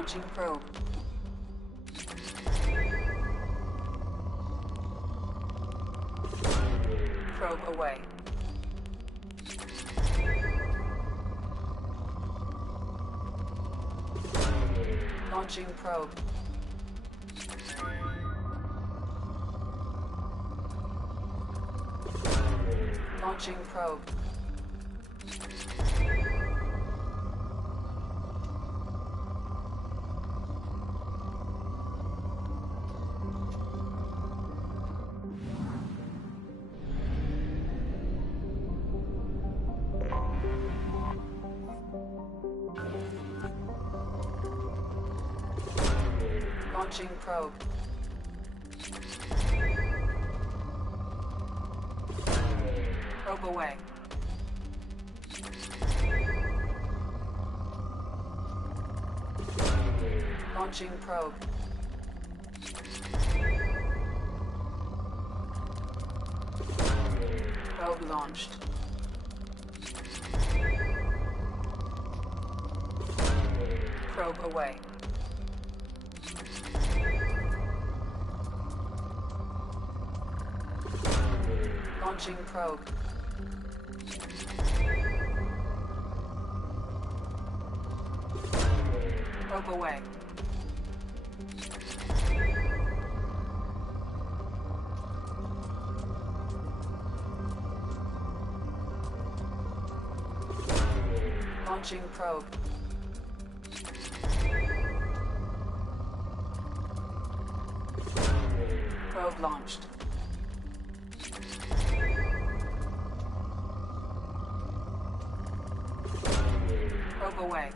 Launching probe. Probe away. Launching probe. Launching probe. Launching probe. Probe away. Launching probe. Probe launched. Probe away. Launching probe. Probe away. Launching probe. Probe launched. Probe away.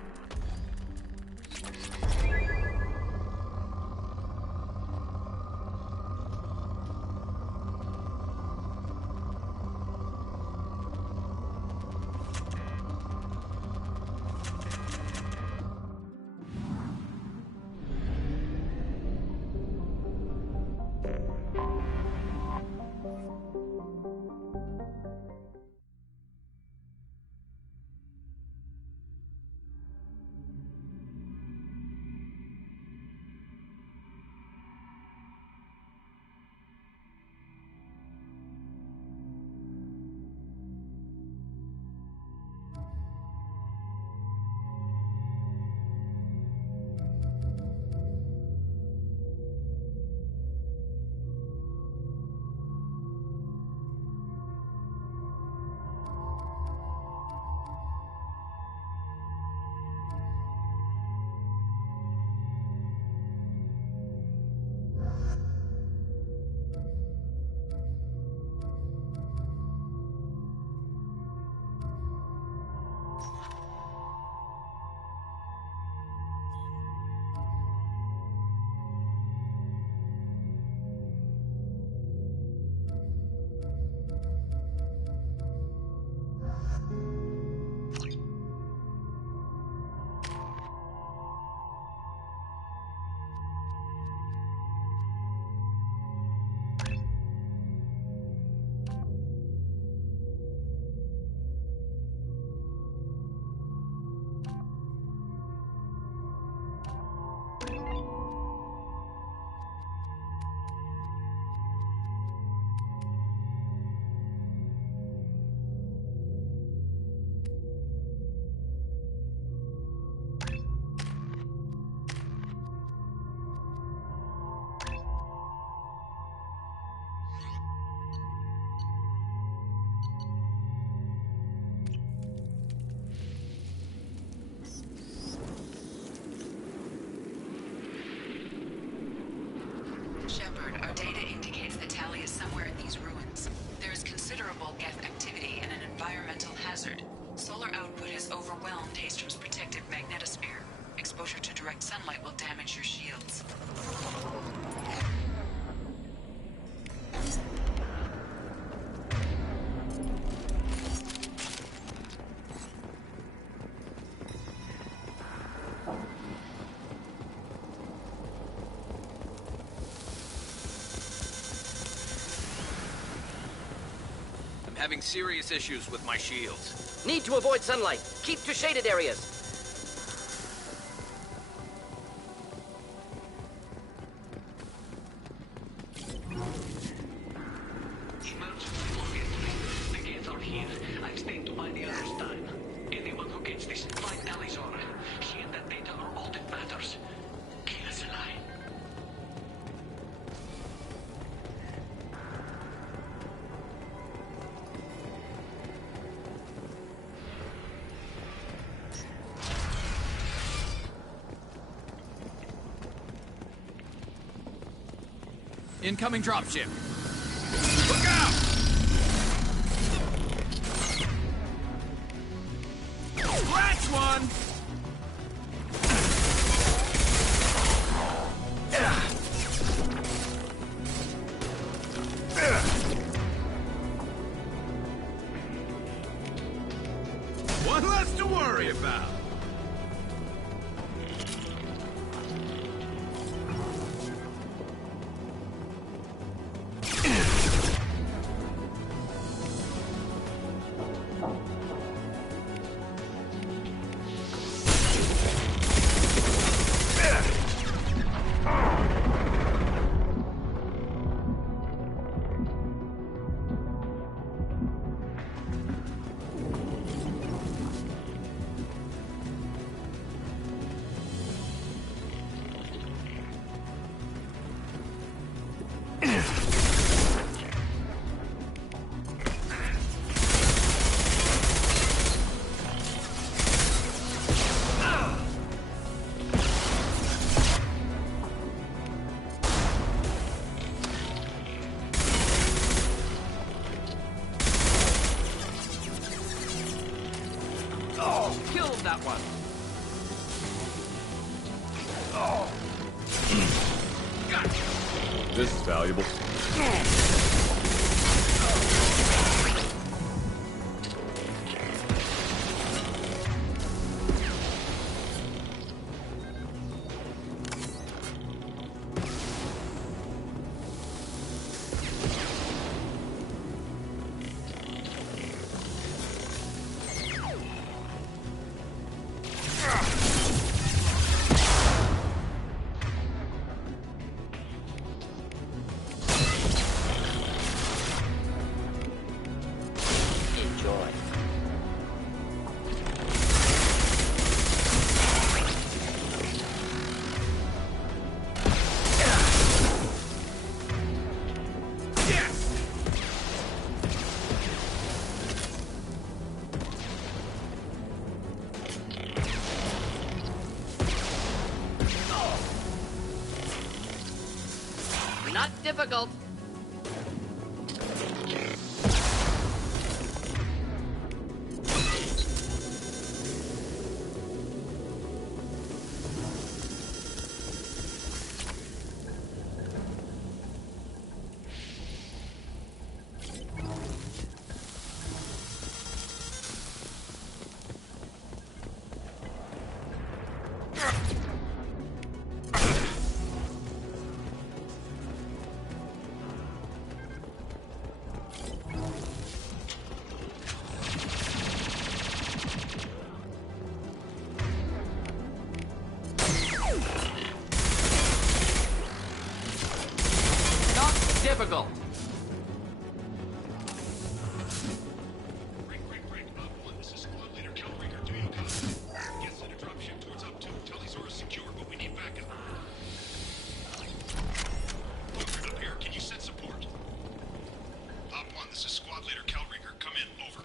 Shepard, our data indicates that Tali is somewhere in these ruins. There is considerable Geth activity and an environmental hazard. Solar output has overwhelmed Hastrom's protective magnetosphere. Exposure to direct sunlight will damage your shields. Having serious issues with my shields. Need to avoid sunlight. Keep to shaded areas. Emergency login. The gates are here. I've stayed to buy the others time. Anyone who gets this, find Talizora. She and that data are all that matters. Kill us alive. Incoming dropship. Look out! Scratch one! One less to worry about. Killed that one. Gotcha. This is valuable. Not difficult. Difficult. This is Squad Leader Kelringer. Do you copy? Get sent a dropship towards Up 2. Talizora is secure, but we need backup. Wilfred, up here. Can you send support? Op 1, this is Squad Leader Kelringer. Come in. Over.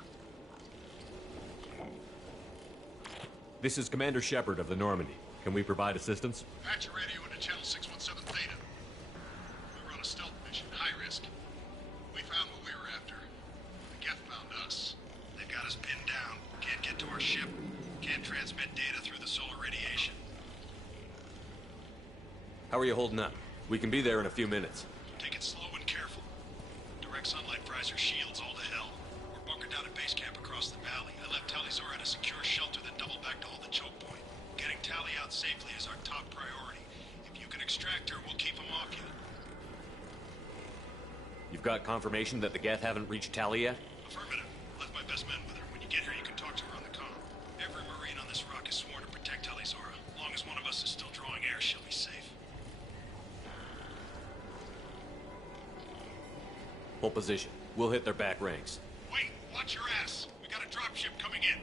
This is Commander Shepard of the Normandy. Can we provide assistance? Patch your radio into Channel 617 Theta. We run a stealth mission, high risk. We found what we were after. The Geth found us. They've got us pinned down. Can't get to our ship. Can't transmit data through the solar radiation. How are you holding up? We can be there in a few minutes. Take it slow and careful. Direct sunlight fries our shields all to hell. We're bunkered down at base camp across the valley. I left Talizora at a secure shelter, then doubled back to hold the choke point. Getting Tali out safely is our top priority. If you can extract her, we'll keep them off you. You've got confirmation that the Geth haven't reached Tali yet? Affirmative. Left my best men with her. When you get here, you can talk to her on the comm. Every Marine on this rock is sworn to protect Talizora. As long as one of us is still drawing air, she'll be safe. Hold position. We'll hit their back ranks. Wait, watch your ass. We got a dropship coming in.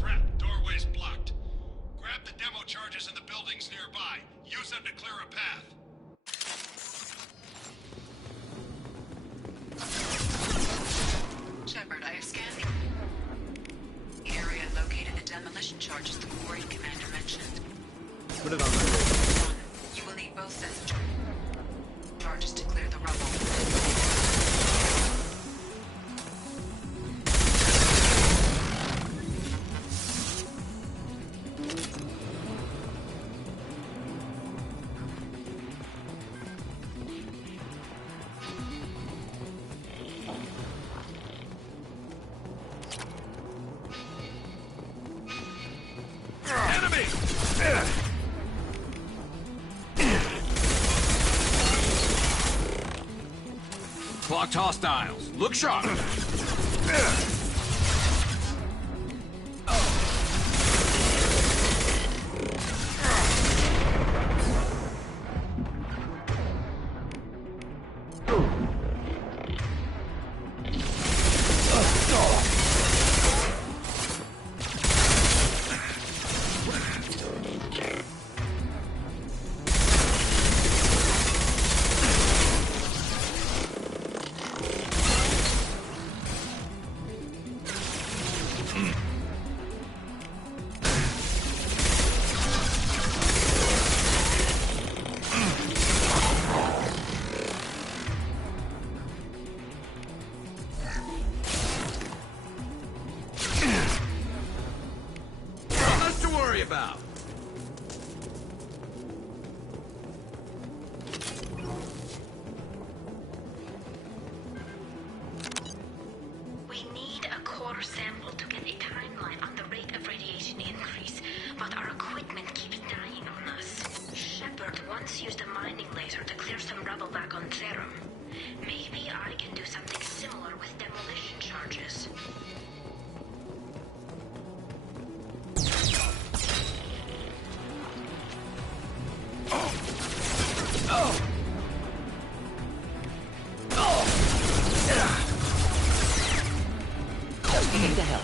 Crap, doorway's blocked. Grab the demo charges in the buildings nearby. Use them to clear a path. Shepard, I have scanned the area and located the demolition charges the quarry commander mentioned. Put it on my radar. You will need both sets of charges to clear the rubble. Clocked hostiles. Look sharp. Nothing to worry about. We need a core sample to get a timeline on the rate of radiation increase, but our equipment keeps dying on us. Shepard once used a mining laser to clear some rubble back on Therum. Maybe I can do something similar with demolition charges. What the hell?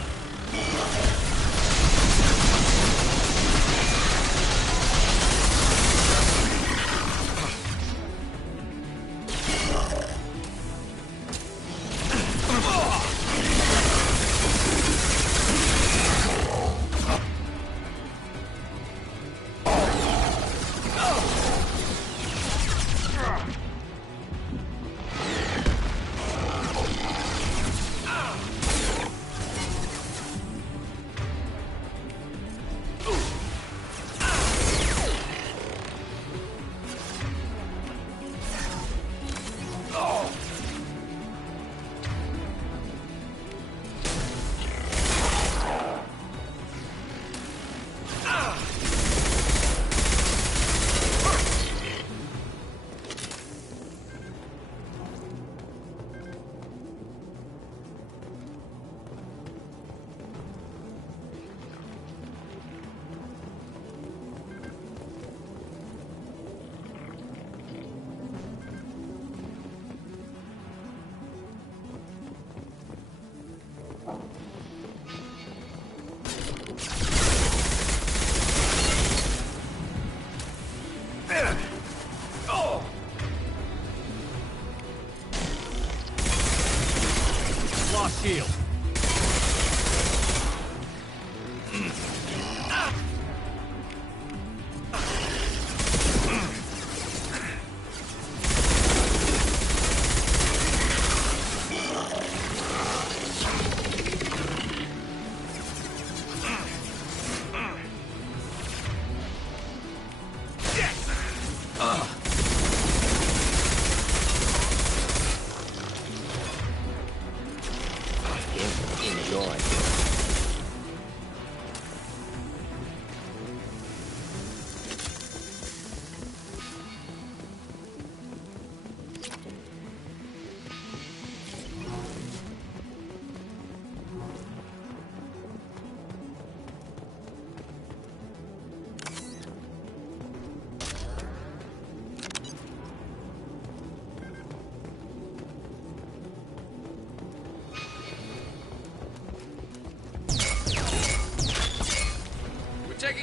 Lost shield.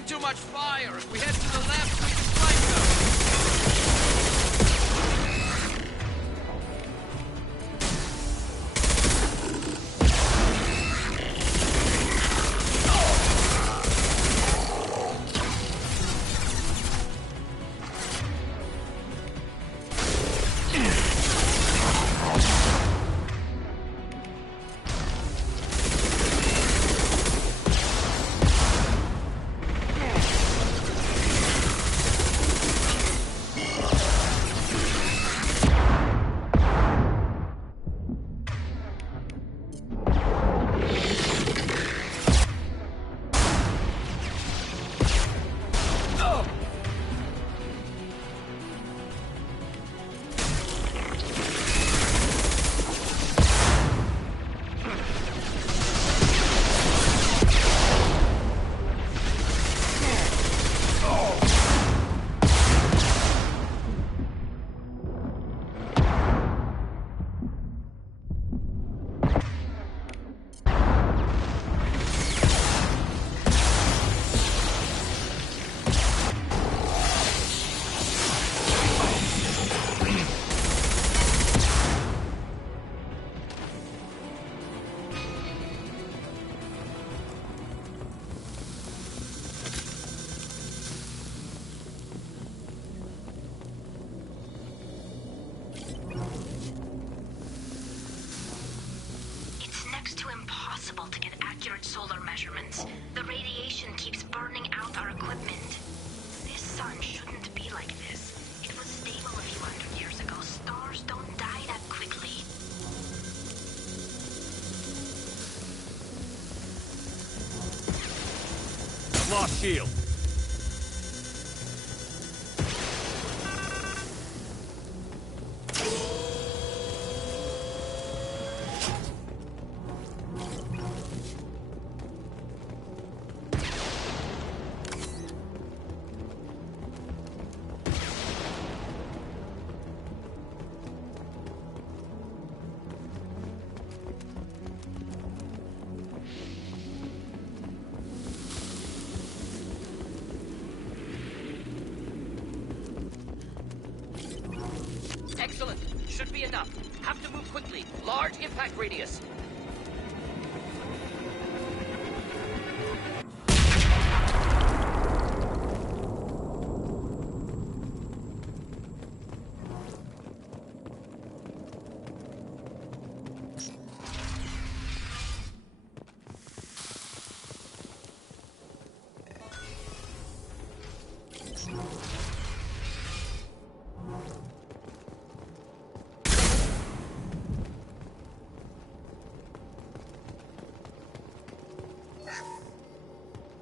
taking too much fire. If we head to the left, we can flank them. It's next to impossible to get accurate solar measurements. The radiation keeps burning out our equipment. This sun shouldn't be like this. It was stable a few hundred years ago. Stars don't die that quickly. Lost shield. Excellent. Should be enough. Have to move quickly. Large impact radius.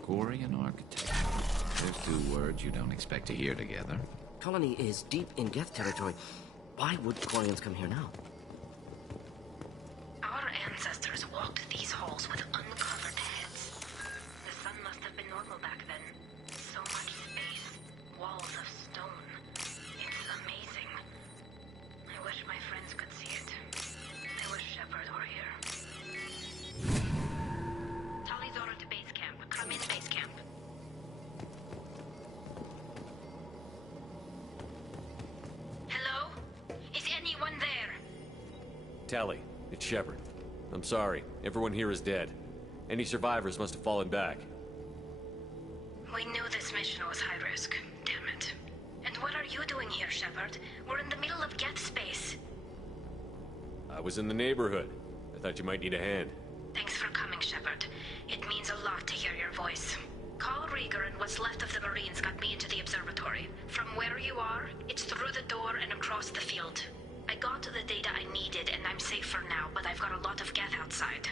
Quarian architecture. There's two words you don't expect to hear together. Colony is deep in Geth territory. Why would Quarians come here now? Our ancestors walked these halls with uncovered heads. The sun must have been normal back then. So much space. Walls of stone. It's amazing. I wish my friends could see it. I wish Shepard were here. Talizora to base camp. Come in, base camp. Hello? Is anyone there? Tally, it's Shepard. I'm sorry. Everyone here is dead. Any survivors must have fallen back. We knew this mission was high risk. Damn it. And what are you doing here, Shepard? We're in the middle of Geth space. I was in the neighborhood. I thought you might need a hand. Thanks for coming, Shepard. It means a lot to hear your voice. Carl Rieger and what's left of the Marines got me into the observatory. From where you are, it's through the door and across the field. I got to the data I needed and I'm safe for now, but I've got a lot of Geth outside.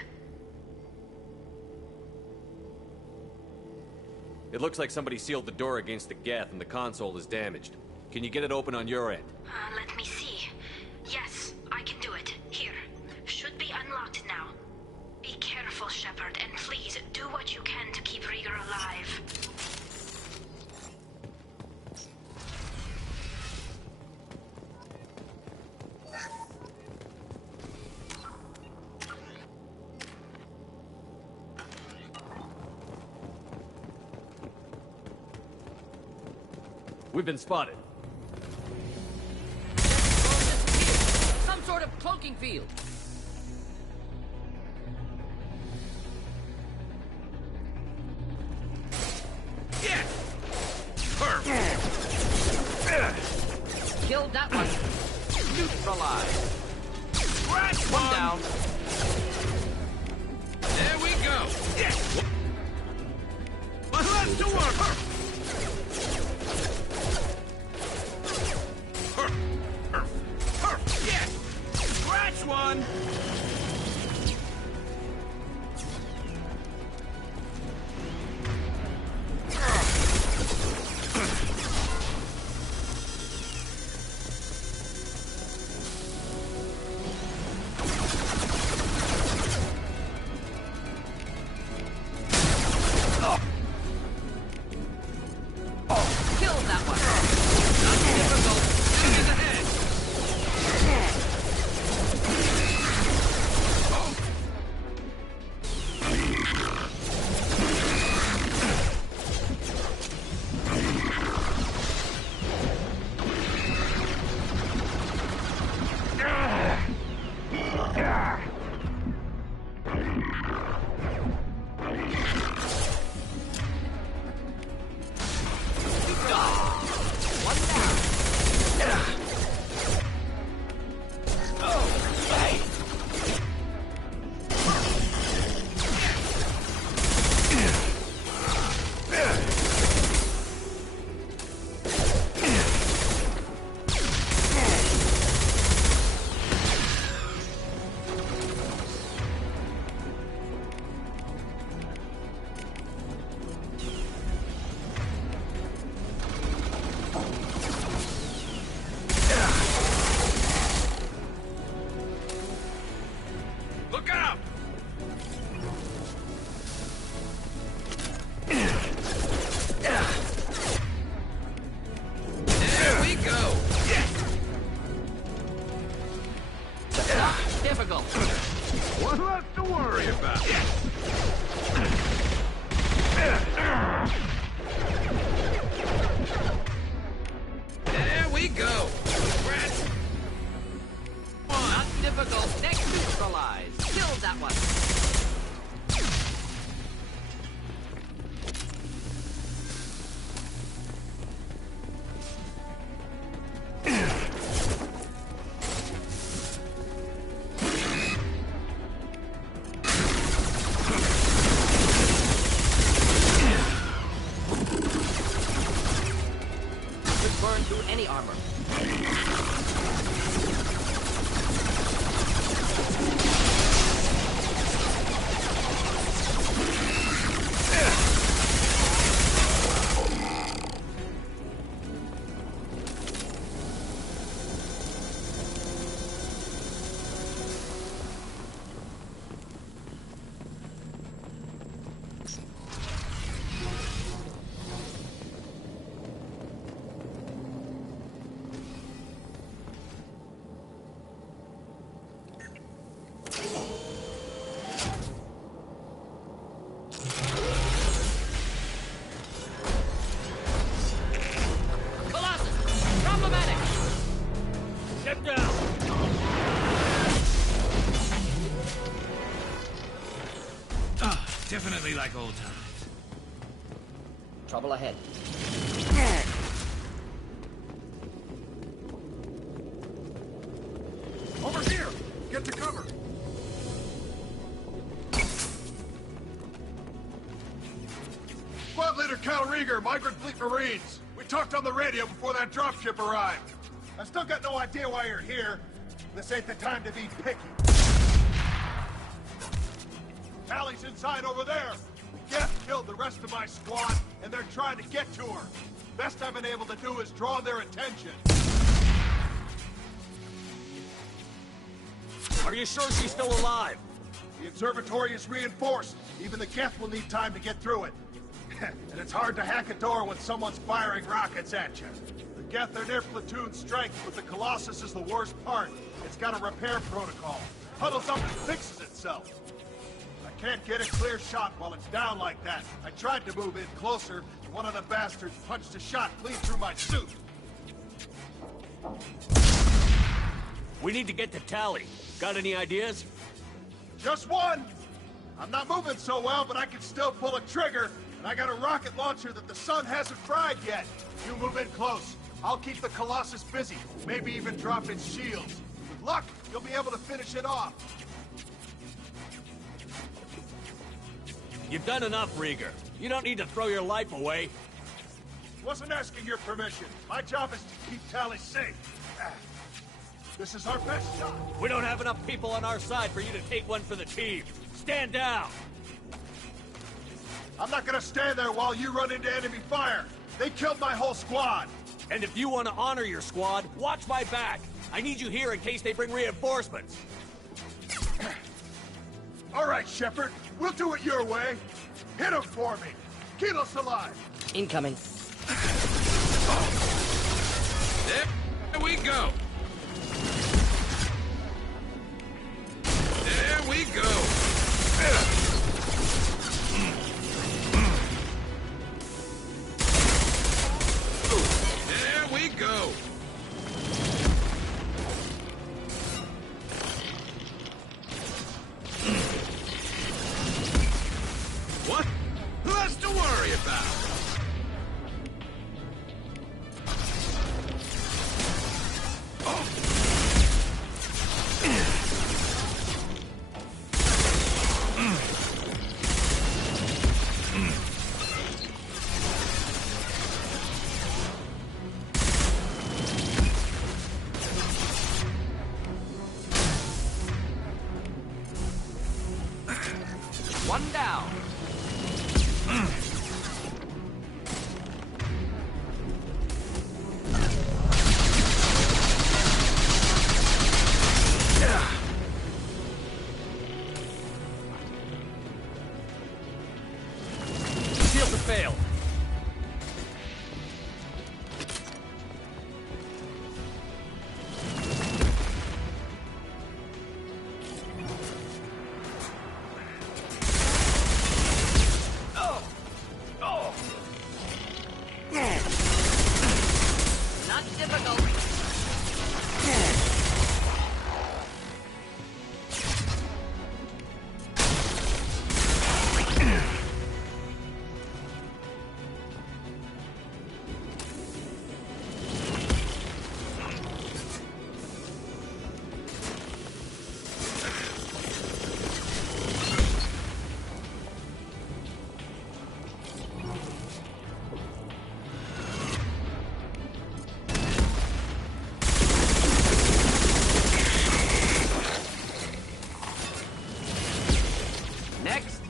It looks like somebody sealed the door against the Geth and the console is damaged. Can you get it open on your end? Let me see. Yes, I can do it. Here. Should be unlocked now. Be careful, Shepard, and please do what you can to keep Rieger alive. We've been spotted. Some sort of cloaking field. Yes! Killed that one. Neutralized. Scratch one down. There we go. Yes! Let's to work. Yes! Scratch one. One less to worry about. There we go. Rats. Not difficult. Next neutralize. Kill that one. Burn through any armor. Definitely like old times. Trouble ahead. Over here! Get to cover! Squad Leader Cal Rieger, Migrant Fleet Marines. We talked on the radio before that dropship arrived. I still got no idea why you're here. This ain't the time to be picky. Tally's inside over there. Geth killed the rest of my squad, and they're trying to get to her. Best I've been able to do is draw their attention. Are you sure she's still alive? The observatory is reinforced. Even the Geth will need time to get through it. And it's hard to hack a door when someone's firing rockets at you. The Geth are near platoon strength, but the Colossus is the worst part. It's got a repair protocol. Huddles up and fixes itself. I can't get a clear shot while it's down like that. I tried to move in closer, One of the bastards punched a shot clean through my suit. We need to get to Tally. Got any ideas? Just one! I'm not moving so well, but I can still pull a trigger, and I got a rocket launcher that the sun hasn't fried yet. You move in close. I'll keep the Colossus busy, maybe even drop its shields. With luck, you'll be able to finish it off. You've done enough, Rieger. You don't need to throw your life away. Wasn't asking your permission. My job is to keep Tally safe. This is our best shot. We don't have enough people on our side for you to take one for the team. Stand down! I'm not gonna stand there while you run into enemy fire. They killed my whole squad. And if you want to honor your squad, watch my back. I need you here in case they bring reinforcements. All right, Shepard. We'll do it your way. Hit him for me. Kilos alive. Incoming. There we go. There we go. There we go. What? Less to worry about. One down. Shields have failed. Not difficult. Next.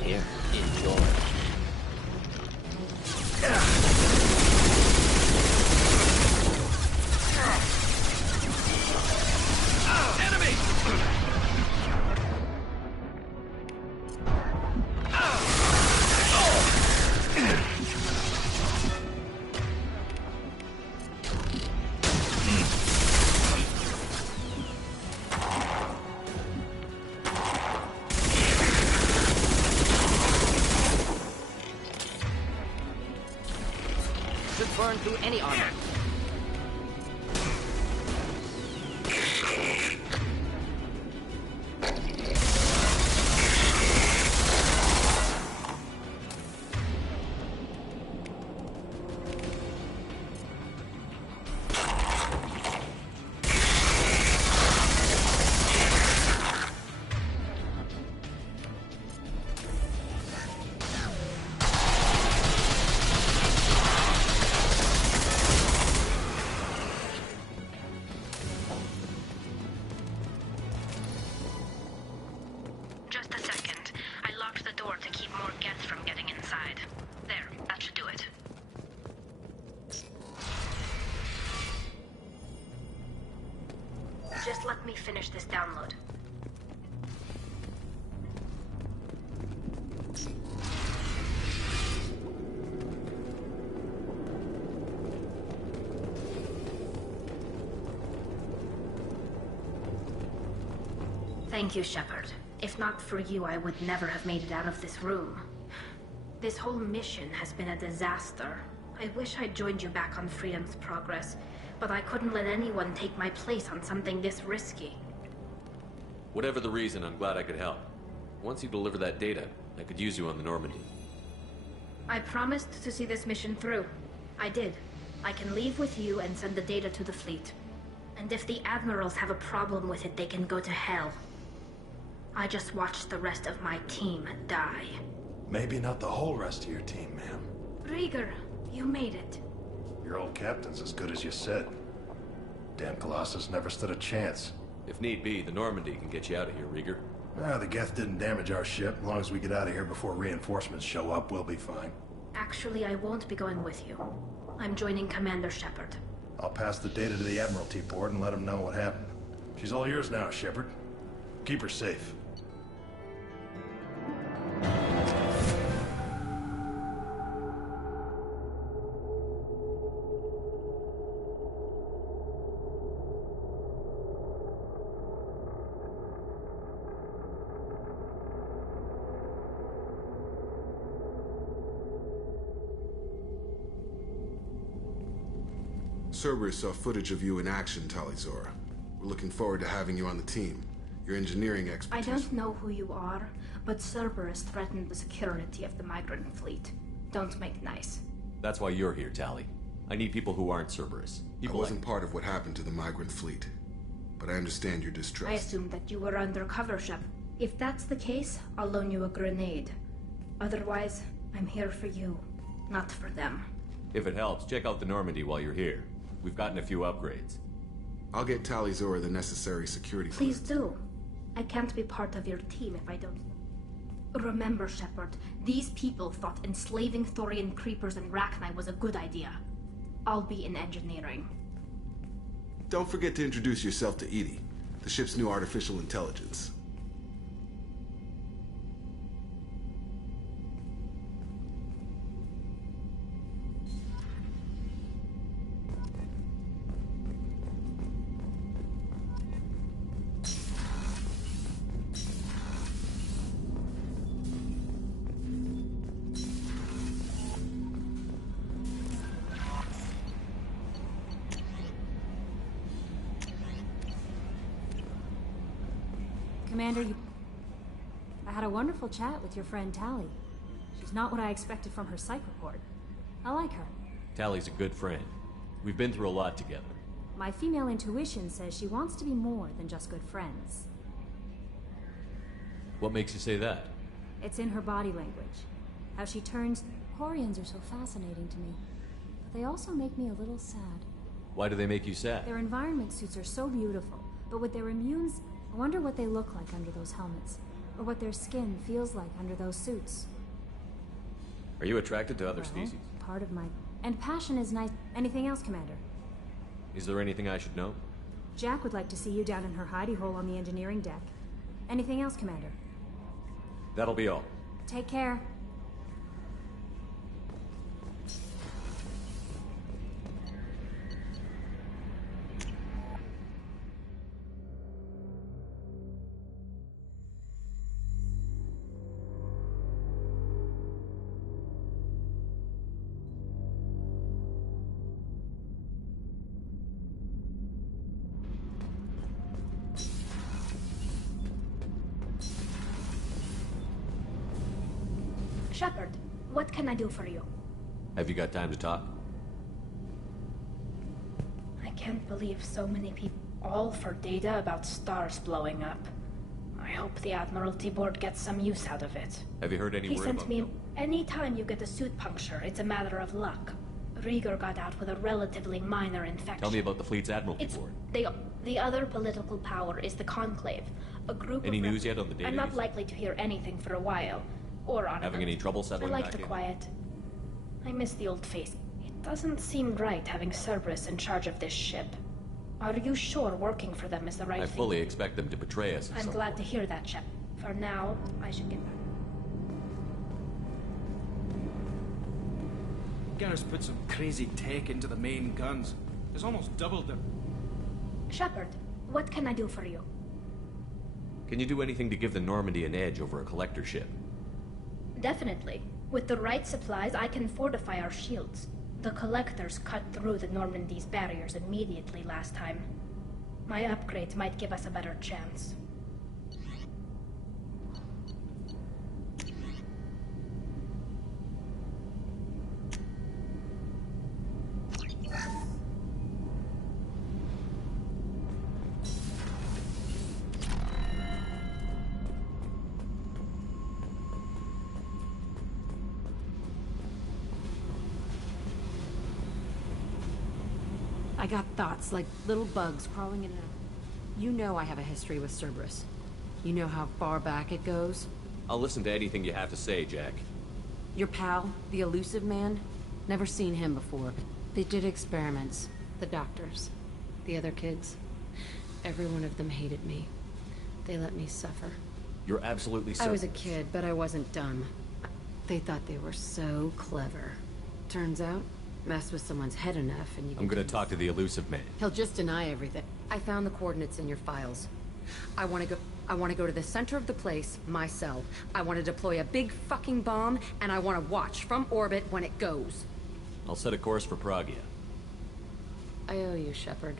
Here, enjoy. Should burn through any armor. finish this download. Thank you, Shepard. If not for you, I would never have made it out of this room. This whole mission has been a disaster. I wish I'd joined you back on Freedom's Progress, but I couldn't let anyone take my place on something this risky. Whatever the reason, I'm glad I could help. Once you deliver that data, I could use you on the Normandy. I promised to see this mission through. I did. I can leave with you and send the data to the fleet. And if the Admirals have a problem with it, they can go to hell. I just watched the rest of my team die. Maybe not the whole rest of your team, ma'am. Rieger, you made it. Your old captain's as good as you said. Damn Colossus never stood a chance. If need be, the Normandy can get you out of here, Rieger. The Geth didn't damage our ship. As long as we get out of here before reinforcements show up, we'll be fine. Actually, I won't be going with you. I'm joining Commander Shepard. I'll pass the data to the Admiralty board and let them know what happened. She's all yours now, Shepard. Keep her safe. Cerberus saw footage of you in action, Tali'Zorah. We're looking forward to having you on the team. Your engineering expertise... I don't know who you are, but Cerberus threatened the security of the migrant fleet. Don't make nice. That's why you're here, Tali. I need people who aren't Cerberus. I wasn't part of what happened to the migrant fleet, but I understand your distrust. I assumed that you were undercover, Shep. If that's the case, I'll loan you a grenade. Otherwise, I'm here for you, not for them. If it helps, check out the Normandy while you're here. We've gotten a few upgrades. I'll get Tali'Zorah the necessary security. Please do. I can't be part of your team if I don't. Remember, Shepard, these people thought enslaving Thorian creepers and Rachni was a good idea. I'll be in engineering. Don't forget to introduce yourself to EDI, the ship's new artificial intelligence. Commander, I had a wonderful chat with your friend Tali. She's not what I expected from her psych report. I like her. Tali's a good friend. We've been through a lot together. My female intuition says she wants to be more than just good friends. What makes you say that? It's in her body language. How she turns... Quarians are so fascinating to me. But they also make me a little sad. Why do they make you sad? Their environment suits are so beautiful, but with their immunes... I wonder what they look like under those helmets, or what their skin feels like under those suits. Are you attracted to other species? Part of my... And passion is nice. Anything else, Commander? Is there anything I should know? Jack would like to see you down in her hidey hole on the engineering deck. Anything else, Commander? That'll be all. Take care. Shepard, what can I do for you? Have you got time to talk? I can't believe so many people, all for data about stars blowing up. I hope the Admiralty board gets some use out of it. Have you heard any He word sent about me, them? any time you get a suit puncture, it's a matter of luck. Rieger got out with a relatively minor infection. Tell me about the fleet's Admiralty board. The other political power is the Conclave, a group Any of... news yet on the data? I'm not likely to hear anything for a while. Or on Having any trouble I settling like back the in? quiet. I miss the old face. It doesn't seem right having Cerberus in charge of this ship. Are you sure working for them is the right I thing? fully expect them to betray us. I'm glad to hear that, Shep. For now, I should get back. Garrus put some crazy tech into the main guns. It's almost doubled them. Shepard, what can I do for you? Can you do anything to give the Normandy an edge over a collector ship? Definitely. With the right supplies, I can fortify our shields. The Collectors cut through the Normandy's barriers immediately last time. My upgrades might give us a better chance. I got thoughts like little bugs crawling in and out. You know I have a history with Cerberus. You know how far back it goes? I'll listen to anything you have to say, Jack. Your pal, the elusive man? Never seen him before. They did experiments. The doctors. The other kids. Every one of them hated me. They let me suffer. You're absolutely certain. I was a kid, but I wasn't dumb. They thought they were so clever. Turns out, mess with someone's head enough and you I'm gonna talk to the elusive man. He'll just deny everything. I found the coordinates in your files. I want to go to the center of the place, my cell. I want to deploy a big fucking bomb, and I want to watch from orbit when it goes. I'll set a course for Pragia. I owe you, Shepard.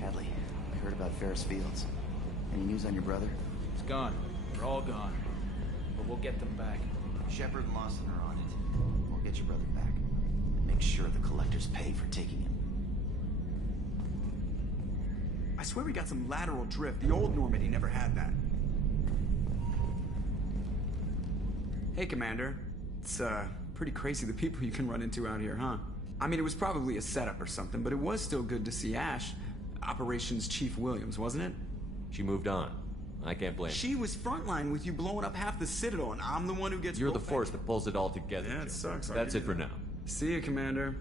Hadley, I heard about Ferris Fields. Any news on your brother? It's gone. They're all gone. But we'll get them back. Shepard and Lawson are on it. We'll get your brother back. And make sure the Collectors pay for taking him. I swear we got some lateral drift. The old Normandy never had that. Hey, Commander. It's, pretty crazy the people you can run into out here, huh? I mean, it was probably a setup or something, but it was still good to see Ash. Operations Chief Williams, wasn't it? She moved on. I can't blame her. She was frontline with you blowing up half the Citadel, and I'm the one who gets... You're the force that pulls it all together. Yeah, it sucks. That's it for now. See you, Commander.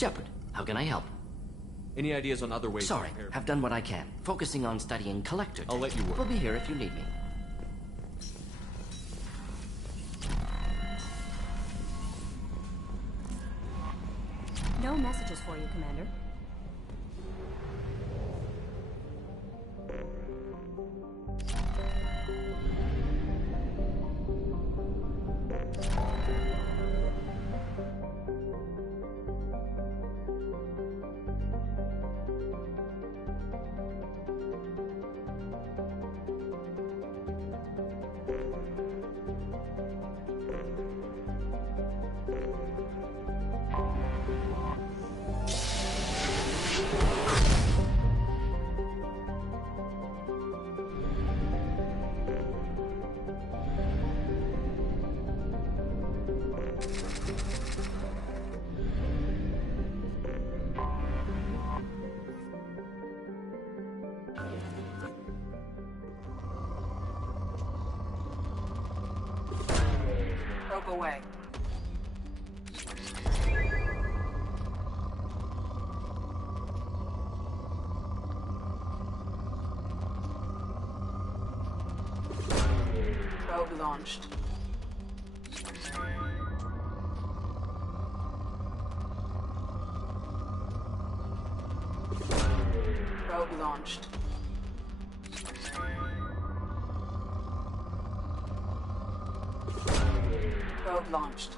Shepard, how can I help? Any ideas on other ways Sorry, to prepare? have done what I can. Focusing on studying Collector tech. I'll let you work. We'll be here if you need me. No messages for you, Commander. Probe away. Probe launched. Probe launched. Probe launched.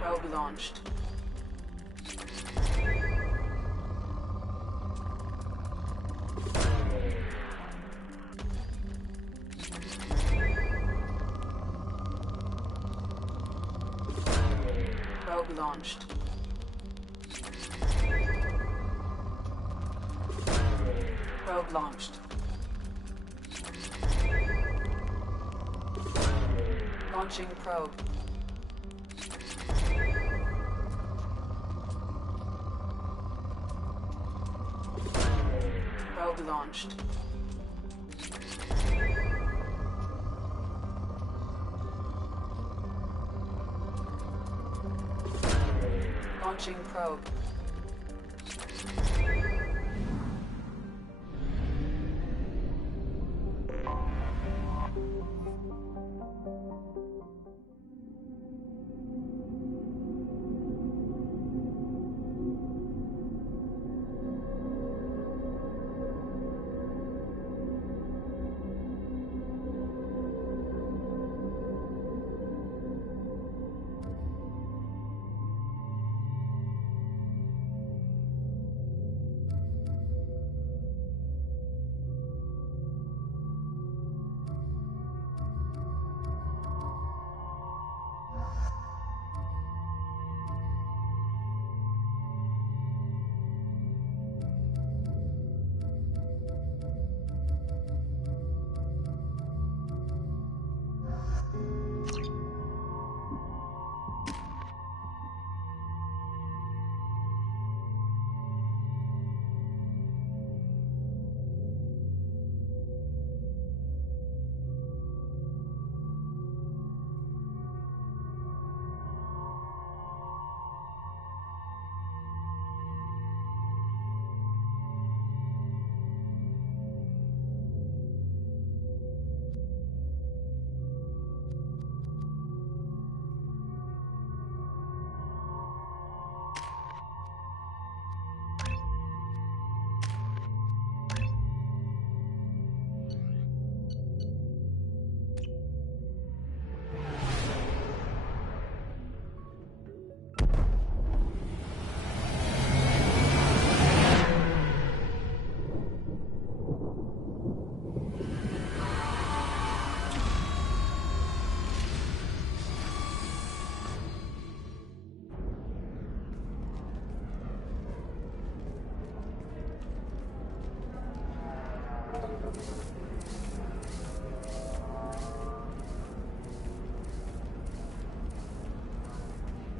Probe launched. Probe launched. Probe launched. Launching probe. Probe launched. Launching probe.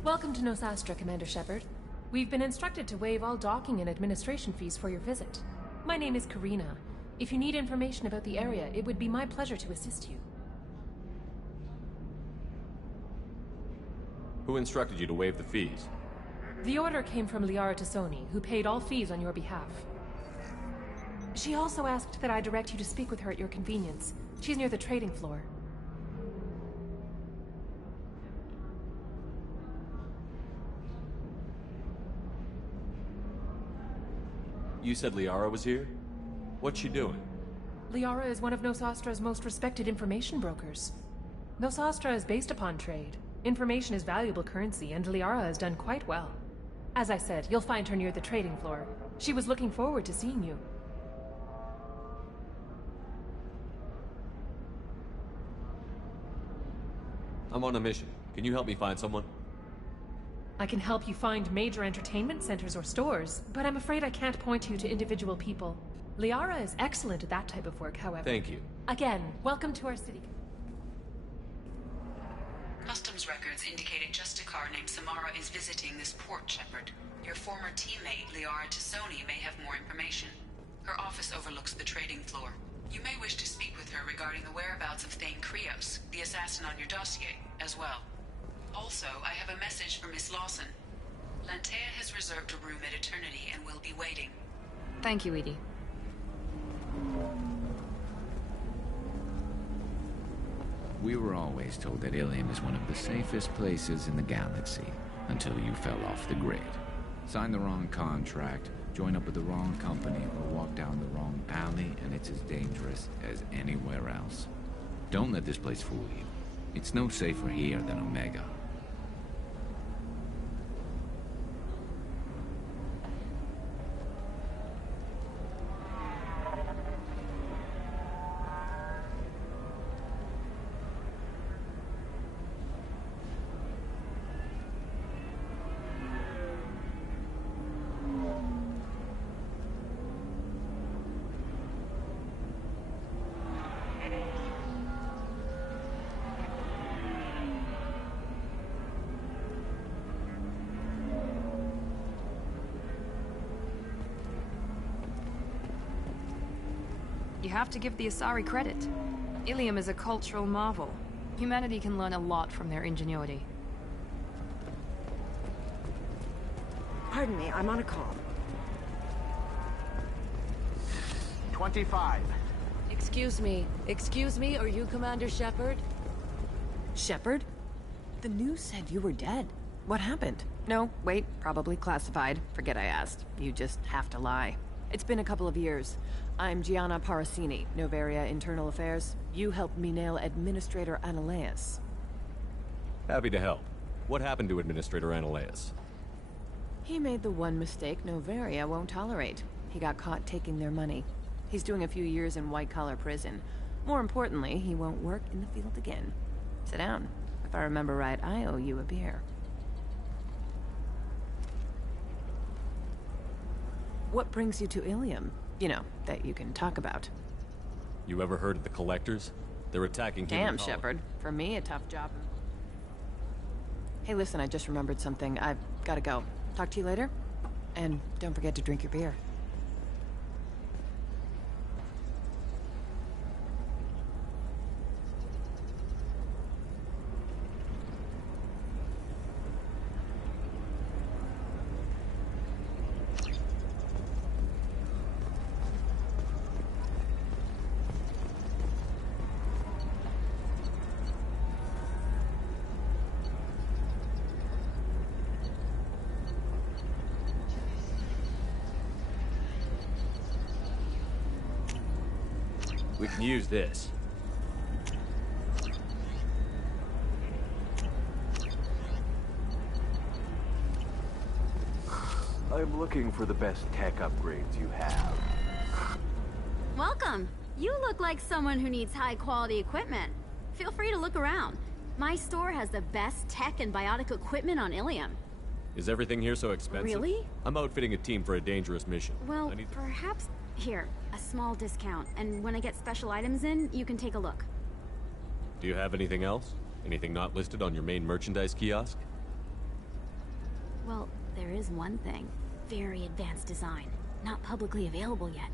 Welcome to Nosastra, Commander Shepard. We've been instructed to waive all docking and administration fees for your visit. My name is Karina. If you need information about the area, it would be my pleasure to assist you. Who instructed you to waive the fees? The order came from Liara Tassoni, who paid all fees on your behalf. She also asked that I direct you to speak with her at your convenience. She's near the trading floor. You said Liara was here? What's she doing? Liara is one of Nosastra's most respected information brokers. Nosastra is based upon trade. Information is valuable currency, and Liara has done quite well. As I said, you'll find her near the trading floor. She was looking forward to seeing you. I'm on a mission. Can you help me find someone? I can help you find major entertainment centers or stores, but I'm afraid I can't point you to individual people. Liara is excellent at that type of work, however. Thank you. Again, welcome to our city. Customs records indicate a Justicar named Samara is visiting this port, Shepard. Your former teammate, Liara Tassoni, may have more information. Her office overlooks the trading floor. You may wish to speak with her regarding the whereabouts of Thane Krios, the assassin on your dossier, as well. Also, I have a message for Miss Lawson. Lantea has reserved a room at Eternity and will be waiting. Thank you, Edie. We were always told that Ilium is one of the safest places in the galaxy, until you fell off the grid. Sign the wrong contract, join up with the wrong company, or walk down the wrong alley, and it's as dangerous as anywhere else. Don't let this place fool you. It's no safer here than Omega. You have to give the Asari credit. Ilium is a cultural marvel. Humanity can learn a lot from their ingenuity. Pardon me, I'm on a call. 25. Excuse me, are you Commander Shepard? Shepard? The news said you were dead. What happened? No, wait, probably classified. Forget I asked. You just have to lie. It's been a couple of years. I'm Gianna Parasini, Noveria Internal Affairs. You helped me nail Administrator Analeas. Happy to help. What happened to Administrator Analeas? He made the one mistake Noveria won't tolerate. He got caught taking their money. He's doing a few years in white-collar prison. More importantly, he won't work in the field again. Sit down. If I remember right, I owe you a beer. What brings you to Ilium? You know, that you can talk about. You ever heard of the Collectors? They're attacking Damn, Shepard. For me, a tough job. Hey, listen, I just remembered something. I've gotta go. Talk to you later? And don't forget to drink your beer. We can use this. I'm looking for the best tech upgrades you have. Welcome. You look like someone who needs high-quality equipment. Feel free to look around. My store has the best tech and biotic equipment on Ilium. Is everything here so expensive? Really? I'm outfitting a team for a dangerous mission. Well, perhaps... Here, a small discount, and when I get special items in, you can take a look. Do you have anything else? Anything not listed on your main merchandise kiosk? Well, there is one thing. Very advanced design. Not publicly available yet.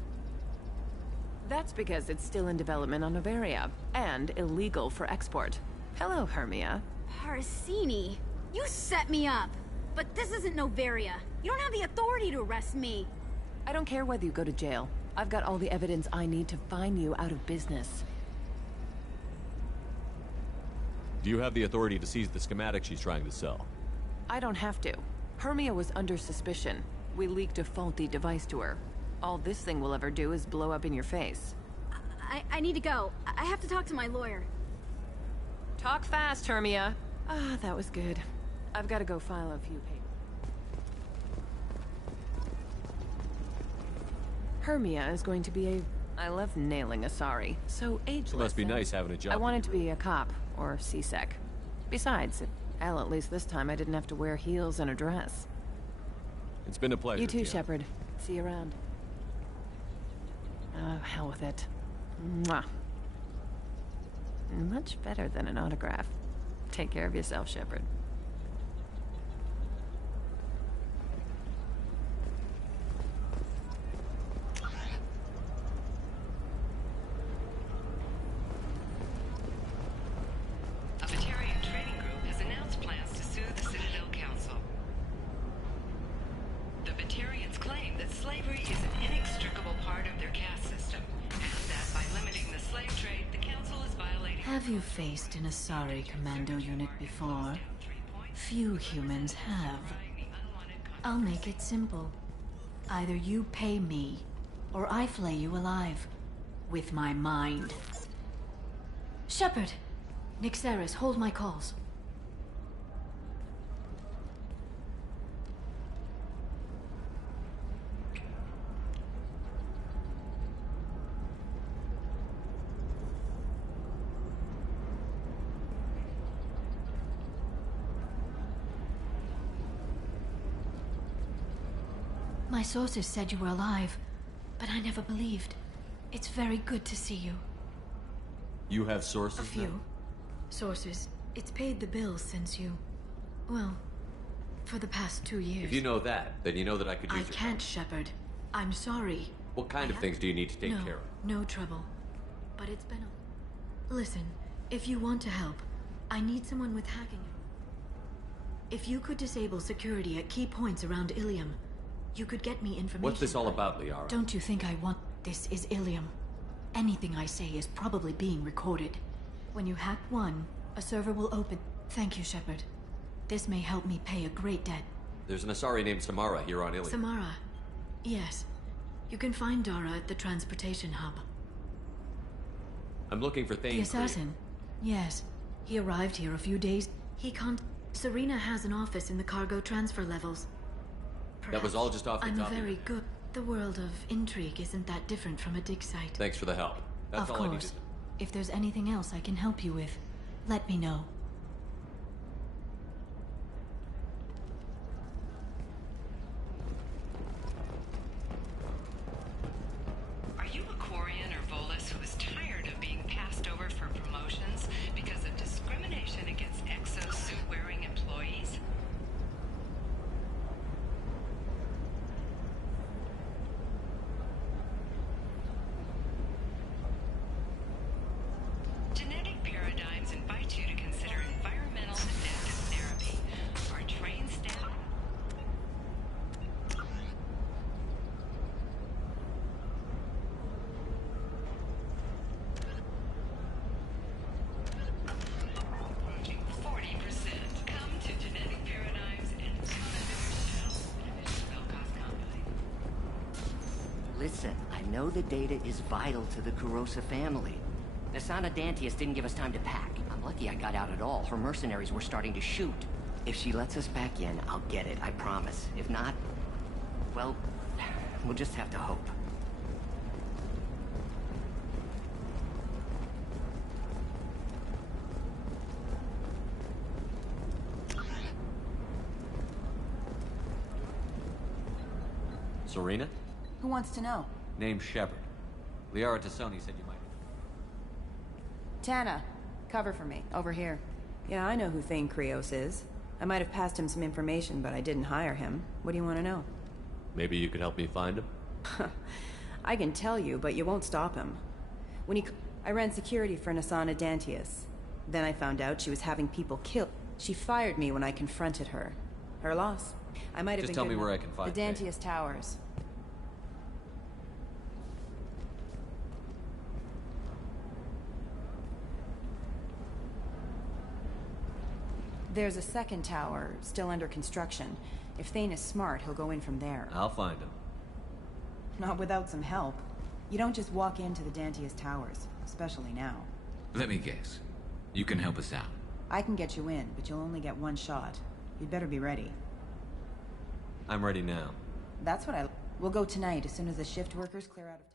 That's because it's still in development on Noveria, and illegal for export. Hello, Hermia. Parasini, you set me up! But this isn't Noveria. You don't have the authority to arrest me! I don't care whether you go to jail. I've got all the evidence I need to find you out of business. Do you have the authority to seize the schematic she's trying to sell? I don't have to. Hermia was under suspicion. We leaked a faulty device to her. All this thing will ever do is blow up in your face. I need to go. I have to talk to my lawyer. Talk fast, Hermia. Ah, that was good. I've got to go file a few papers. Hermia is going to be a... I love nailing Asari, so ageless. It must be nice having a job. I wanted to be a cop, or CSEC. Besides, hell, at least this time I didn't have to wear heels and a dress. It's been a pleasure. You too, Gia. Shepard. See you around. Oh, hell with it. Mwah. Much better than an autograph. Take care of yourself, Shepard. A Batarian trading group has announced plans to sue the Citadel Council. The Batarians claim that slavery is an inextricable part of their caste system, and that by limiting the slave trade, the Council is violating... Have you faced an Asari commando unit before? Few humans have. I'll make it simple. Either you pay me, or I flay you alive. With my mind. Shepard! Nixeris, hold my calls. My sources said you were alive, but I never believed. It's very good to see you. You have sources? A few. Then? Sources. It's paid the bills since you... Well, for the past 2 years. If you know that, then you know that I could use I your can't, Shepard. I'm sorry. What kind of things do you need to take care of? No trouble. But it's been a... Listen, if you want to help, I need someone with hacking. If you could disable security at key points around Ilium, you could get me information. What's this all about, Liara? Don't you think I want... This is Ilium. Anything I say is probably being recorded. When you hack one, a server will open... Thank you, Shepard. This may help me pay a great debt. There's an Asari named Samara here on Ilium. Samara. Yes. You can find Dara at the transportation hub. I'm looking for Thane. The assassin? Yes. He arrived here a few days... He can't... Serena has an office in the cargo transfer levels. That was all just off the top I'm of your very head. good. The world of intrigue isn't that different from a dig site. Thanks for the help. That's Of all I needed. course. If there's anything else I can help you with, let me know. Are you a Quarian or Volus who is tired of being passed over for promotions because of discrimination against exosuit-wearing employees? Genetic paradigms invite you to consider environmental adaptive therapy. Our trained staff... Approaching 40%. Come to Genetic Paradigms and Listen, I know the data is vital to the Kurosa family. Nasana Dantius didn't give us time to pack. I'm lucky I got out at all. Her mercenaries were starting to shoot. If she lets us back in, I'll get it, I promise. If not, well, we'll just have to hope. Serena? Who wants to know? Name's Shepard. Liara Tassoni said you might. Tana, cover for me, over here. Yeah, I know who Thane Krios is. I might have passed him some information, but I didn't hire him. What do you want to know? Maybe you could help me find him? I can tell you, but you won't stop him. I ran security for Nasana Dantius. Then I found out she was having people killed. She fired me when I confronted her. Her loss. I might have Just been tell good me where enough. I can find The Dantius Towers. There's a second tower, still under construction. If Thane is smart, he'll go in from there. I'll find him. Not without some help. You don't just walk into the Dantius Towers, especially now. Let me guess. You can help us out. I can get you in, but you'll only get one shot. You'd better be ready. I'm ready now. That's what We'll go tonight as soon as the shift workers clear out of town.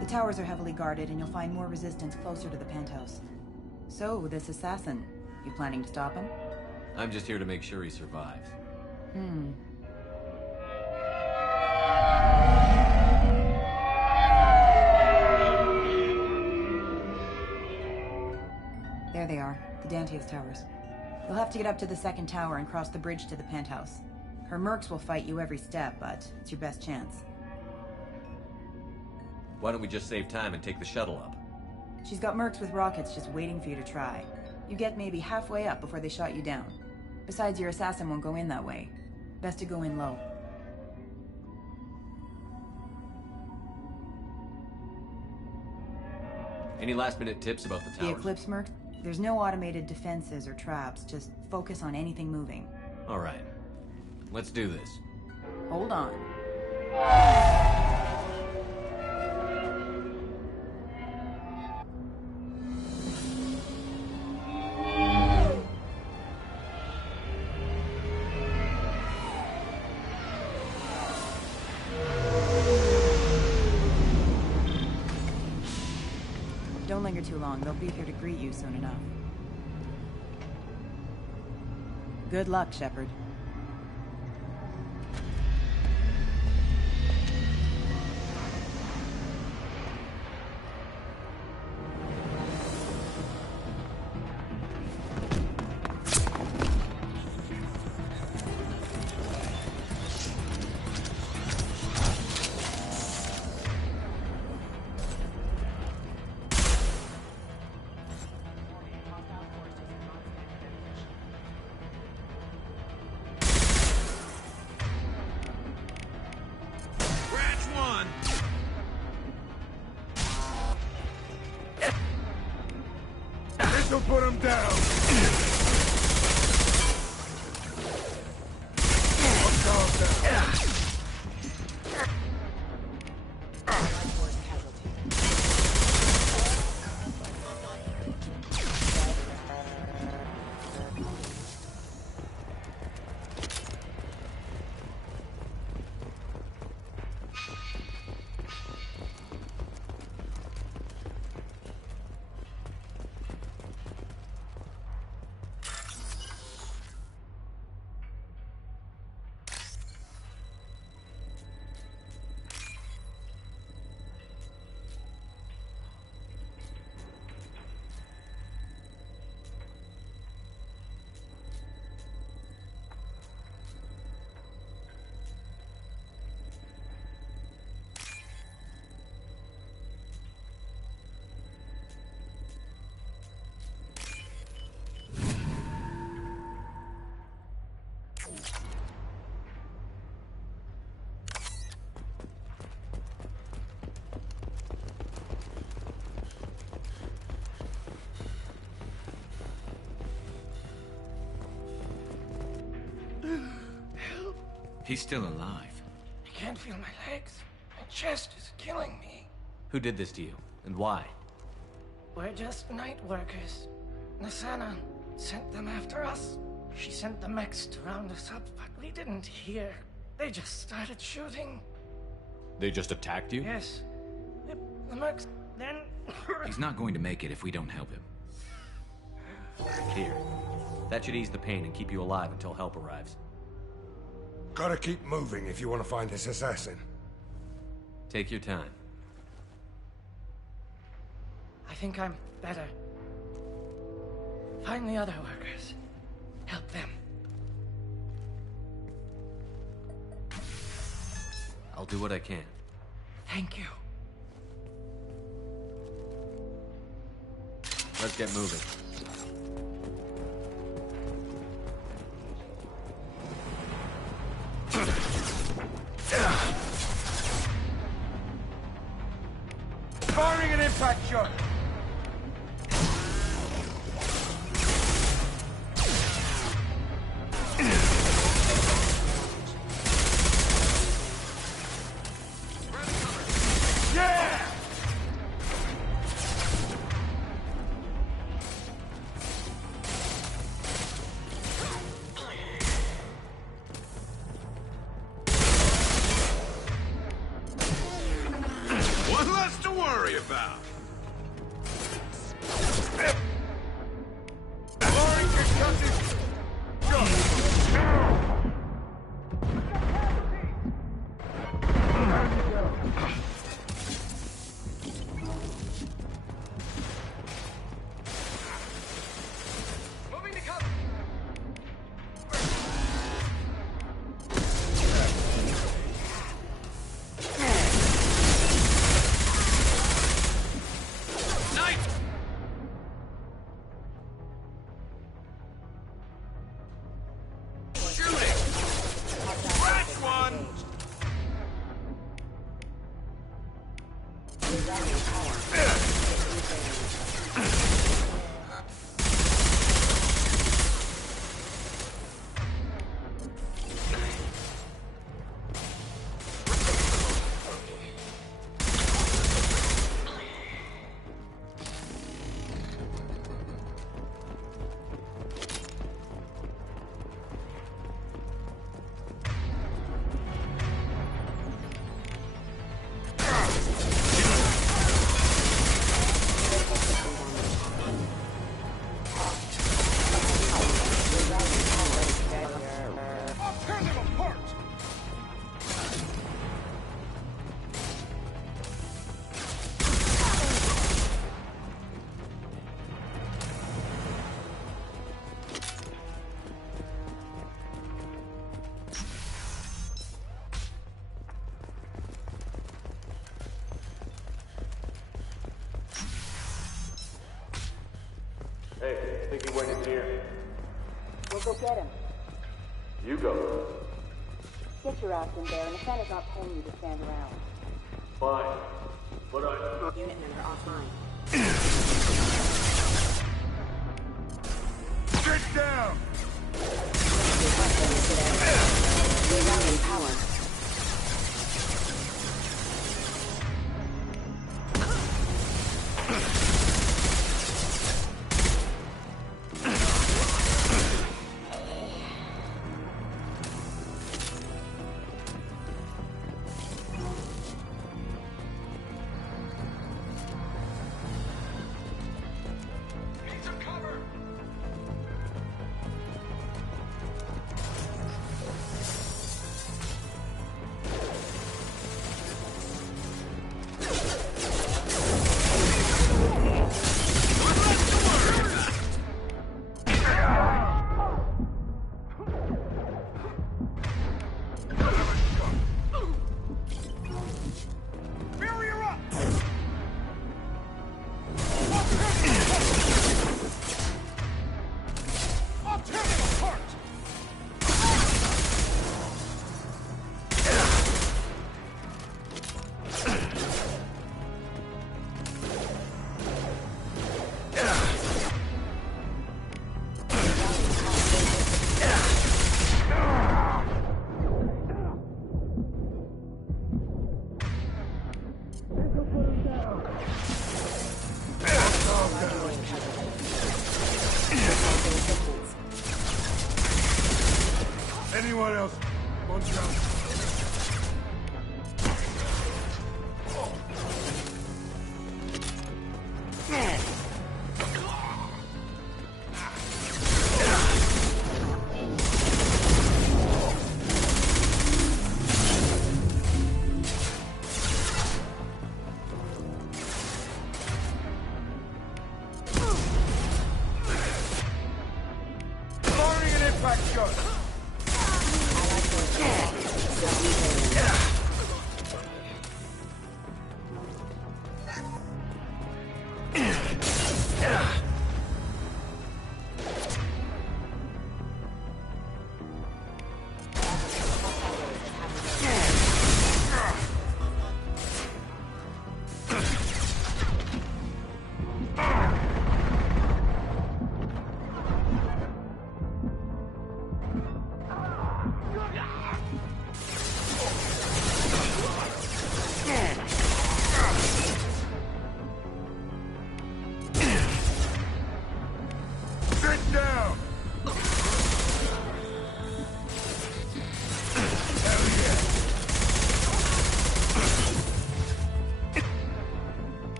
The towers are heavily guarded, and you'll find more resistance closer to the penthouse. So, this assassin, you planning to stop him? I'm just here to make sure he survives. There they are, the Dantius Towers. You'll have to get up to the second tower and cross the bridge to the penthouse. Her mercs will fight you every step, but it's your best chance. Why don't we just save time and take the shuttle up? She's got mercs with rockets just waiting for you to try. You get maybe halfway up before they shot you down. Besides, your assassin won't go in that way. Best to go in low. Any last-minute tips about the The towers? Eclipse mercs? There's no automated defenses or traps. Just focus on anything moving. All right. Let's do this. Hold on. Don't linger too long. They'll be here to greet you soon enough. Good luck, Shepard. This'll put him down. He's still alive. I can't feel my legs. My chest is killing me. Who did this to you, and why? We're just night workers. Nasana sent them after us. She sent the mechs to round us up, but we didn't hear. They just started shooting. They just attacked you? Yes. The mechs, then... He's not going to make it if we don't help him. Here. That should ease the pain and keep you alive until help arrives. Gotta keep moving if you want to find this assassin. Take your time. I think I'm better. Find the other workers. Help them. I'll do what I can. Thank you. Let's get moving. Firing an impact shot! Yeah! One less to worry about. Hey, think he went in here? We'll go get him. You go. Get your ass in there, and the Senate not paying you to stand around. Fine. But I... Unit member offline. Get down! Rerouting power.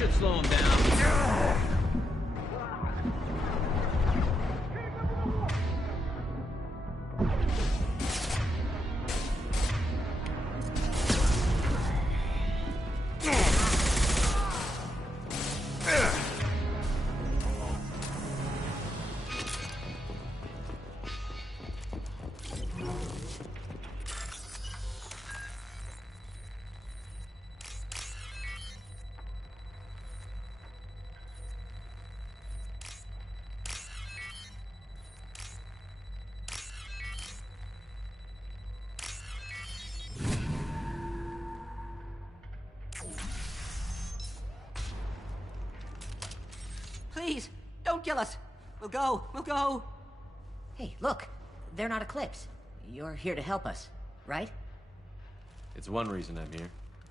should slow him down. Please, don't kill us. We'll go. Hey, look. They're not Eclipse. You're here to help us, right? It's one reason I'm here.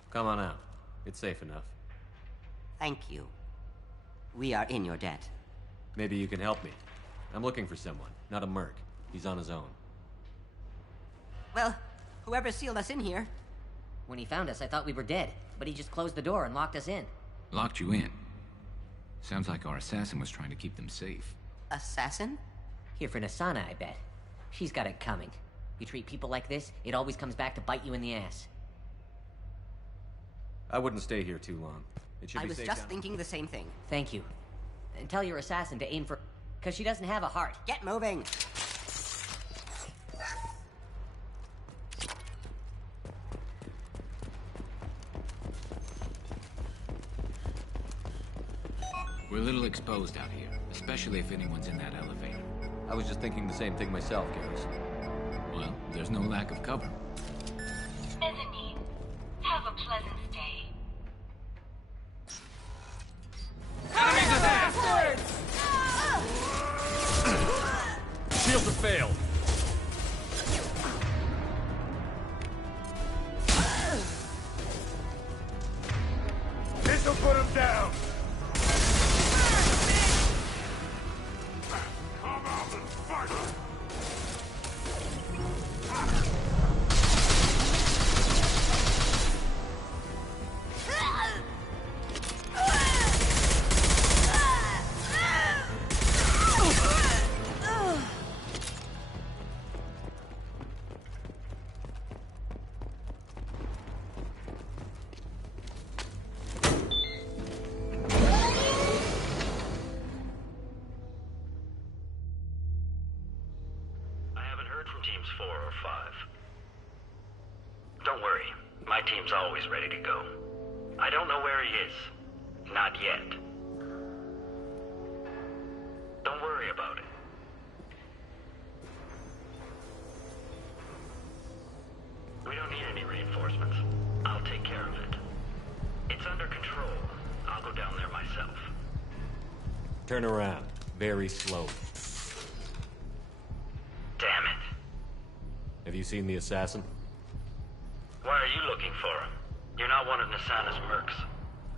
Come on out. It's safe enough. Thank you. We are in your debt. Maybe you can help me. I'm looking for someone, not a merc. He's on his own. Well, whoever sealed us in here. When he found us, I thought we were dead, but he just closed the door and locked us in. Locked you in? Sounds like our assassin was trying to keep them safe. Assassin? Here for Nassana, I bet. She's got it coming. You treat people like this, it always comes back to bite you in the ass. I wouldn't stay here too long. It should I be was safe just down. thinking the same thing. Thank you. And tell your assassin to aim for... Because she doesn't have a heart. Get moving! We're a little exposed out here, especially if anyone's in that elevator. I was just thinking the same thing myself, Garrison. Well, there's no lack of cover. Mezzanine, have a pleasant stay. Enemies ahead! Shields have failed. This'll put him down! Come out and fight! Teams 4 or 5. Don't worry, my team's always ready to go. I don't know where he is. Not yet. Don't worry about it. We don't need any reinforcements. I'll take care of it. It's under control. I'll go down there myself. Turn around. Very slowly. Damn it. Have you seen the assassin? Why are you looking for him? You're not one of Nassana's mercs.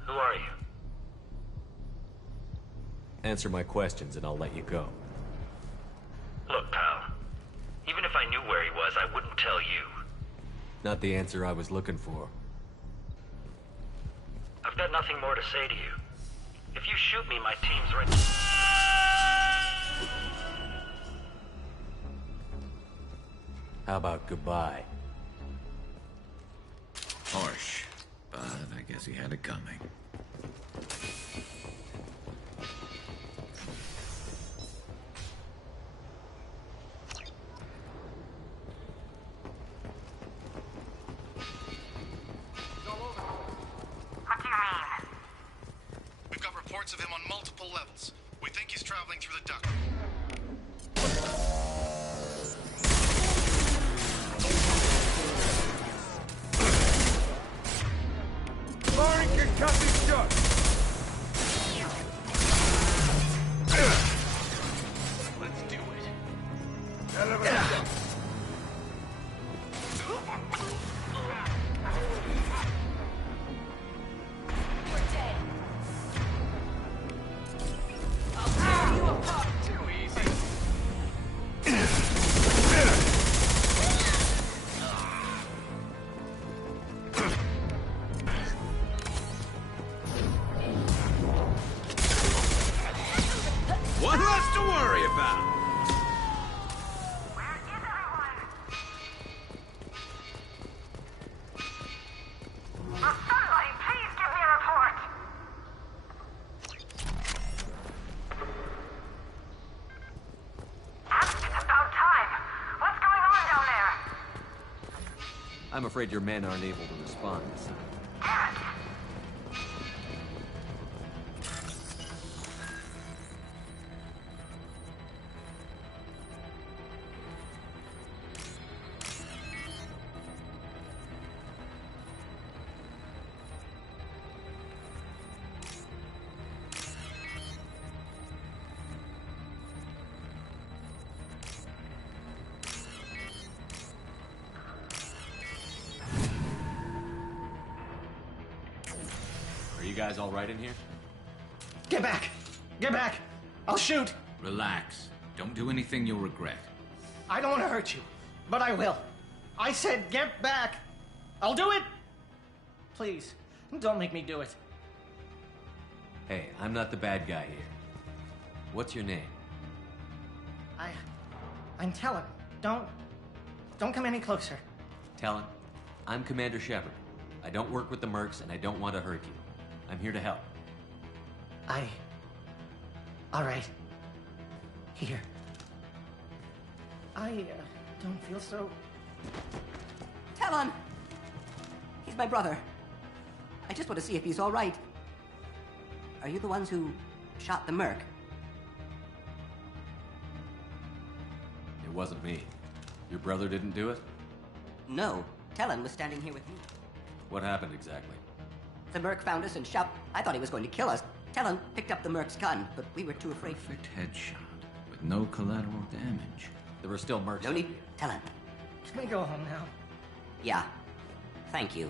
Who are you? Answer my questions and I'll let you go. Look, pal. Even if I knew where he was, I wouldn't tell you. Not the answer I was looking for. I've got nothing more to say to you. If you shoot me, my team's ready. How about goodbye? Harsh, but I guess he had it coming. What do you mean? We've got reports of him on multiple levels. We think he's traveling through the duct. Firing concussive shot! I'm afraid your men aren't able to respond this time. Are you guys all right in here? Get back! Get back! I'll shoot! Relax. Don't do anything you'll regret. I don't want to hurt you, but I will. I said get back! I'll do it! Please, don't make me do it. Hey, I'm not the bad guy here. What's your name? I'm Talon. Don't come any closer. Talon, I'm Commander Shepard. I don't work with the mercs, and I don't want to hurt you. I'm here to help. All right. Here. I don't feel so... Talon! He's my brother. I just want to see if he's all right. Are you the ones who shot the merc? It wasn't me. Your brother didn't do it? No. Talon was standing here with me. What happened exactly? The merc found us and shot. I thought he was going to kill us. Talon picked up the merc's gun, but we were too afraid. Perfect headshot, with no collateral damage. There were still mercs. No need. Talon. Can we go home now? Yeah. Thank you.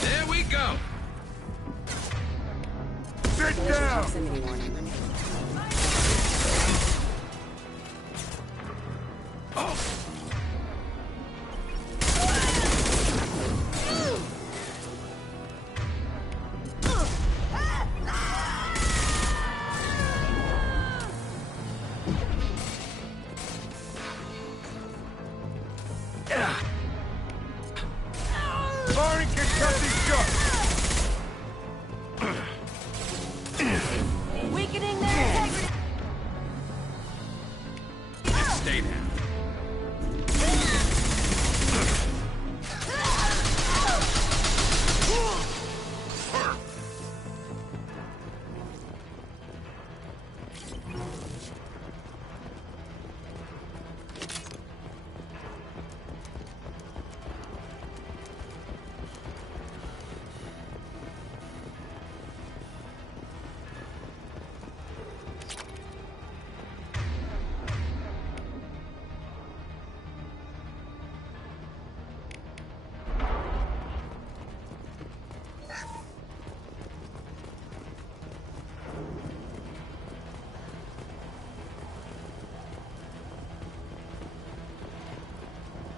There we go. Sit down. Proximity warning. Barney can cut these shots. Weakening their integrity. Stay down.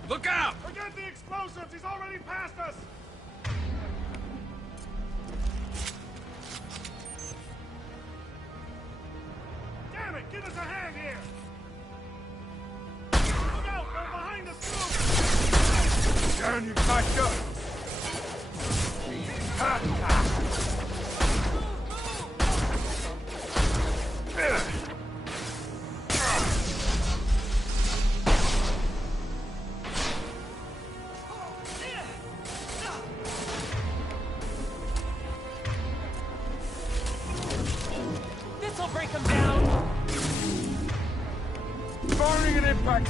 Look out! Forget the explosives! He's already past us! Damn it! Give us a hand here! Look out! They're behind us too! Darren, you catch up! This'll break him down! Firing an impact!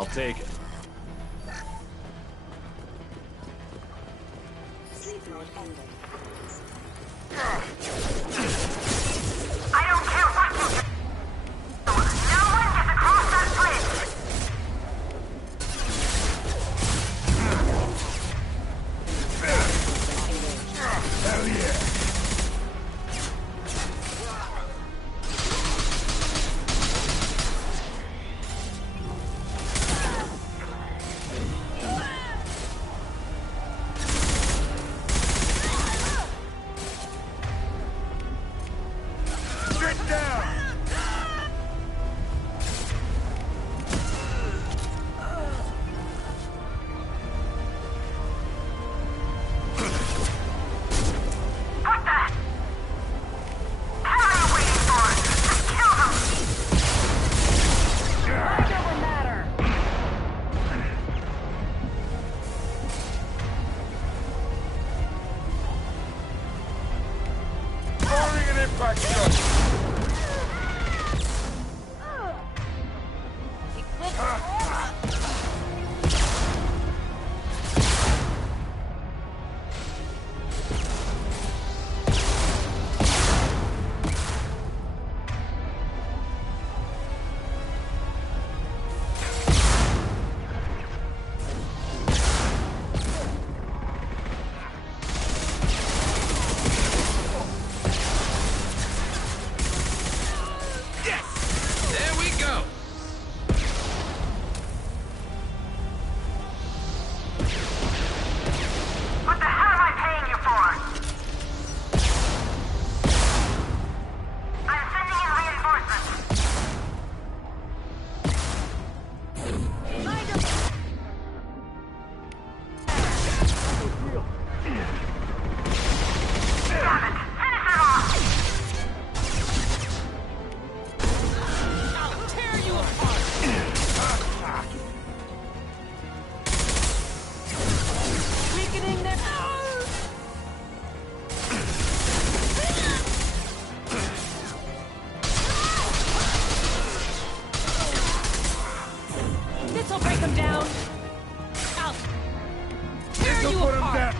I'll take it. Sleep mode ending. I don't care what you do! No one gets across that bridge! Hell yeah! Get down! What the? Hell are you waiting for? Just kill them! Mind over matter! Firing an impact shot! There we go! What the hell am I paying you for? I'm sending in reinforcements. Damn it! Finish it off! I'll tear you apart! Weakening their... This'll break them down. I'll tear This'll you put 'em apart. down.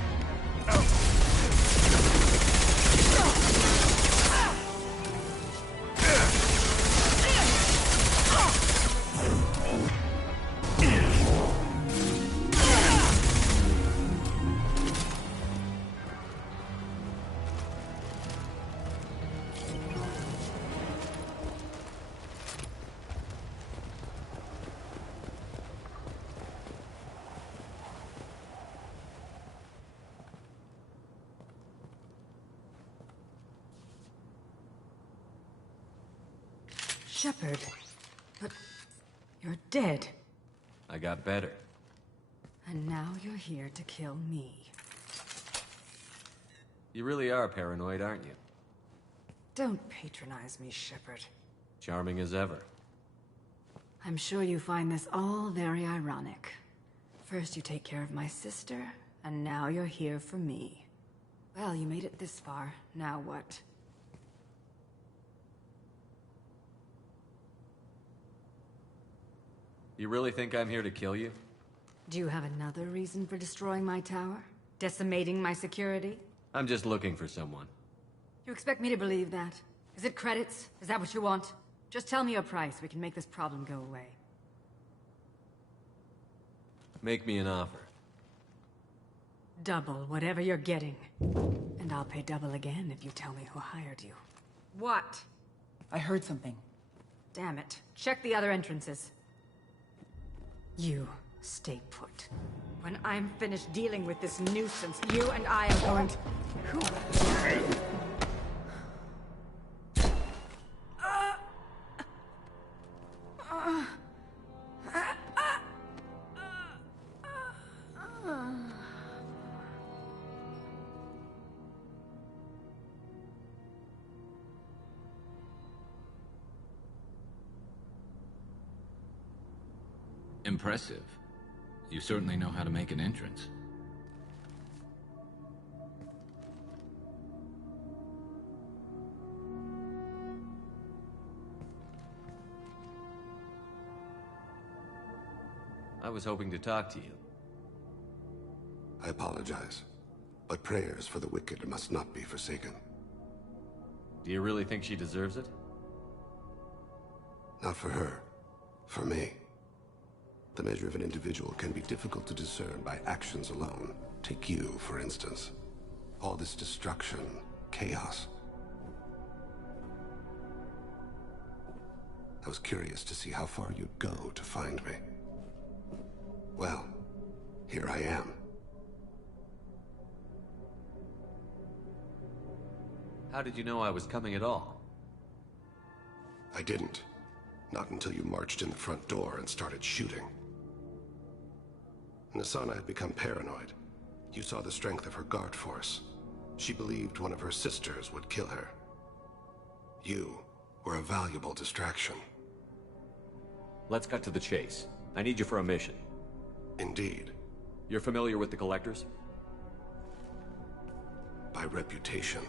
Shepard, but you're dead. I got better. And now you're here to kill me. You really are paranoid, aren't you? Don't patronize me, Shepard. Charming as ever. I'm sure you find this all very ironic. First you take care of my sister, and now you're here for me. Well, you made it this far. Now what? You really think I'm here to kill you? Do you have another reason for destroying my tower? Decimating my security? I'm just looking for someone. You expect me to believe that? Is it credits? Is that what you want? Just tell me a price. We can make this problem go away. Make me an offer. Double whatever you're getting. And I'll pay double again if you tell me who hired you. What? I heard something. Damn it. Check the other entrances. You stay put. When I'm finished dealing with this nuisance, you and I are going to... Impressive. You certainly know how to make an entrance. was hoping to talk to you. I apologize, but prayers for the wicked must not be forsaken. Do you really think she deserves it? Not for her. For me. The measure of an individual can be difficult to discern by actions alone. Take you, for instance. All this destruction, chaos. I was curious to see how far you'd go to find me. Well, here I am. How did you know I was coming at all? I didn't. Not until you marched in the front door and started shooting. Nassana had become paranoid. You saw the strength of her guard force. She believed one of her sisters would kill her. You were a valuable distraction. Let's cut to the chase. I need you for a mission. Indeed. You're familiar with the Collectors? By reputation.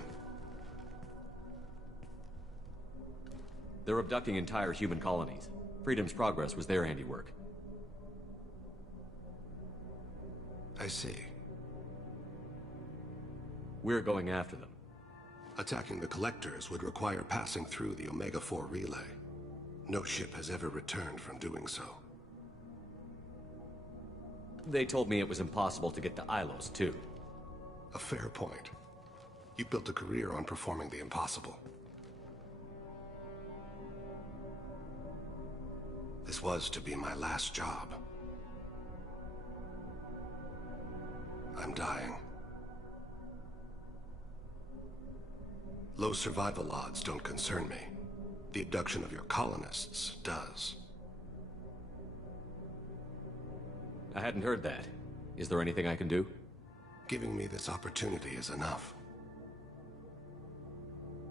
They're abducting entire human colonies. Freedom's Progress was their handiwork. I see. We're going after them. Attacking the Collectors would require passing through the Omega-4 relay. No ship has ever returned from doing so. They told me it was impossible to get to Ilos, too. A fair point. You built a career on performing the impossible. This was to be my last job. I'm dying. Low survival odds don't concern me. The abduction of your colonists does. I hadn't heard that. Is there anything I can do? Giving me this opportunity is enough.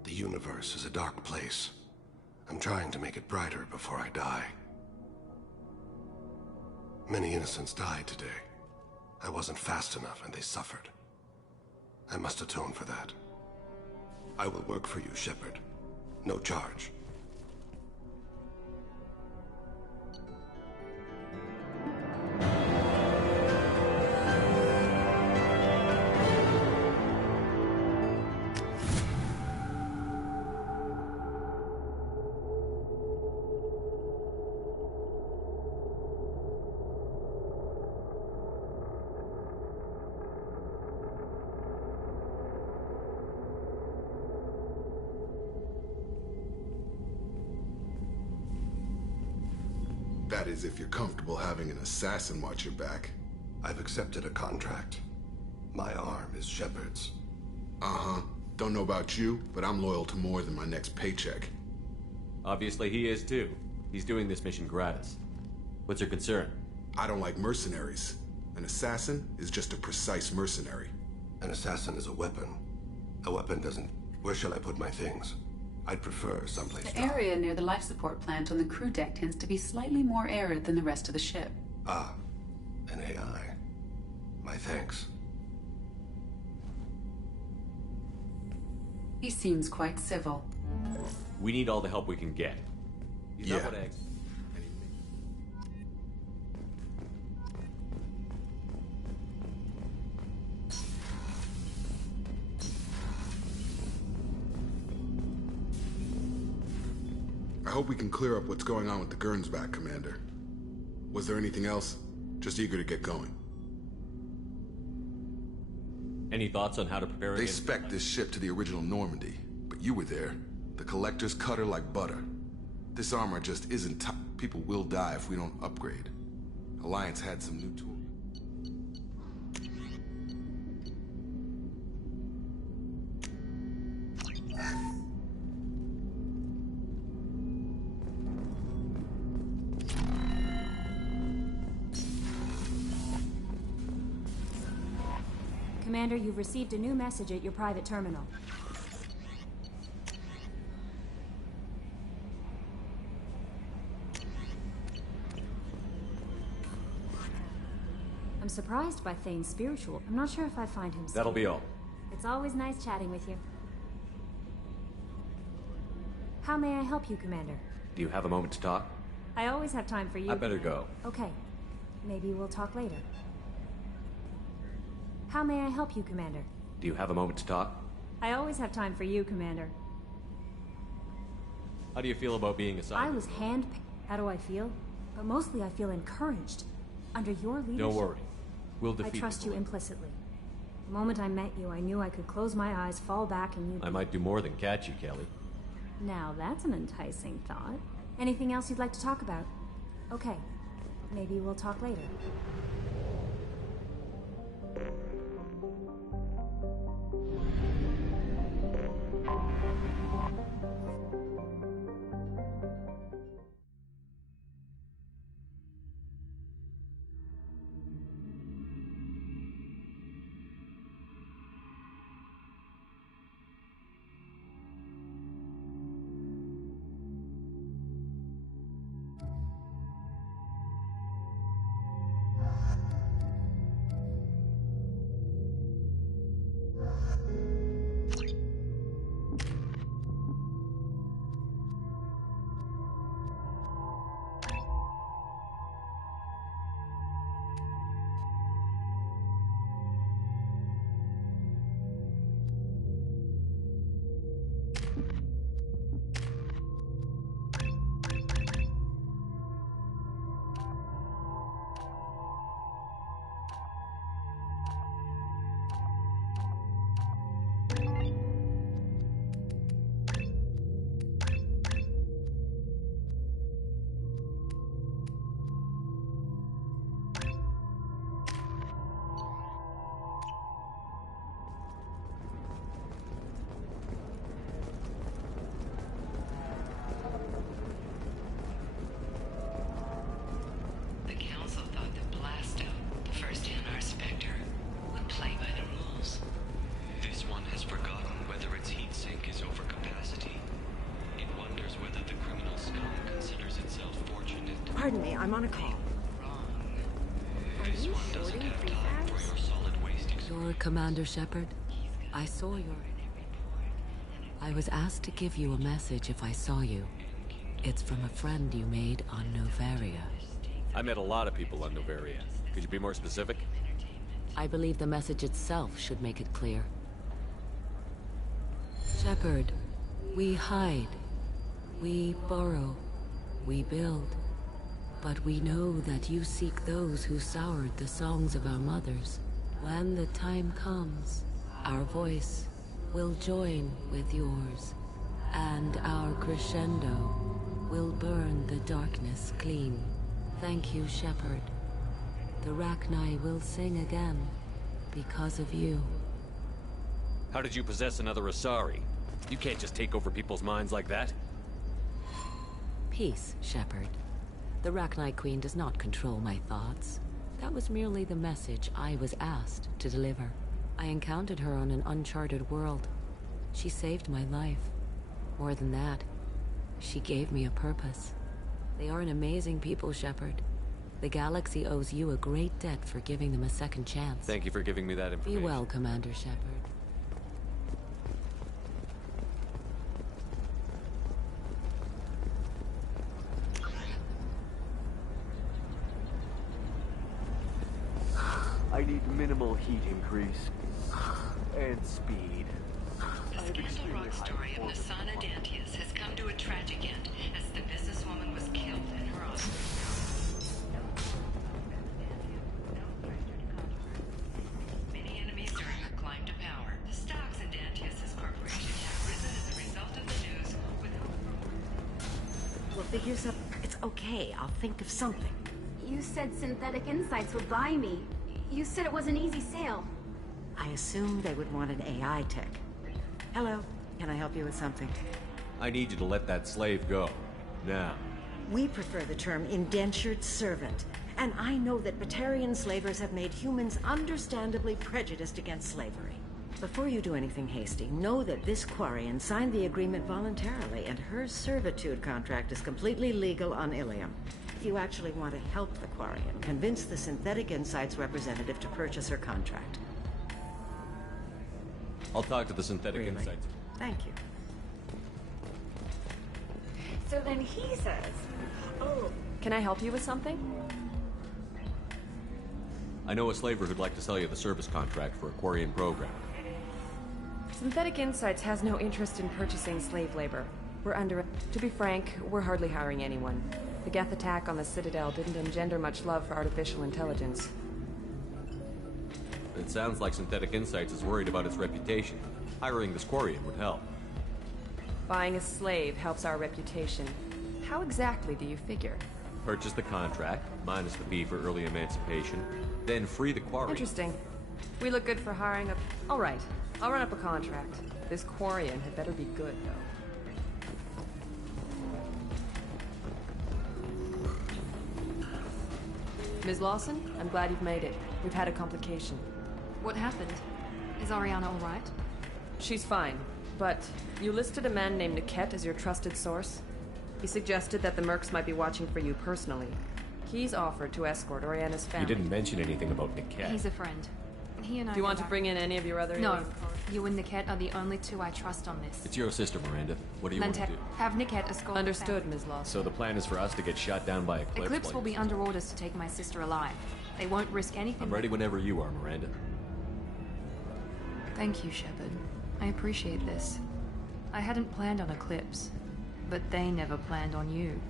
The universe is a dark place. I'm trying to make it brighter before I die. Many innocents died today. I wasn't fast enough and they suffered. I must atone for that. I will work for you, Shepard. No charge. That is if you're comfortable having an assassin watch your back. I've accepted a contract. My arm is Shepard's. Uh-huh. Don't know about you, but I'm loyal to more than my next paycheck. Obviously he is too. He's doing this mission gratis. What's your concern? I don't like mercenaries. An assassin is just a precise mercenary. An assassin is a weapon. A weapon doesn't... Where shall I put my things? I'd prefer someplace The dry. area near the life support plant on the crew deck tends to be slightly more arid than the rest of the ship. Ah, an AI. My thanks. He seems quite civil. We need all the help we can get. He's not what eggs. I hope we can clear up what's going on with the Gernsback, Commander. Was there anything else? Just eager to get going. Any thoughts on how to prepare They against... spec'd this ship to the original Normandy, but you were there. The Collectors cut her like butter. This armor just isn't tough. People will die if we don't upgrade. Alliance had some new tools. Commander, you've received a new message at your private terminal. I'm surprised by Thane's spiritual. I'm not sure if I find him... That'll be all. It's always nice chatting with you. How may I help you, Commander? Do you have a moment to talk? I always have time for you. I better go. Okay. Maybe we'll talk later. How may I help you, Commander? Do you have a moment to talk? I always have time for you, Commander. How do you feel about being assigned? I was handpicked. How do I feel? But mostly I feel encouraged. Under your leadership... Don't worry. We'll defeat I trust you implicitly. The moment I met you, I knew I could close my eyes, fall back, and you'd... I might do more than catch you, Kelly. Now that's an enticing thought. Anything else you'd like to talk about? Okay. Maybe we'll talk later. Pardon me, I'm on a call. You're Commander Shepard. I saw your... I was asked to give you a message if I saw you. It's from a friend you made on Novaria. I met a lot of people on Novaria. Could you be more specific? I believe the message itself should make it clear. Shepard, we hide. We borrow. We build. But we know that you seek those who soured the songs of our mothers. When the time comes, our voice will join with yours, and our crescendo will burn the darkness clean. Thank you, Shepard. The Rachni will sing again because of you. How did you possess another Asari? You can't just take over people's minds like that. Peace, Shepard. The Rachni Queen does not control my thoughts. That was merely the message I was asked to deliver. I encountered her on an uncharted world. She saved my life. More than that, she gave me a purpose. They are an amazing people, Shepard. The galaxy owes you a great debt for giving them a second chance. Thank you for giving me that information. Be well, Commander Shepard. I need minimal heat increase. And speed. The Scandal Rock story of Nasana Dantius has come to a tragic end as the businesswoman was killed in her office. Many enemies during her climb to power. The stocks in Dantius' corporation have risen as a result of the news with We'll figure something. It's okay. I'll think of something. You said Synthetic Insights would buy me. You said it was an easy sale. I assumed they would want an AI tech. Hello, can I help you with something? I need you to let that slave go. Now. We prefer the term indentured servant. And I know that Batarian slavers have made humans understandably prejudiced against slavery. Before you do anything hasty, know that this Quarian signed the agreement voluntarily, and her servitude contract is completely legal on Ilium. If you actually want to help the Quarian, convince the Synthetic Insights representative to purchase her contract. I'll talk to the Synthetic Insights. Thank you. So then he says, oh... Can I help you with something? I know a slaver who'd like to sell you the service contract for a Quarian program. Synthetic Insights has no interest in purchasing slave labor. We're under... To be frank, we're hardly hiring anyone. The Geth attack on the Citadel didn't engender much love for artificial intelligence. It sounds like Synthetic Insights is worried about its reputation. Hiring this Quarian would help. Buying a slave helps our reputation. How exactly do you figure? Purchase the contract, minus the fee for early emancipation, then free the Quarian. Interesting. We look good for hiring a... All right, I'll run up a contract. This Quarian had better be good, though. Ms. Lawson, I'm glad you've made it. We've had a complication. What happened? Is Ariana all right? She's fine, but you listed a man named Niket as your trusted source. He suggested that the Mercs might be watching for you personally. He's offered to escort Oriana's family. You didn't mention anything about Niket. He's a friend. He and I... Do you want to bring in any of your other... No. You and Niket are the only two I trust on this. It's your sister, Miranda. What do you want to do? Have Niket escort... Understood, Ms. Lawson. So the plan is for us to get shot down by Eclipse? Eclipse will be under orders to take my sister alive. They won't risk anything... I'm ready whenever you are, Miranda. Thank you, Shepard. I appreciate this. I hadn't planned on Eclipse, but they never planned on you.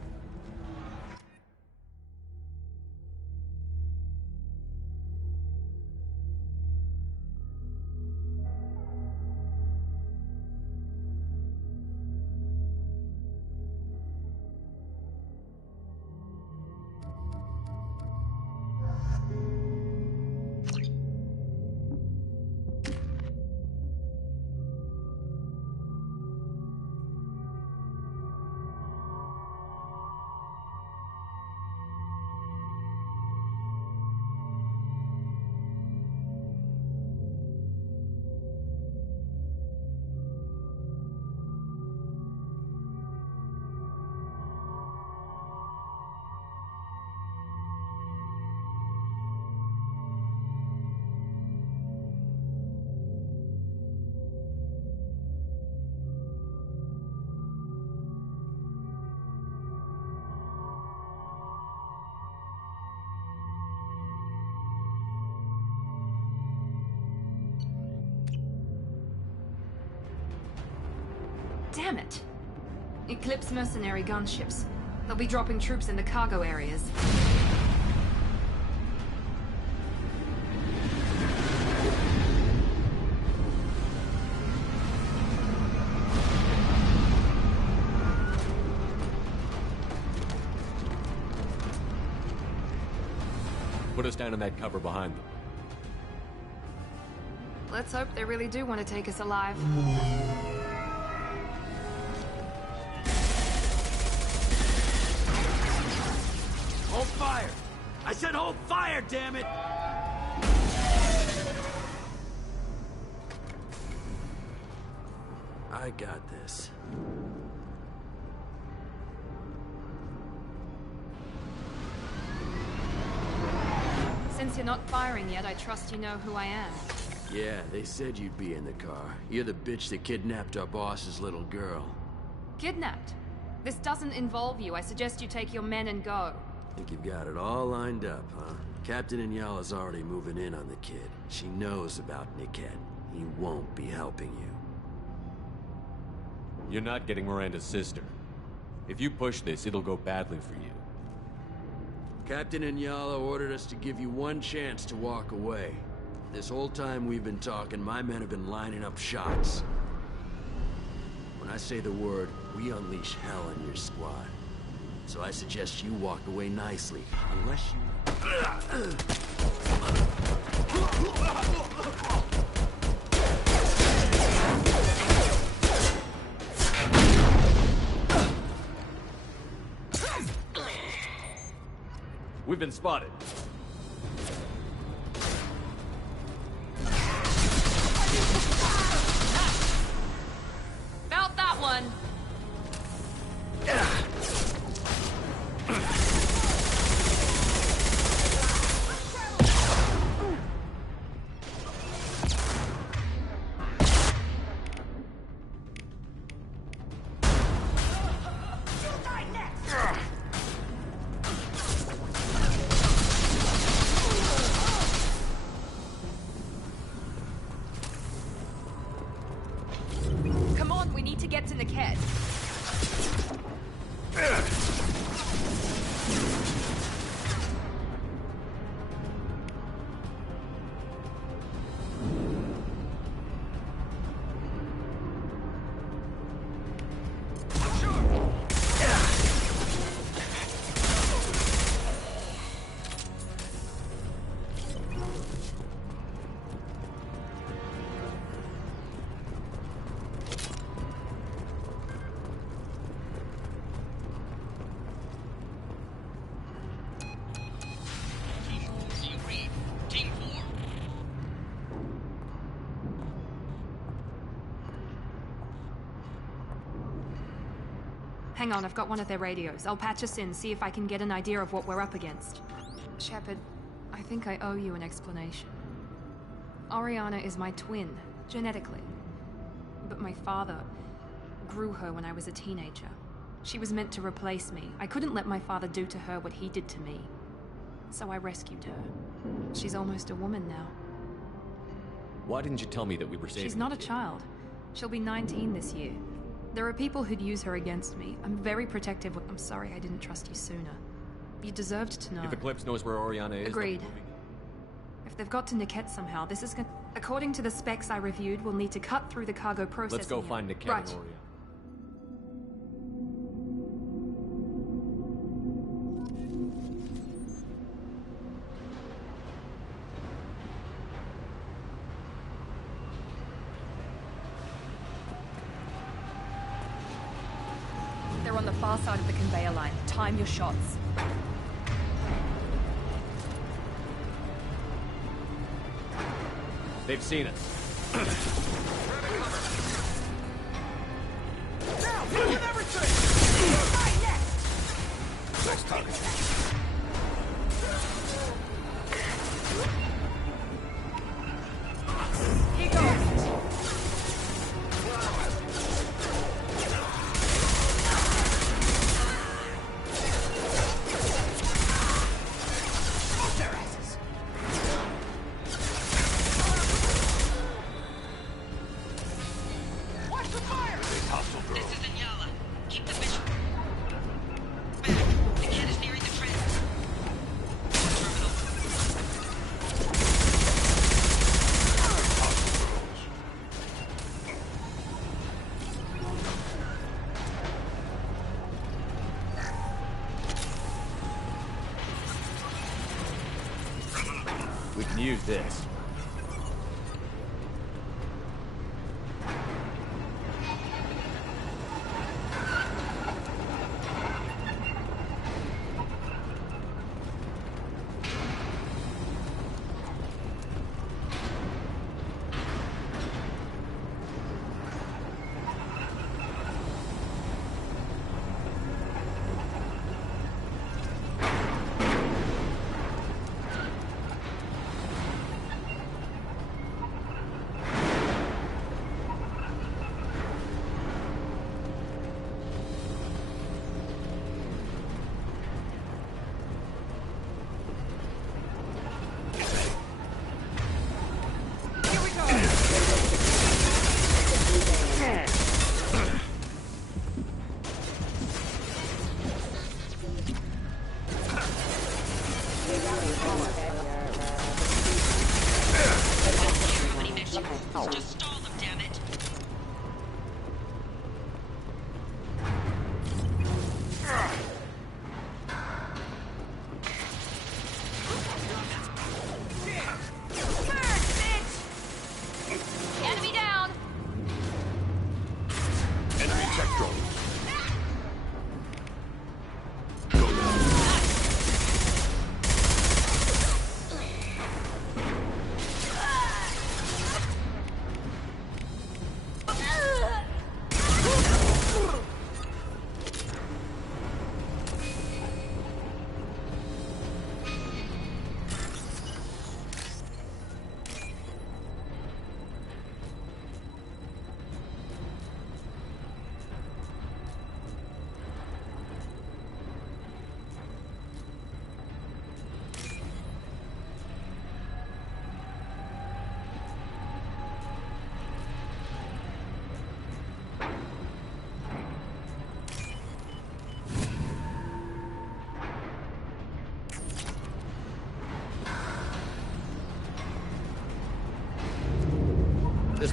Damn it! Eclipse mercenary gunships. They'll be dropping troops in the cargo areas. Put us down in that cover behind them. Let's hope they really do want to take us alive. Hold fire! I said hold fire, damn it! I got this. Since you're not firing yet, I trust you know who I am. Yeah, they said you'd be in the car. You're the bitch that kidnapped our boss's little girl. Kidnapped? This doesn't involve you. I suggest you take your men and go. Think you've got it all lined up, huh? Captain Inyala's already moving in on the kid. She knows about Niket. He won't be helping you. You're not getting Miranda's sister. If you push this, it'll go badly for you. Captain Inyala ordered us to give you one chance to walk away. This whole time we've been talking, my men have been lining up shots. When I say the word, we unleash hell in your squad. So I suggest you walk away nicely, unless you... We've been spotted. Felt that one! get to Niket. Hang on, I've got one of their radios. I'll patch us in, see if I can get an idea of what we're up against. Shepard, I think I owe you an explanation. Oriana is my twin, genetically. But my father grew her when I was a teenager. She was meant to replace me. I couldn't let my father do to her what he did to me. So I rescued her. She's almost a woman now. Why didn't you tell me that we were saving She's not a child. She'll be 19 this year. There are people who'd use her against me. I'm very protective. I'm sorry I didn't trust you sooner. You deserved to know. If Eclipse knows where Oriana is... Agreed. If they've got to Niket somehow, this is according to the specs I reviewed, we'll need to cut through the cargo processing. Let's go find Niket right. and Oriana. They're on the far side of the conveyor line. Time your shots. They've seen us. Now, hit with everything! Right next! Next target. Here goes! We can use this.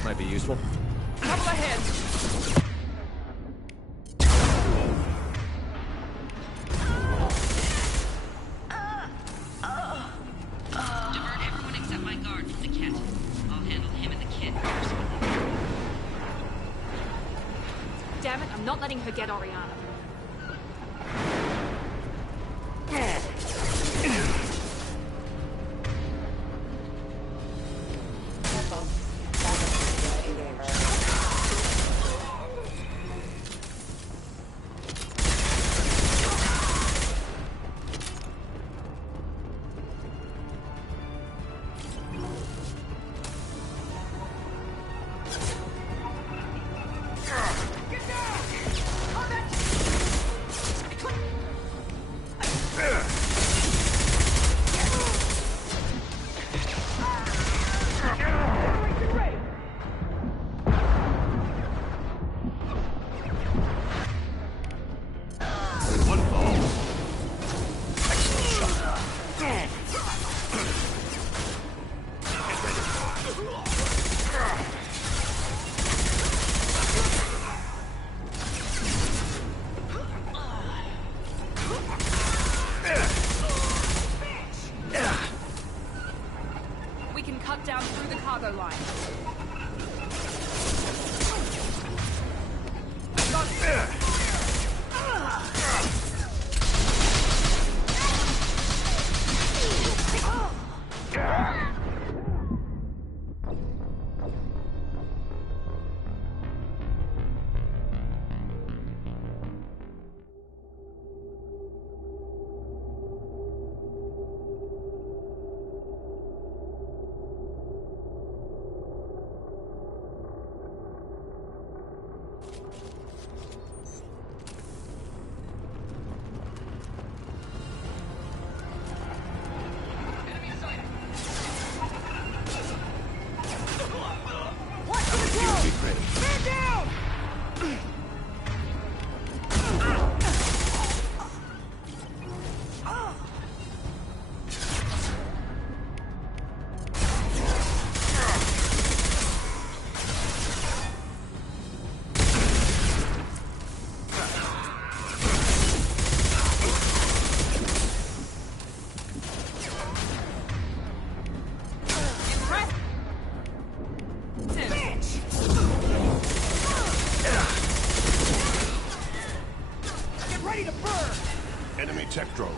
Might be useful. Couple ahead. Divert everyone except my guard from the kit. I'll handle him and the kid personally. Damn it, I'm not letting her get Oriana. We can cut down through the cargo line. Enemy tech drones.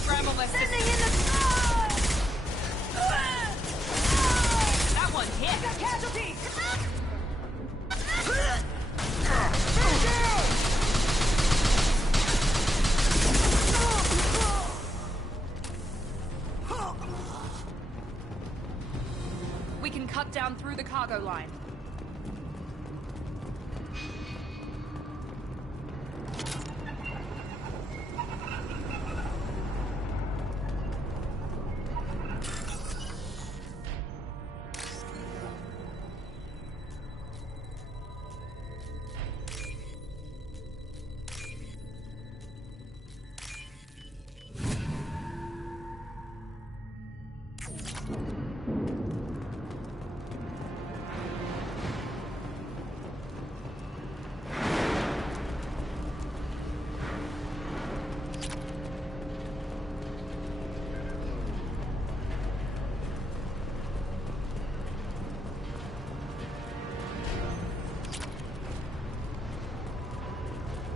Scramble this. Sending in the sky! That one hit. Got casualties! We can cut down through the cargo line.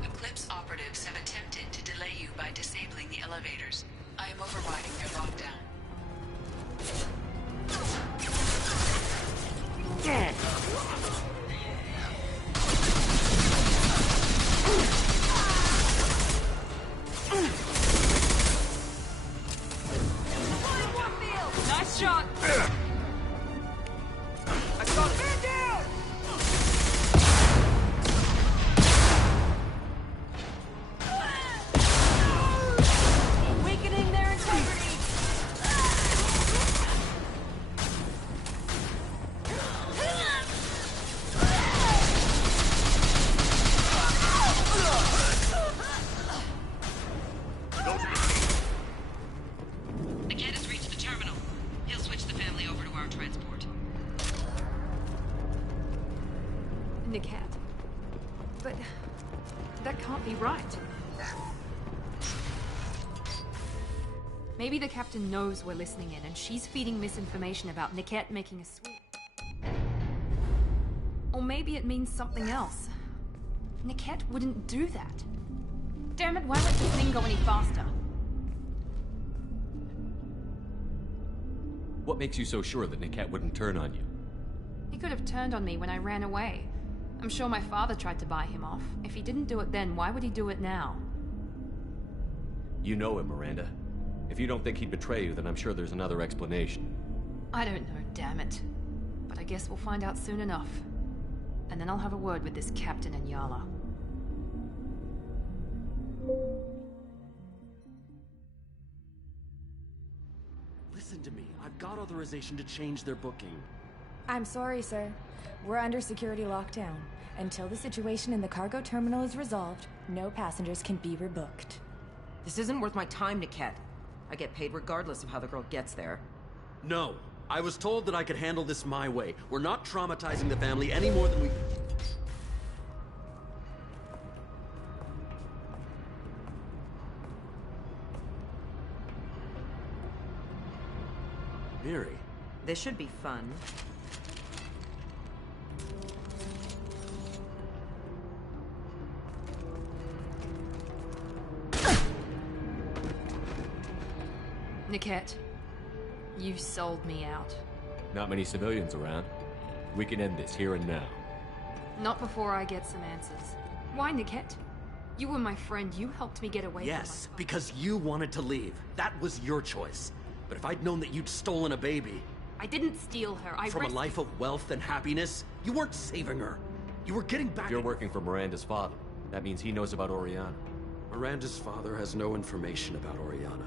Eclipse operatives have attempted to delay you by disabling the elevators. I am overriding their lockdown. Nice shot! I got it! Man down! Weakening their integrity! our transport. Niket. But that can't be right. Maybe the captain knows we're listening in, and she's feeding misinformation about Niket making a sweep. Or maybe it means something else. Niket wouldn't do that. Damn it, why let this thing go any faster? What makes you so sure that Niket wouldn't turn on you? He could have turned on me when I ran away. I'm sure my father tried to buy him off. If he didn't do it then, why would he do it now? You know him, Miranda. If you don't think he'd betray you, then I'm sure there's another explanation. I don't know, damn it. But I guess we'll find out soon enough. And then I'll have a word with this captain and Yala. Listen to me. I've got authorization to change their booking. I'm sorry, sir. We're under security lockdown. Until the situation in the cargo terminal is resolved, no passengers can be rebooked. This isn't worth my time, Niket. I get paid regardless of how the girl gets there. No. I was told that I could handle this my way. We're not traumatizing the family any more than we... Miri. This should be fun. Niket, you sold me out. Not many civilians around. We can end this here and now. Not before I get some answers. Why, Niket? You were my friend. You helped me get away Yes, because you wanted to leave. That was your choice. But if I'd known that you'd stolen a baby... I didn't steal her. From a life of wealth and happiness, you weren't saving her. You were getting back... You're working for Miranda's father. That means he knows about Oriana. Miranda's father has no information about Oriana.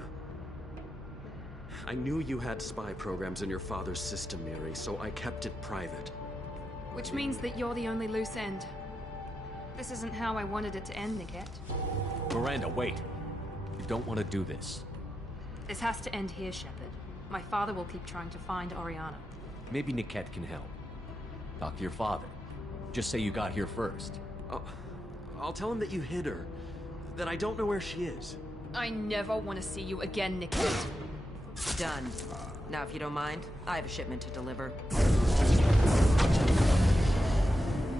I knew you had spy programs in your father's system, Miri, so I kept it private. Which means that you're the only loose end. This isn't how I wanted it to end, Niket. Miranda, wait. You don't want to do this. This has to end here, Shepard. My father will keep trying to find Oriana. Maybe Niket can help. Talk to your father. Just say you got here first. I'll tell him that you hid her. That I don't know where she is. I never want to see you again, Niket. Done. Now, if you don't mind, I have a shipment to deliver.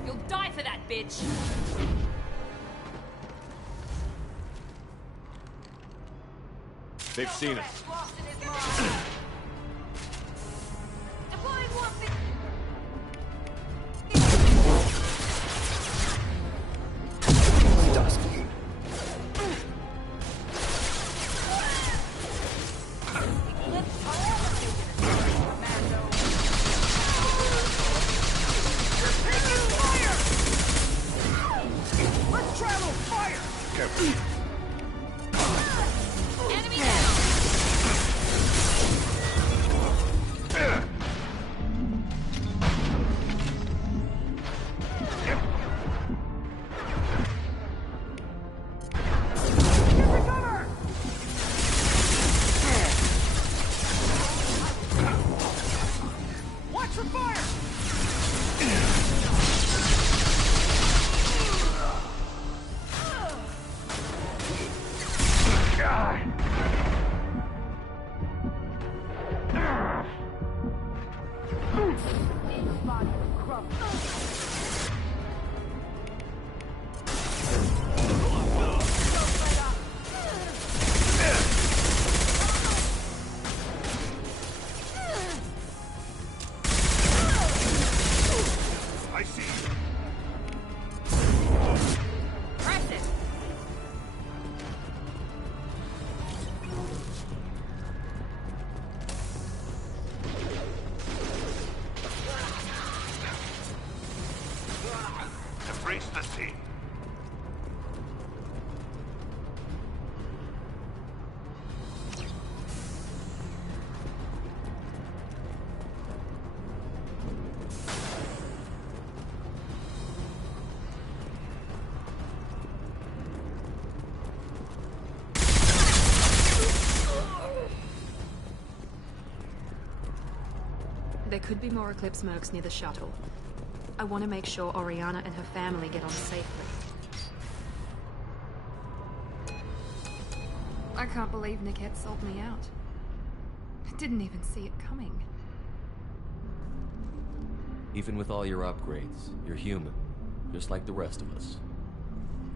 You'll die for that, bitch! They've seen us. Let's try a little fire! Careful. Enemy down! Watch for fire! I see you. Press it! Embrace the scene. There could be more Eclipse mercs near the shuttle. I want to make sure Oriana and her family get on safely. I can't believe Niket sold me out. I didn't even see it coming. Even with all your upgrades, you're human, just like the rest of us.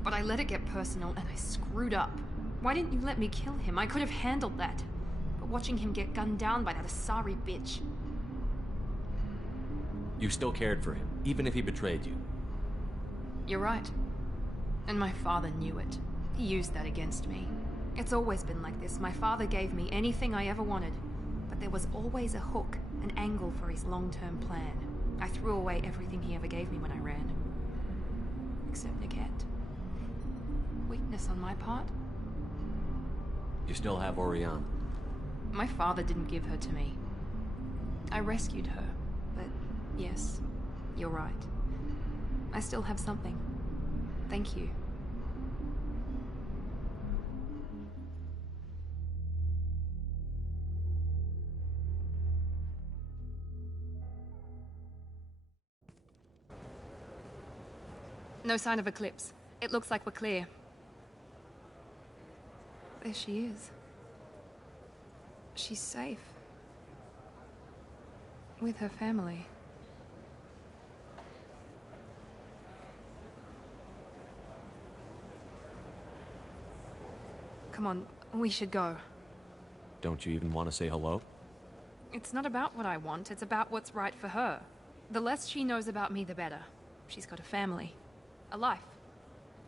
But I let it get personal and I screwed up. Why didn't you let me kill him? I could have handled that. But watching him get gunned down by that Asari bitch... You still cared for him, even if he betrayed you. You're right. And my father knew it. He used that against me. It's always been like this. My father gave me anything I ever wanted. But there was always a hook, an angle for his long-term plan. I threw away everything he ever gave me when I ran. Except Niket. Weakness on my part? You still have Oriana. My father didn't give her to me. I rescued her, but yes, you're right. I still have something. Thank you. No sign of Eclipse. It looks like we're clear. There she is. She's safe. With her family. Come on, we should go. Don't you even want to say hello? It's not about what I want, it's about what's right for her. The less she knows about me, the better. She's got a family. A life.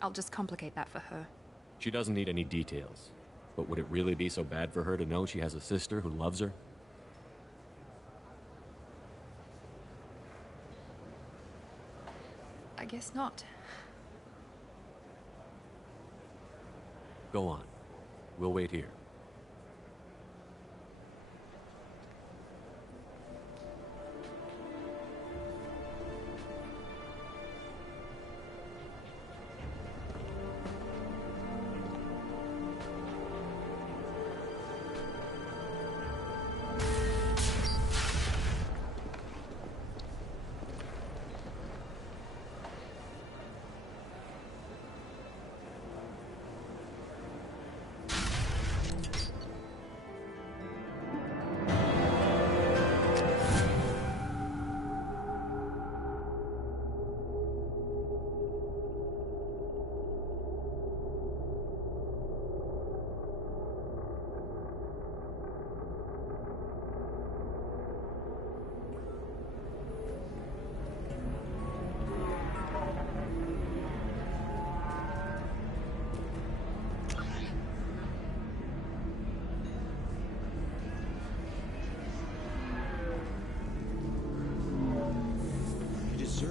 I'll just complicate that for her. She doesn't need any details. But would it really be so bad for her to know she has a sister who loves her? I guess not. Go on. We'll wait here.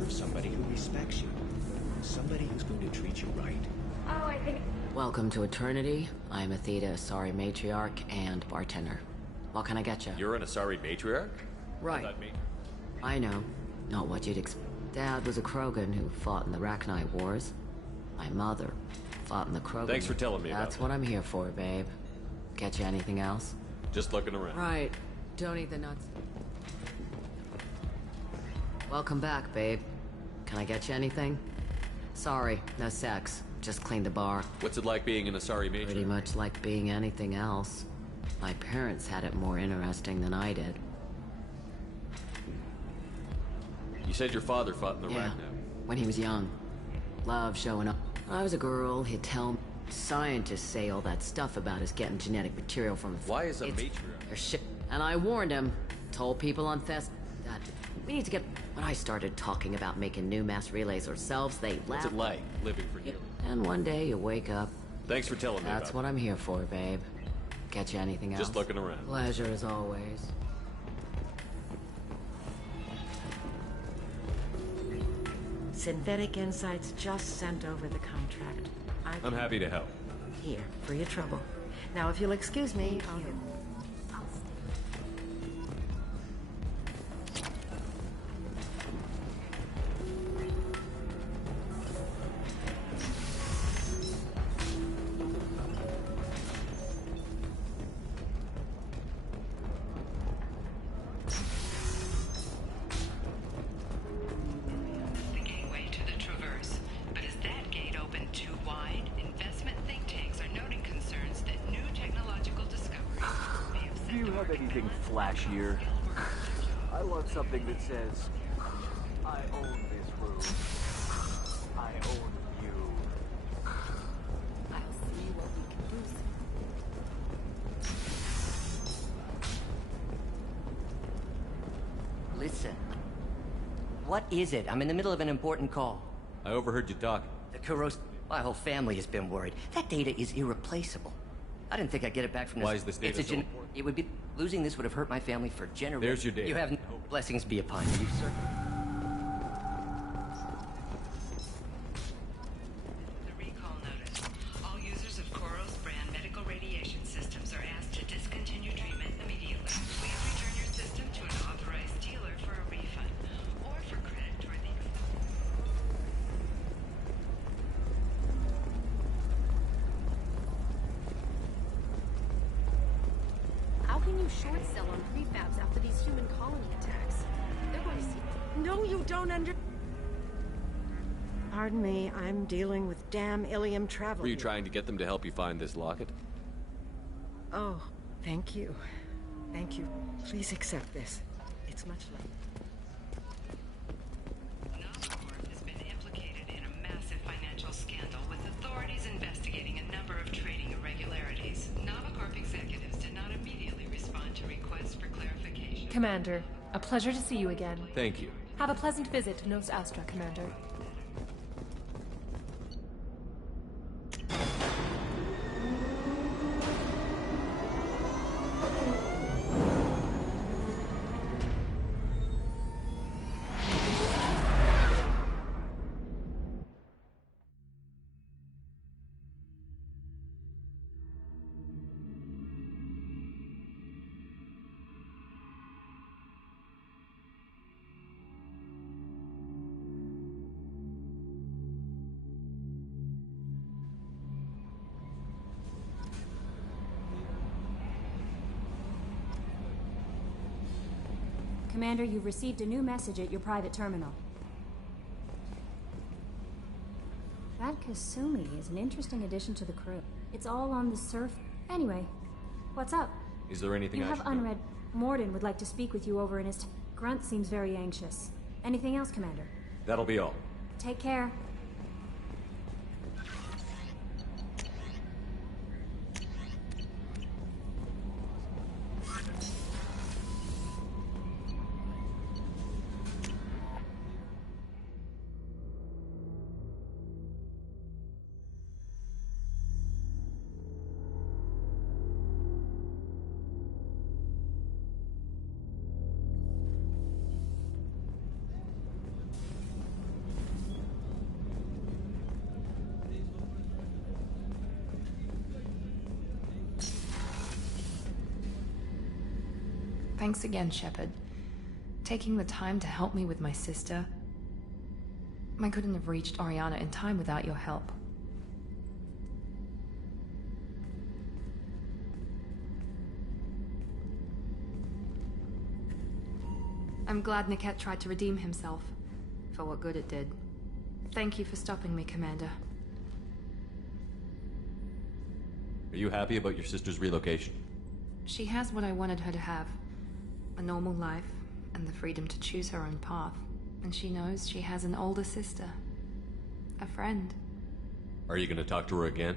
Somebody who respects you. Somebody who's going to treat you right. Oh, I think... Welcome to Eternity. I'm Athena, Asari matriarch and bartender. What can I get you? You're an Asari matriarch? Right. What does that mean? I know. Not what you'd expect. Dad was a Krogan who fought in the Rachni Wars. My mother fought in the Krogan... Thanks for telling me That's what I'm here for, babe. Get you anything else? Just looking around. Right. Don't eat the nuts. Welcome back, babe. Can I get you anything? Sorry, no sex. Just cleaned the bar. What's it like being an Asari matriarch? Pretty much like being anything else. My parents had it more interesting than I did. You said your father fought in the Yeah, when he was young. Loved showing up. When I was a girl, he'd tell me scientists say all that stuff about us getting genetic material from... Why is a matriarch? They're shit. And I warned him. Told people on Thess that we need to get... When I started talking about making new mass relays ourselves, they laughed. What's it like, living for you? And one day you wake up. Thanks for telling me That's what I'm here for, babe. Get you anything else? Just looking around. Pleasure as always. Synthetic Insights just sent over the contract. I'm happy to help. Here, for your trouble. Now, if you'll excuse me, I'll... have anything flashier? I want something that says, I own this room. I own you. I'll see what we can lose. Listen. What is it? I'm in the middle of an important call. I overheard you talking. The Kuros... My whole family has been worried. That data is irreplaceable. I didn't think I'd get it back from this... Why is this data so important? It would be... Losing this would have hurt my family for generations. There's your data. You have no blessings be upon you, sir. The recall notice. All users of Koros brand medical radiation systems are asked to discontinue treatment immediately. Please return your system to an authorized dealer for a refund or for credit toward the... How can you short sell on prefabs after these human colony attacks? They're going to see... No, you don't Pardon me, I'm dealing with damn Ilium travel. Were you trying to get them to help you find this locket? Oh, thank you. Thank you. Please accept this. It's much love. Novacorp has been implicated in a massive financial scandal with authorities investigating a number of trading irregularities. Novacorp executives did not immediately respond to requests for clarification. Commander, a pleasure to see you again. Thank you. Have a pleasant visit to Nos Astra, Commander. Commander, you've received a new message at your private terminal. That Kasumi is an interesting addition to the crew. It's all on the surf. Anyway, what's up? Is there anything You I have should know? unread. Morden would like to speak with you over in his... Grunt seems very anxious. Anything else, Commander? That'll be all. Take care. Thanks again, Shepard. Taking the time to help me with my sister. I couldn't have reached Oriana in time without your help. I'm glad Niket tried to redeem himself, for what good it did. Thank you for stopping me, Commander. Are you happy about your sister's relocation? She has what I wanted her to have. A normal life, and the freedom to choose her own path. And she knows she has an older sister. A friend. Are you gonna talk to her again?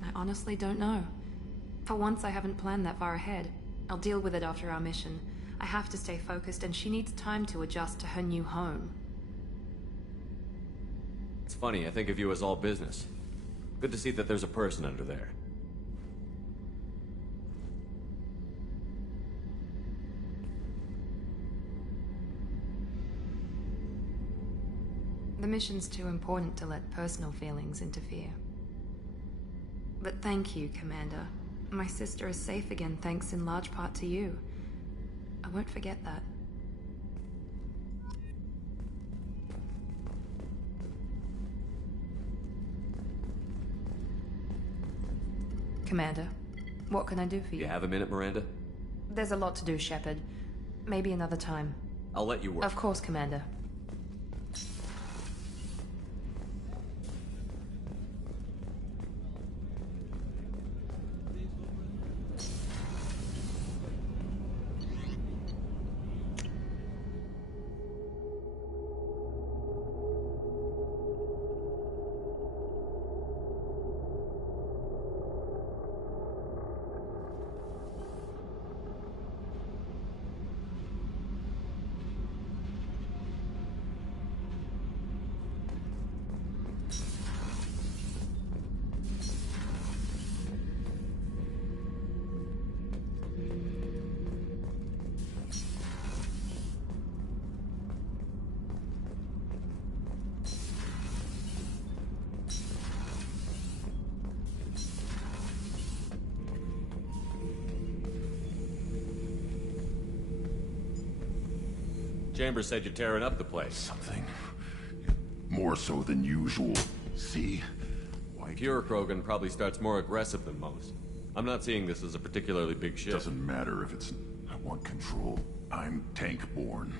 I honestly don't know. For once, I haven't planned that far ahead. I'll deal with it after our mission. I have to stay focused, and she needs time to adjust to her new home. It's funny, I think of you as all business. Good to see that there's a person under there. The mission's too important to let personal feelings interfere. But thank you, Commander. My sister is safe again thanks in large part to you. I won't forget that. Commander, what can I do for you? You have a minute, Miranda? There's a lot to do, Shepard. Maybe another time. I'll let you work. Of course, Commander. Chambers said you're tearing up the place. Something more so than usual. See? Why? Pure Krogan probably starts more aggressive than most. I'm not seeing this as a particularly big ship. Doesn't matter if it's... I want control. I'm tank-born.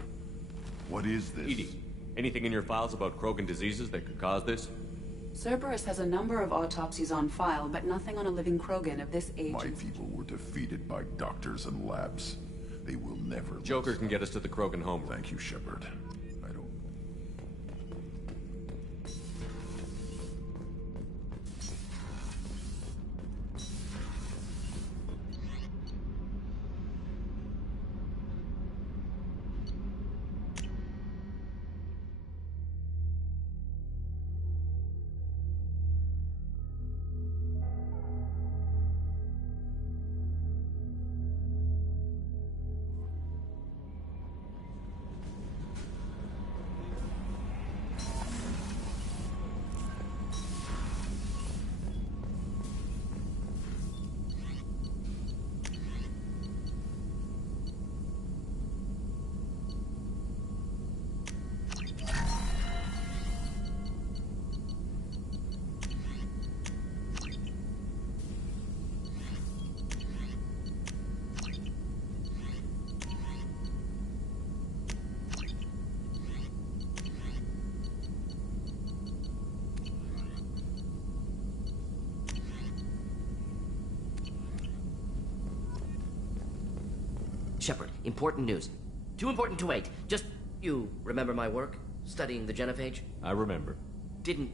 What is this? EDI, anything in your files about Krogan diseases that could cause this? Cerberus has a number of autopsies on file, but nothing on a living Krogan of this age. My people were defeated by doctors and labs. They will never... Joker can get us to the Krogan home. Thank you, Shepard. Shepard, important news. Too important to wait. Just, you remember my work? Studying the genophage? I remember. Didn't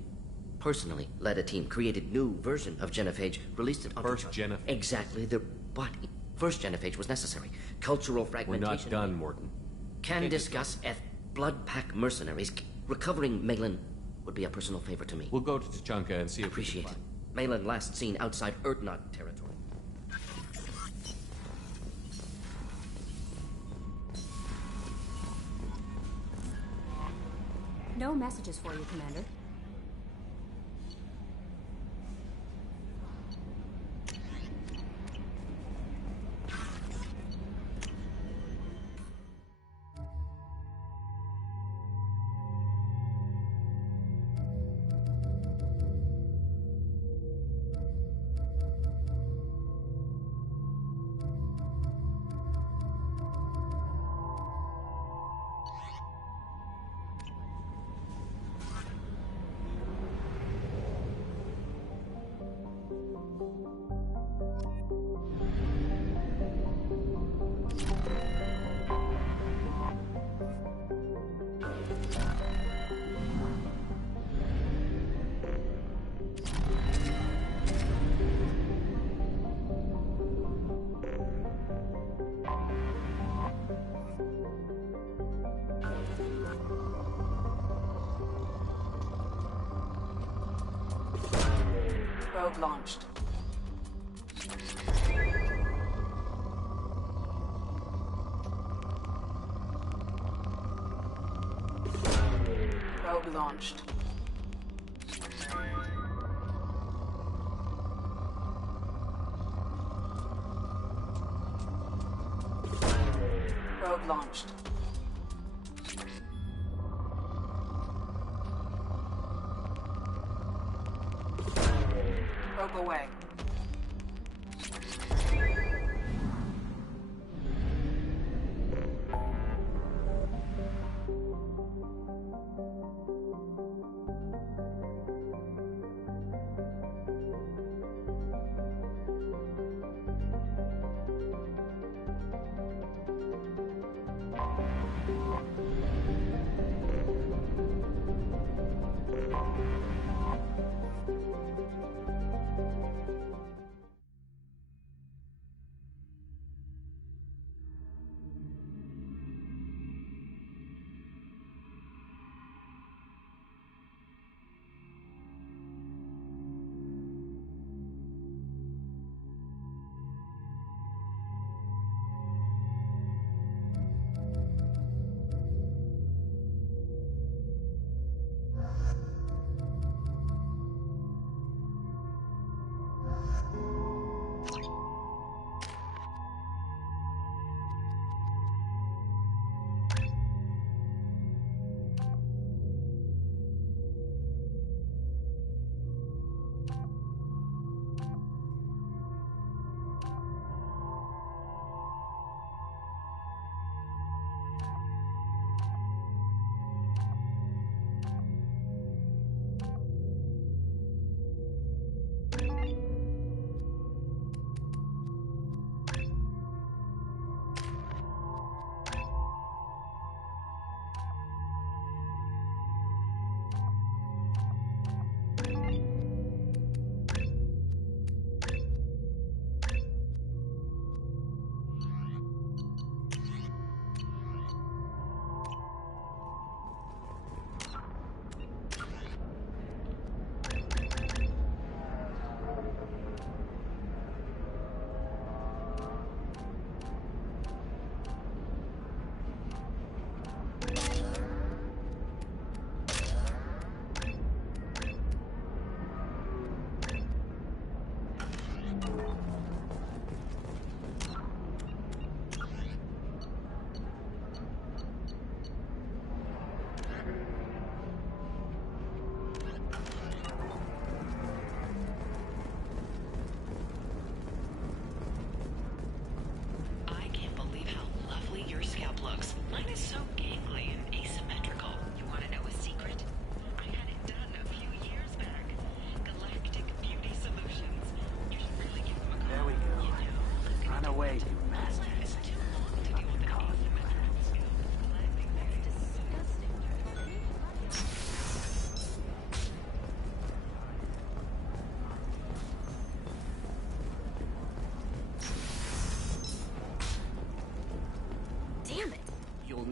personally led a team, created new version of genophage, released it on... First genophage? Exactly. But first genophage was necessary. Cultural fragmentation... We're not done, Morton. Can discuss blood pack mercenaries. Recovering Malin would be a personal favor to me. We'll go to Tuchanka and see if Appreciate it. Malin last seen outside Urdnot territory. No messages for you, Commander. Probe launched. Probe launched. Probe launched. Probe away.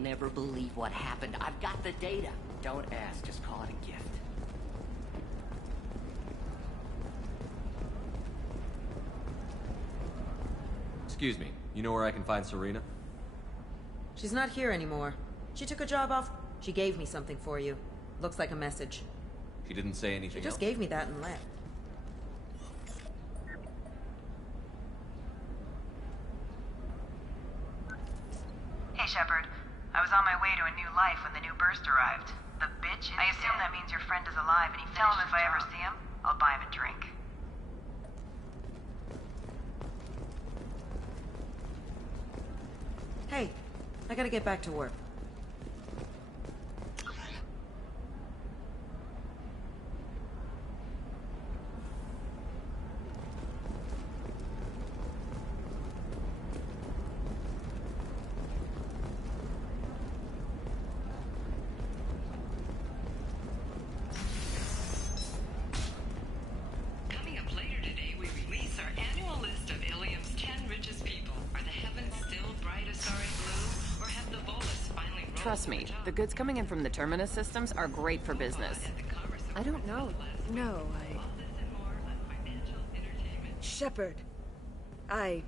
never believe what happened. I've got the data. Don't ask, just call it a gift. Excuse me, you know where I can find Serena? She's not here anymore. She took a job off. She gave me something for you. Looks like a message. She didn't say anything She just else? gave me that and left. Hey, Shepard. I was on my way to a new life when the new burst arrived. The bitch is I assume that means your friend is alive and he finished. Tell him if I ever see him, I'll buy him a drink. Hey, I gotta get back to work. Coming up later today, we release our annual list of Ilium's 10 richest people. Are the heavens still bright as starry blue, or have the Volus finally rolled? Trust me, the goods coming in from the Terminus systems are great for business. I don't know. No, Shepard. I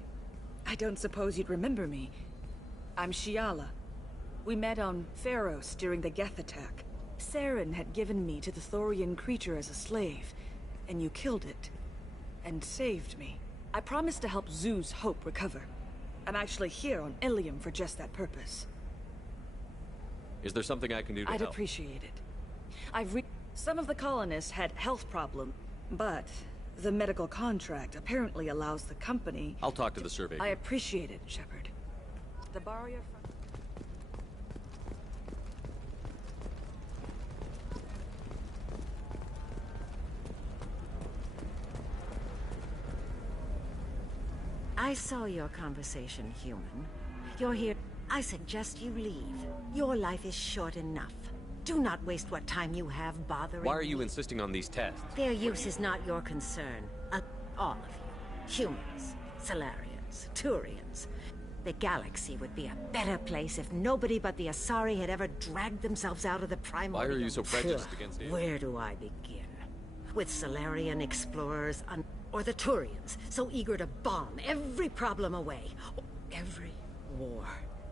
don't suppose you'd remember me. I'm Shiala. We met on Pharos during the Geth attack. Saren had given me to the Thorian creature as a slave, and you killed it. And saved me. I promised to help Zeus Hope recover. I'm actually here on Ilium for just that purpose. Is there something I can do to I'd help? appreciate it. Some of the colonists had health problems, but the medical contract apparently allows the company... I'll talk to the survey. I appreciate it, Shepard. The barrier... I saw your conversation, human. You're here. I suggest you leave. Your life is short enough. Do not waste what time you have bothering Why are you me. insisting on these tests? Their use is not your concern. All of you. Humans, Solarians, Turians. The galaxy would be a better place if nobody but the Asari had ever dragged themselves out of the primordial. Why are you so prejudiced against aliens? Where do I begin? With Solarian explorers or the Turians, so eager to bomb every problem away. Every war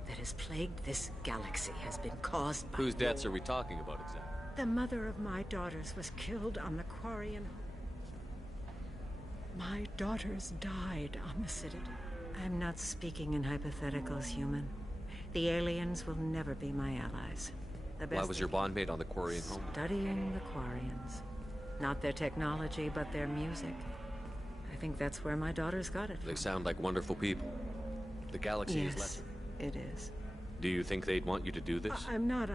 that has plagued this galaxy has been caused by... Whose deaths are we talking about exactly? The mother of my daughters was killed on the Quarian. My daughters died on the Citadel. I'm not speaking in hypotheticals, human. The aliens will never be my allies. The best Why was your bond made on the Quarian home? Studying the Quarians. Not their technology, but their music. I think that's where my daughters got it from. They sound like wonderful people. The galaxy is Yes, lesser. it is. Do you think they'd want you to do this? I'm not.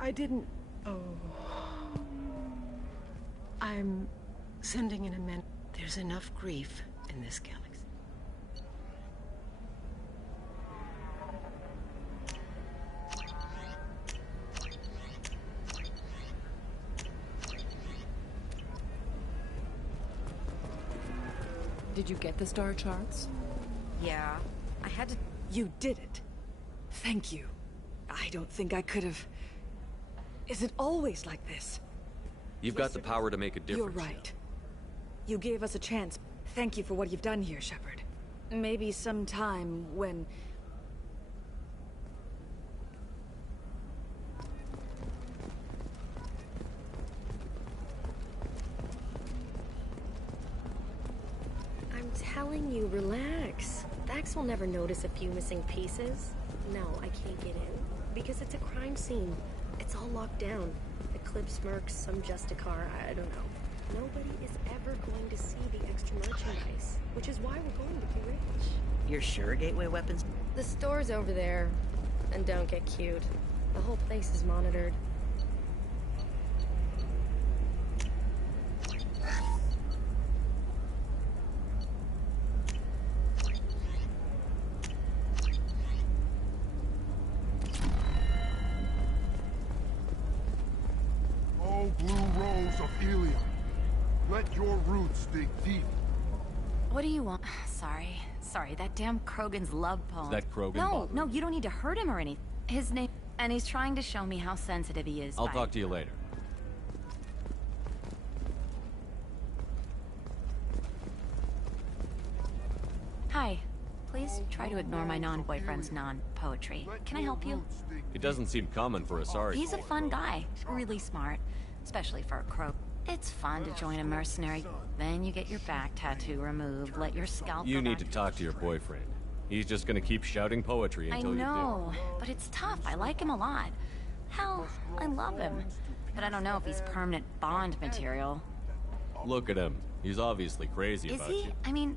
I didn't... Oh... I'm sending an amendment. There's enough grief in this galaxy. Did you get the star charts? Yeah, I had to... You did it. Thank you. I don't think I could have... Is it always like this? You've got the power to make a difference. You're right. You gave us a chance. Thank you for what you've done here, Shepard. Maybe sometime when... I'm telling you, relax. Vax will never notice a few missing pieces. No, I can't get in. Because it's a crime scene. It's all locked down. Eclipse mercs, some Justicar, I don't know. Nobody is ever going to see the extra merchandise, which is why we're going to be rich. You're sure Gateway Weapons? The store's over there. And don't get cute. The whole place is monitored. Oh, blue rose of Ilium. Let your roots dig deep. What do you want? Sorry, that damn Krogan's love poem. Is that Krogan No, bothering no, you don't need to hurt him or anything. His name... And he's trying to show me how sensitive he is. I'll talk to you later. Hi. Please try to ignore my non-boyfriend's non-poetry. Can I help you? It doesn't seem common for Asari. He's a fun guy. Really smart. Especially for a crow. It's fun to join a mercenary. Then you get your back tattoo removed, let your scalp You go need back. to talk to your boyfriend. He's just gonna keep shouting poetry I until you do. know, but it's tough. I like him a lot. Hell, I love him. But I don't know if he's permanent Bond material. Look at him. He's obviously crazy Is about he? you. I mean,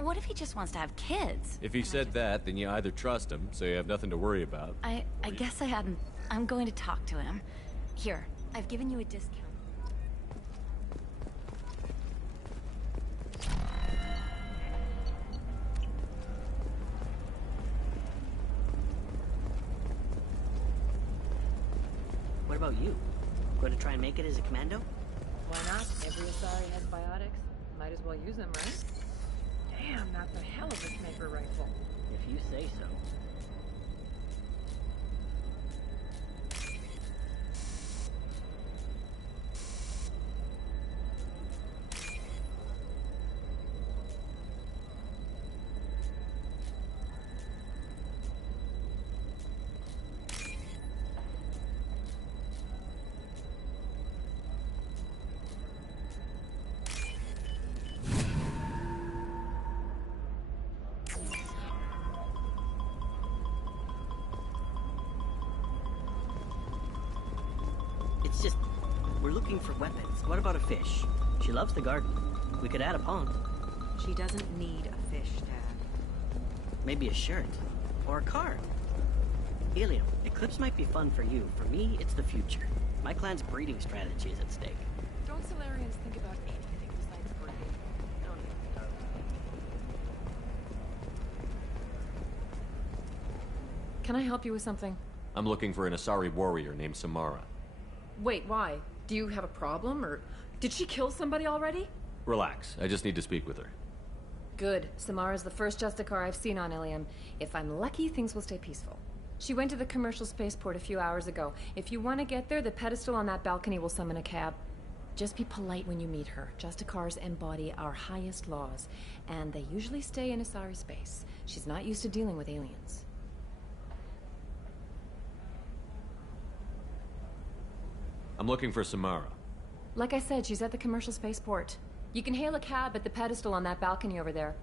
what if he just wants to have kids? If he said that, then you either trust him, so you have nothing to worry about. I guess I hadn't. I'm going to talk to him. Here, I've given you a discount. What about you? Going to try and make it as a commando? Why not? Every Asari has biotics. Might as well use them, right? Damn, that's a hell of a sniper rifle. If you say so. It's just, we're looking for weapons. What about a fish? She loves the garden. We could add a pond. She doesn't need a fish, Dad. Maybe a shirt. Or a car. Helium, Eclipse might be fun for you. For me, it's the future. My clan's breeding strategy is at stake. Don't Solarians think about anything besides breeding? Don't even. Can I help you with something? I'm looking for an Asari warrior named Samara. Wait, why? Do you have a problem, or did she kill somebody already? Relax, I just need to speak with her. Good. Samara's the first Justicar I've seen on Ilium. If I'm lucky, things will stay peaceful. She went to the commercial spaceport a few hours ago. If you want to get there, the pedestal on that balcony will summon a cab. Just be polite when you meet her. Justicars embody our highest laws, and they usually stay in Asari space. She's not used to dealing with aliens. I'm looking for Samara. Like I said, she's at the commercial spaceport. You can hail a cab at the pedestal on that balcony over there.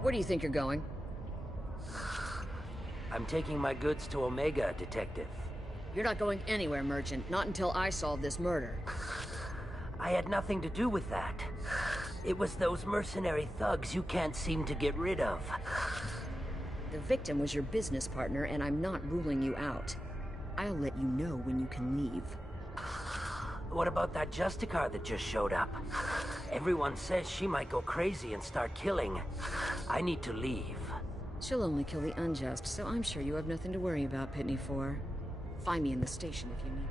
Where do you think you're going? I'm taking my goods to Omega, Detective. You're not going anywhere, Merchant. Not until I solve this murder. I had nothing to do with that. It was those mercenary thugs you can't seem to get rid of. The victim was your business partner, and I'm not ruling you out. I'll let you know when you can leave. What about that Justicar that just showed up? Everyone says she might go crazy and start killing. I need to leave. She'll only kill the unjust, so I'm sure you have nothing to worry about, Pitney 4. Find me in the station if you need.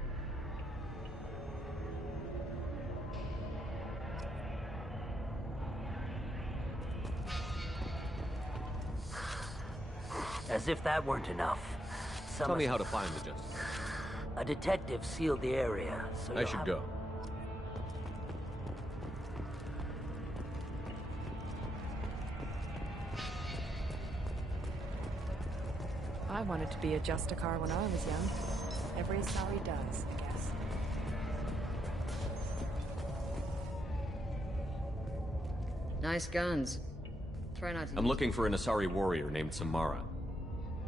As if that weren't enough. Tell me how to find the Justice. A detective sealed the area, so I should go. I wanted to be a Justicar when I was young. Every Asari does, I guess. Nice guns. Try not to. I'm looking for an Asari warrior named Samara.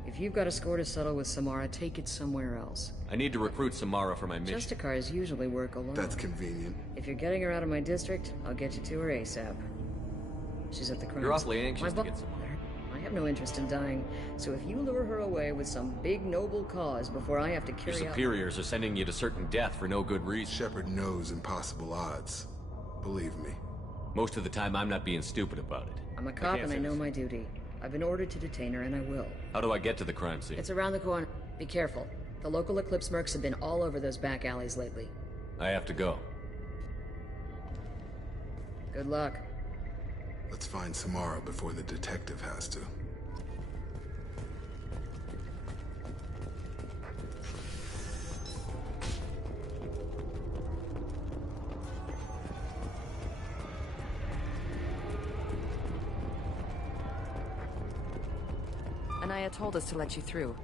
If you've got a score to settle with Samara, take it somewhere else. I need to recruit Samara for my mission. Justicars usually work alone. That's convenient. If you're getting her out of my district, I'll get you to her ASAP. She's at the crime. You're awfully anxious to get Samara. I have no interest in dying, so if you lure her away with some big noble cause before I have to carry out... Your superiors are sending you to certain death for no good reason. Shepard knows impossible odds. Believe me. Most of the time, I'm not being stupid about it. I'm a cop and I know my duty. I've been ordered to detain her, and I will. How do I get to the crime scene? It's around the corner. Be careful. The local Eclipse mercs have been all over those back alleys lately. I have to go. Good luck. Let's find Samara before the detective has to. Anaya told us to let you through.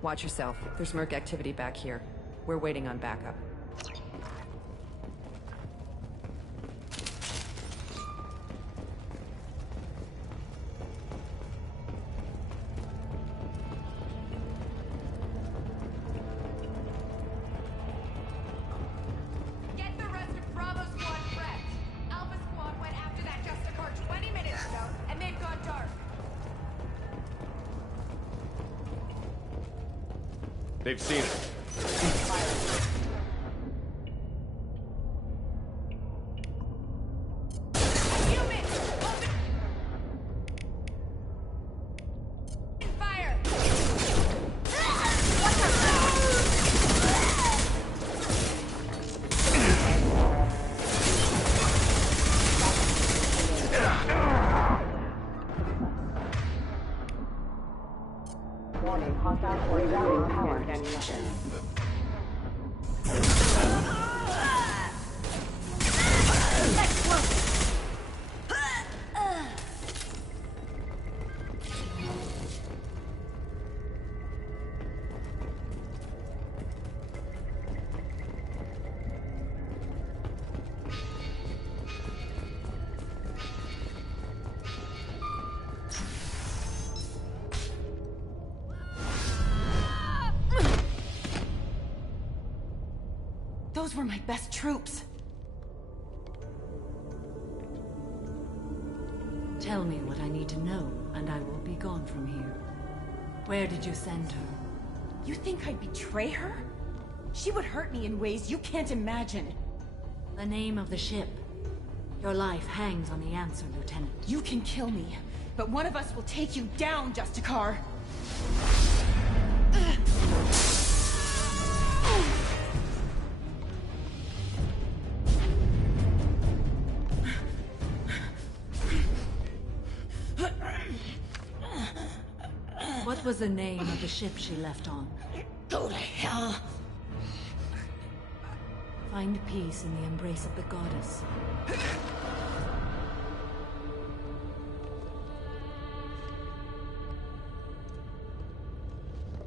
Watch yourself. There's merc activity back here. We're waiting on backup. Get the rest of Bravo Squad prepped. Alpha Squad went after that Justicar 20 minutes ago, and they've gone dark. They've seen it. Fire! Those were my best troops. Tell me what I need to know, and I will be gone from here. Where did you send her? You think I'd betray her? She would hurt me in ways you can't imagine. The name of the ship. Your life hangs on the answer, Lieutenant. You can kill me, but one of us will take you down, Justicar. What was the name of the ship she left on? Go to hell! Find peace in the embrace of the goddess.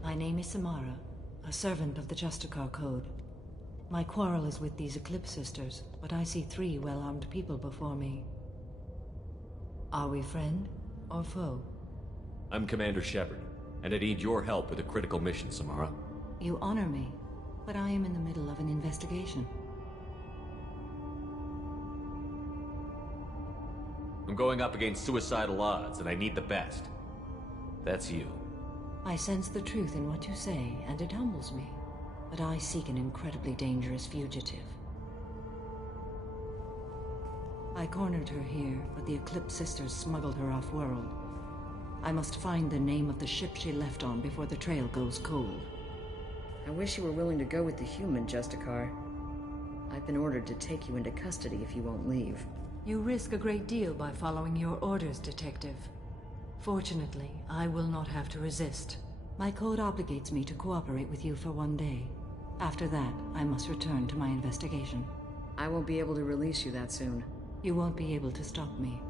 My name is Samara, a servant of the Justicar Code. My quarrel is with these Eclipse Sisters, but I see 3 well-armed people before me. Are we friend or foe? I'm Commander Shepard, and I need your help with a critical mission, Samara. You honor me, but I am in the middle of an investigation. I'm going up against suicidal odds, and I need the best. That's you. I sense the truth in what you say, and it humbles me. But I seek an incredibly dangerous fugitive. I cornered her here, but the Eclipse Sisters smuggled her off-world. I must find the name of the ship she left on before the trail goes cold. I wish you were willing to go with the human, Justicar. I've been ordered to take you into custody if you won't leave. You risk a great deal by following your orders, Detective. Fortunately, I will not have to resist. My code obligates me to cooperate with you for 1 day. After that, I must return to my investigation. I won't be able to release you that soon. You won't be able to stop me.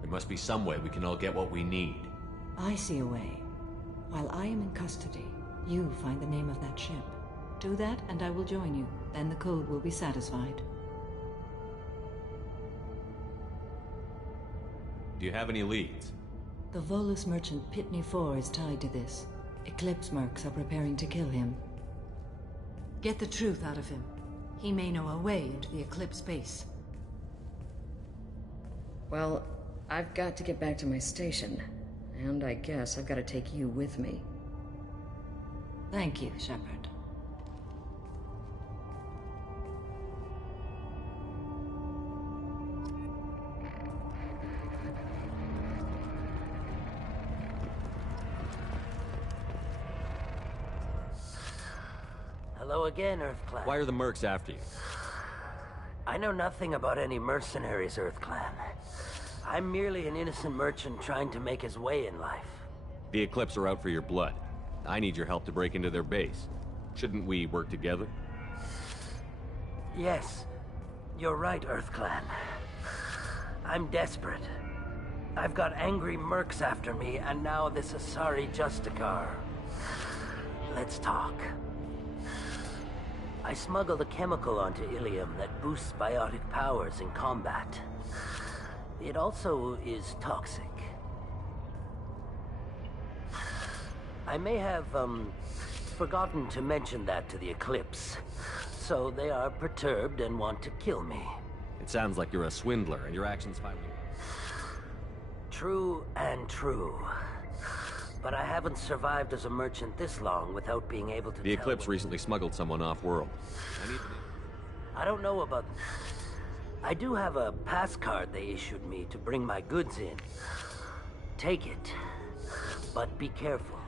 There must be some way we can all get what we need. I see a way. While I am in custody, you find the name of that ship. Do that, and I will join you. Then the code will be satisfied. Do you have any leads? The Volus merchant Pitney 4 is tied to this. Eclipse mercs are preparing to kill him. Get the truth out of him. He may know a way into the Eclipse base. Well, I've got to get back to my station. And I guess I've got to take you with me. Thank you, Shepard. Hello again, EarthClan. Why are the mercs after you? I know nothing about any mercenaries, EarthClan. I'm merely an innocent merchant trying to make his way in life. The Eclipse are out for your blood. I need your help to break into their base. Shouldn't we work together? Yes, you're right, EarthClan. I'm desperate. I've got angry mercs after me, and now this Asari Justicar. Let's talk. I smuggled a chemical onto Ilium that boosts biotic powers in combat. It also is toxic. I may have, forgotten to mention that to the Eclipse. So they are perturbed and want to kill me. It sounds like you're a swindler, and your actions finally... True and true. But I haven't survived as a merchant this long without being able to The Eclipse recently smuggled someone off-world. I don't know about... I do have a pass card they issued me to bring my goods in. Take it, but be careful.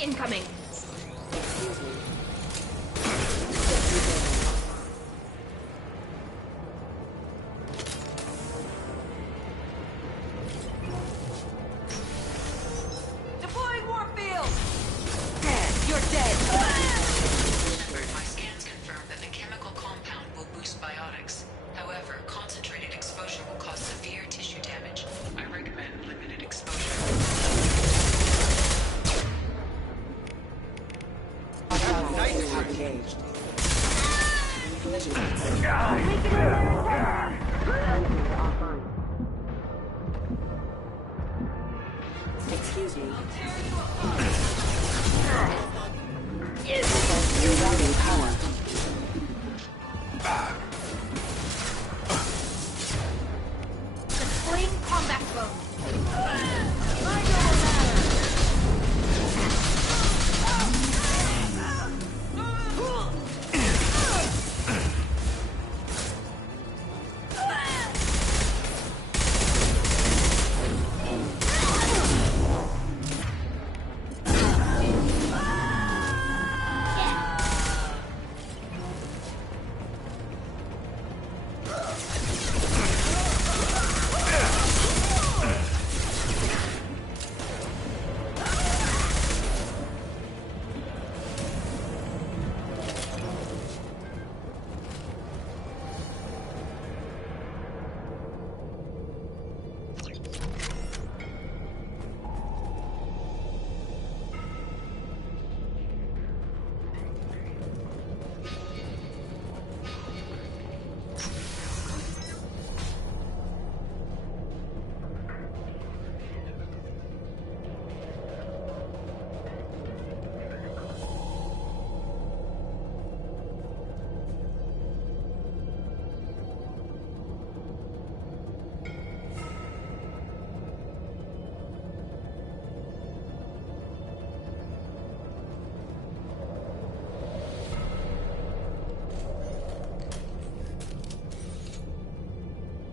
Incoming. Deploying Warfield! You're dead! My scans confirm that the chemical compound will boost biotics. However, concentrated exposure will cause severe tissue damage. I recommend limited exposure. Engaged. Excuse me. You're routing power. Displaying combat zone.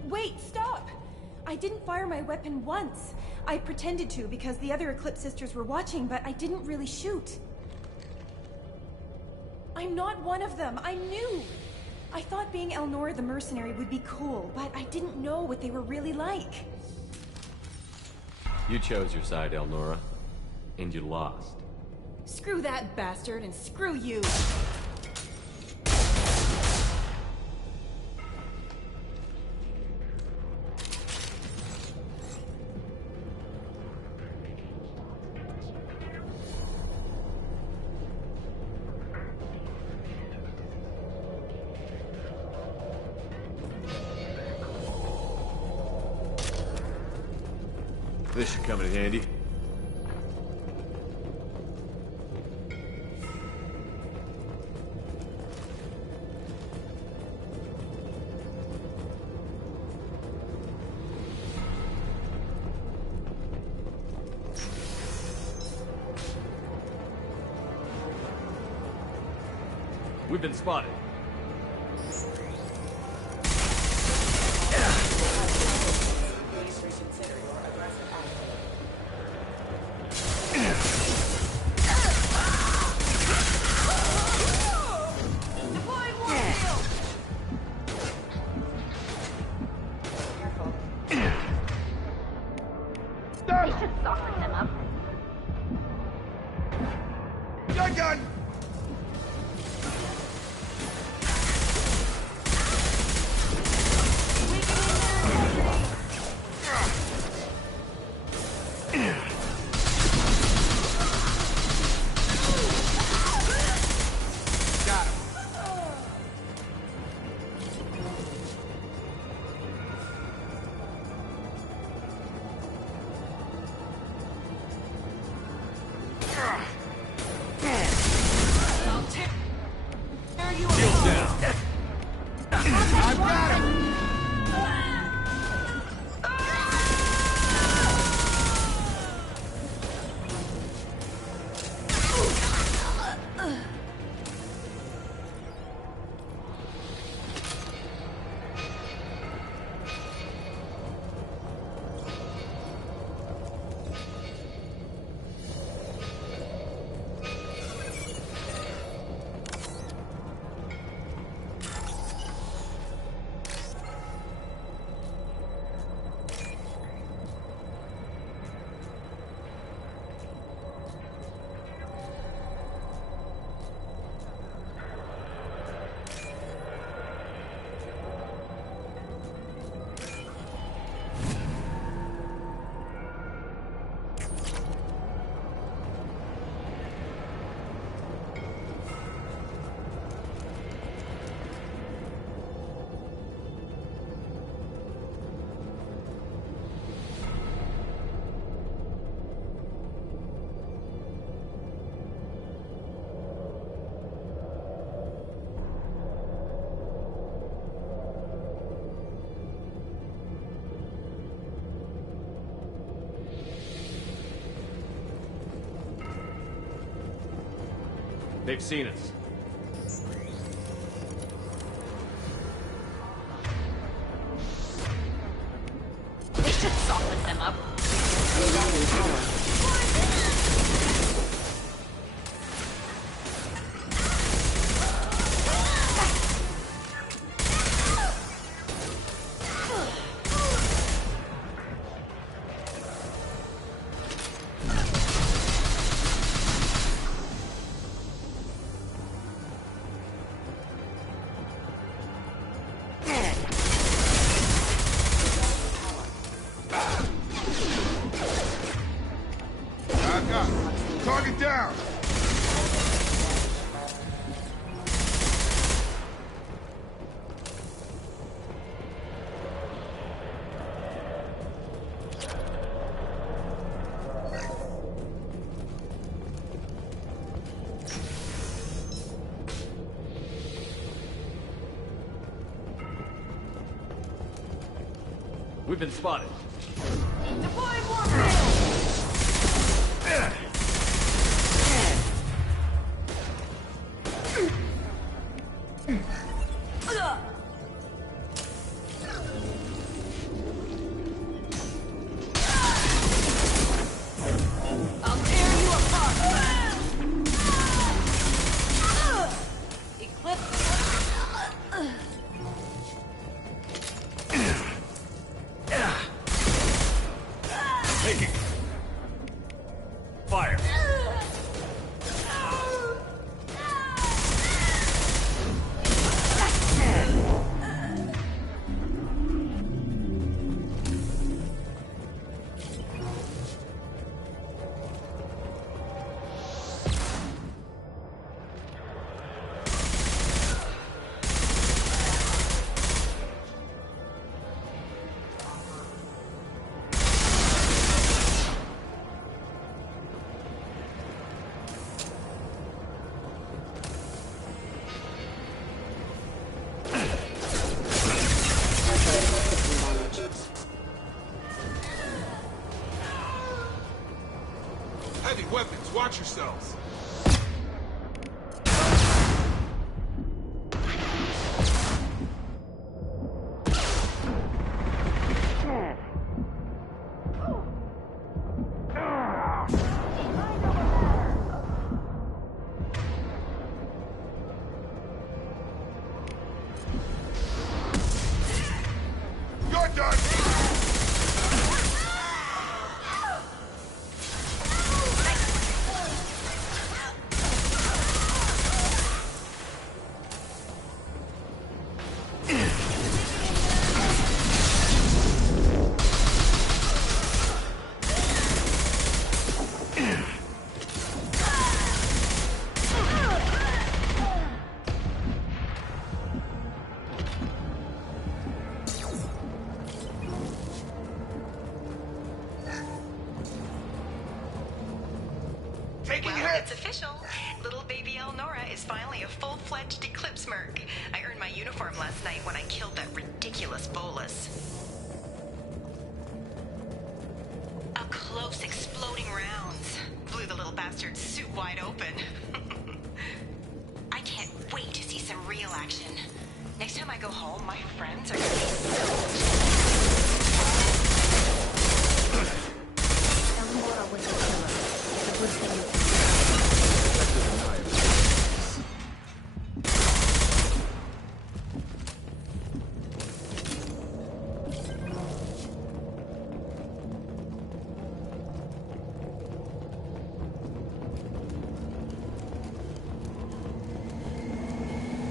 Wait, stop! I didn't fire my weapon once. I pretended to because the other Eclipse sisters were watching, but I didn't really shoot. I'm not one of them. I knew. I thought being Elnora the mercenary would be cool, but I didn't know what they were really like. You chose your side, Elnora. And you lost. Screw that bastard, and screw you! This should come in handy. We've been spotted. They've seen us. They should soften them up. Target down! We've been spotted. Deploy warfield! Watch yourselves. It's official. Little baby Elnora is finally a full-fledged Eclipse merc. I earned my uniform last night when I killed that ridiculous bolus. Up close, exploding rounds. Blew the little bastard's suit wide open. I can't wait to see some real action. Next time I go home, my friends are gonna be so... Elnora was a killer. It's a good thing you can...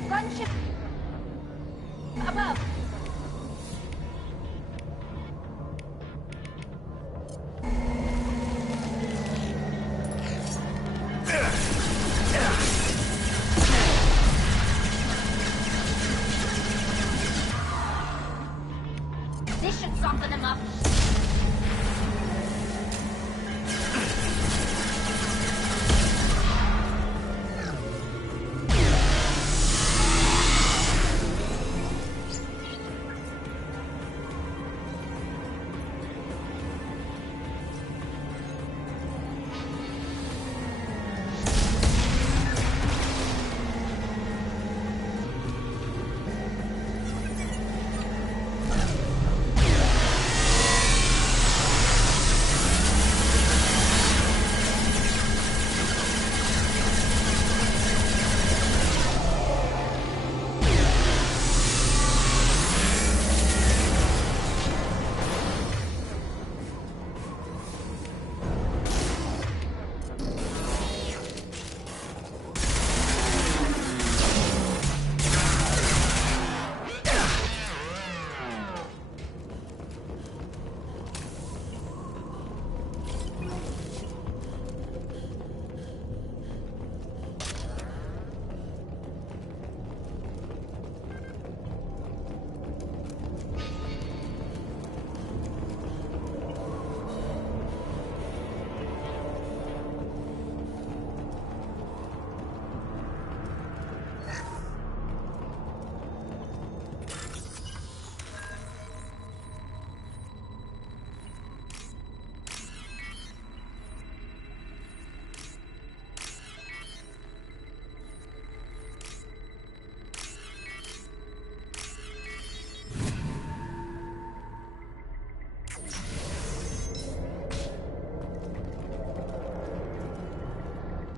Gunship above. This should soften them up.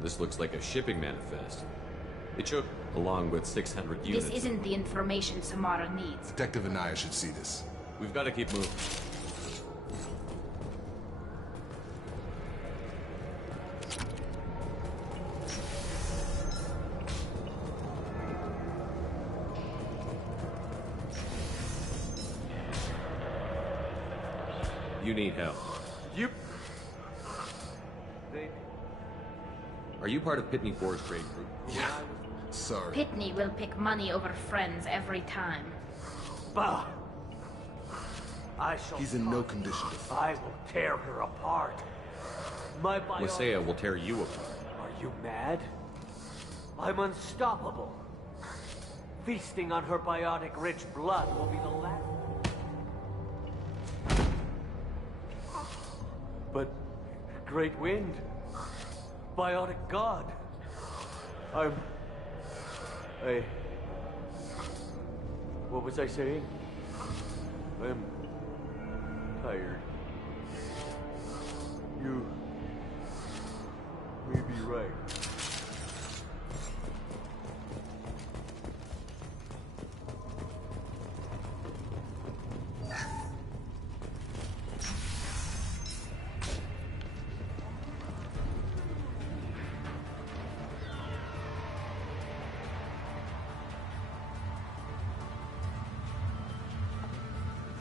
This looks like a shipping manifest. It took along with 600 units. This isn't the information Samara needs. Detective Anaya should see this. We've got to keep moving. You need help. Yep. Are you part of Pitney Ford's trade group? Yeah. Sorry. Pitney will pick money over friends every time. Bah! I shall... He's in no condition to fight. I will tear her apart. My bio... Wasea will tear you apart. Are you mad? I'm unstoppable. Feasting on her biotic-rich blood will be the last... But... Great Wind... biotic god. What was I saying? I'm tired. You may be right.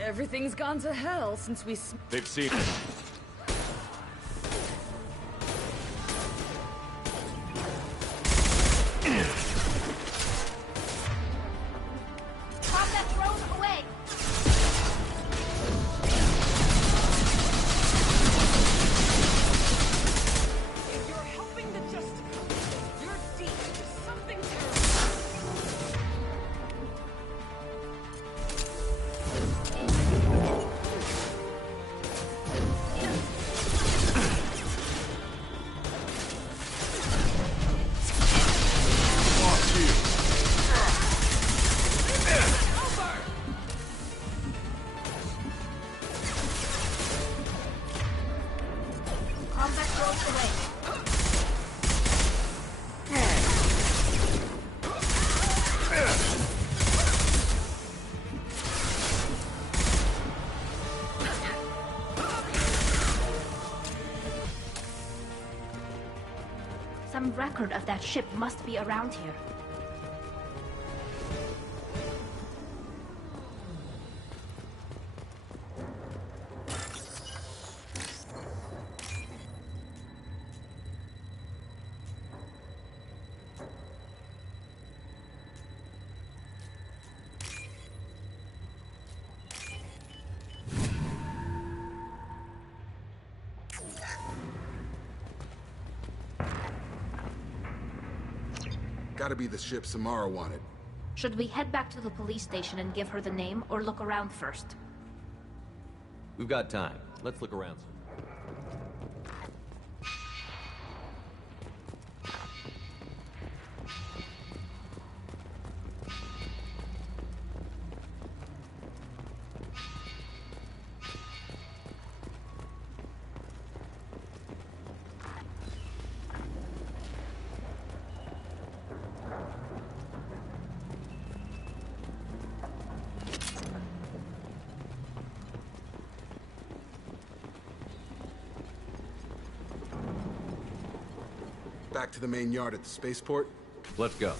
Everything's gone to hell since we... They've seen it. Combat drone away! If you're helping the Justicar, you're deep into something terrible. Combat drone away! Some record of that ship must be around here. Gotta be the ship Samara wanted. Should we head back to the police station and give her the name, or look around first? We've got time. Let's look around. Back to the main yard at the spaceport? Let's go.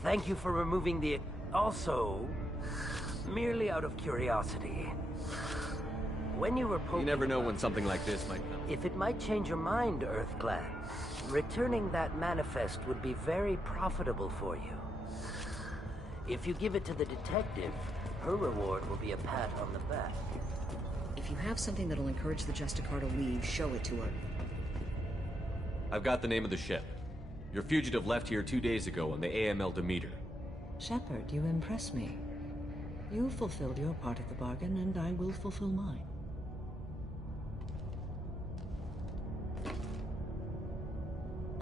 Thank you for removing the... Also, merely out of curiosity, when you were poking... You never know when something like this might come. If it might change your mind, EarthClan, returning that manifest would be very profitable for you. If you give it to the detective, her reward will be a pat on the back. If you have something that'll encourage the Justicar to leave, show it to her. I've got the name of the ship. Your fugitive left here 2 days ago on the AML Demeter. Shepard, you impress me. You fulfilled your part of the bargain, and I will fulfill mine.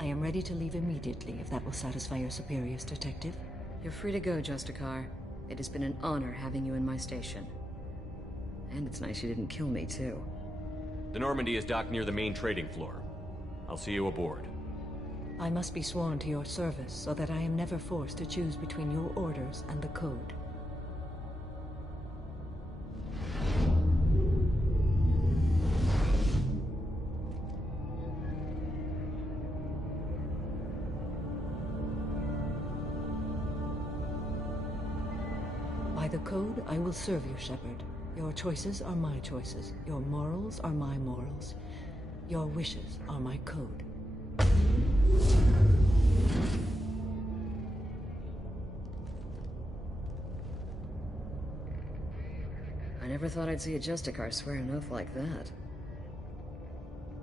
I am ready to leave immediately, if that will satisfy your superiors, Detective. You're free to go, Justicar. It has been an honor having you in my station. And it's nice you didn't kill me, too. The Normandy is docked near the main trading floor. I'll see you aboard. I must be sworn to your service, so that I am never forced to choose between your orders and the Code. By the Code, I will serve you, Shepard. Your choices are my choices. Your morals are my morals. Your wishes are my code. I never thought I'd see a Justicar swear an oath like that.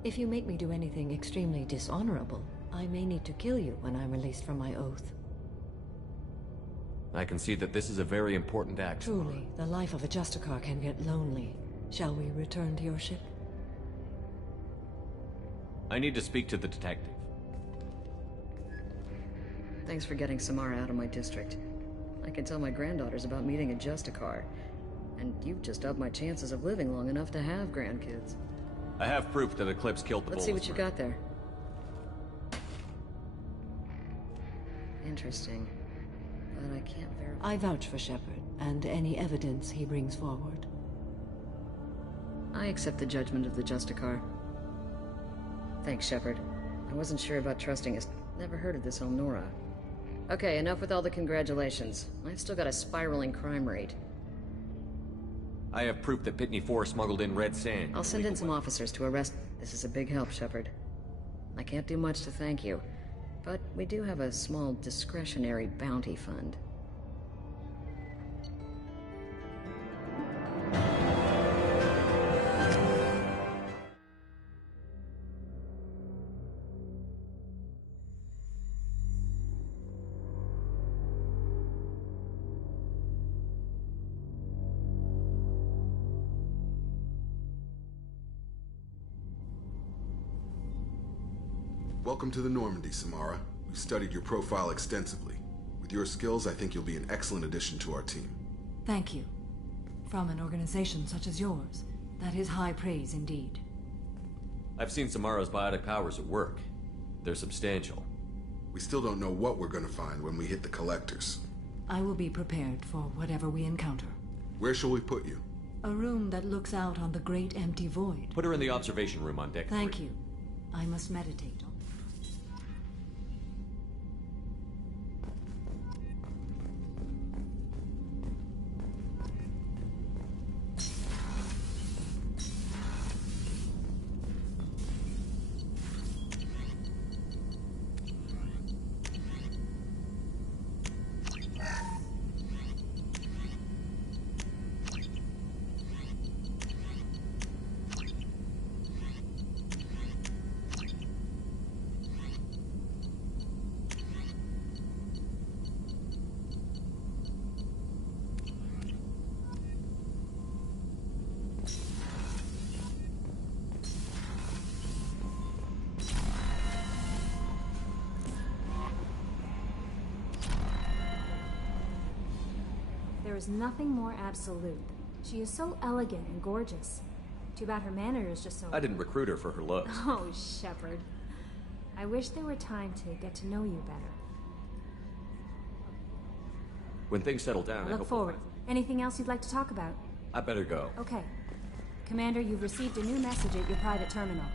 If you make me do anything extremely dishonorable, I may need to kill you when I'm released from my oath. I can see that this is a very important act. Truly, the life of a Justicar can get lonely. Shall we return to your ship? I need to speak to the detective. Thanks for getting Samara out of my district. I can tell my granddaughters about meeting a Justicar. And you've just upped my chances of living long enough to have grandkids. I have proof that Eclipse killed the Let's see what you got there. Interesting. But I can't verify. I vouch for Shepard, and any evidence he brings forward. I accept the judgment of the Justicar. Thanks, Shepard. I wasn't sure about trusting us. Never heard of this Elnora. Okay, enough with all the congratulations. I've still got a spiraling crime rate. I have proof that Pitney 4 smuggled in red sand. I'll send in some officers to arrest... This is a big help, Shepard. I can't do much to thank you, but we do have a small discretionary bounty fund. Welcome to the Normandy, Samara. We've studied your profile extensively. With your skills, I think you'll be an excellent addition to our team. Thank you. From an organization such as yours, that is high praise indeed. I've seen Samara's biotic powers at work. They're substantial. We still don't know what we're gonna find when we hit the collectors. I will be prepared for whatever we encounter. Where shall we put you? A room that looks out on the great empty void. Put her in the observation room on deck 3. Thank you. I must meditate on. There is nothing more absolute. She is so elegant and gorgeous. Too bad her manner is just so... I didn't recruit her for her looks. Oh, Shepard. I wish there were time to get to know you better. When things settle down, I I look hope... forward. Anything else you'd like to talk about? I better go. Okay. Commander, you've received a new message at your private terminal.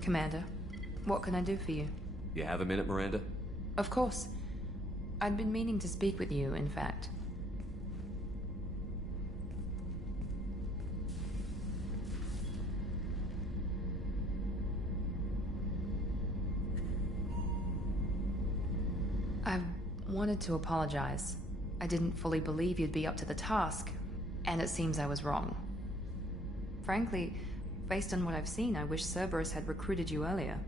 Commander, what can I do for you? You have a minute, Miranda? Of course. I'd been meaning to speak with you, in fact. I wanted to apologize. I didn't fully believe you'd be up to the task, and it seems I was wrong. Frankly, based on what I've seen, I wish Cerberus had recruited you earlier.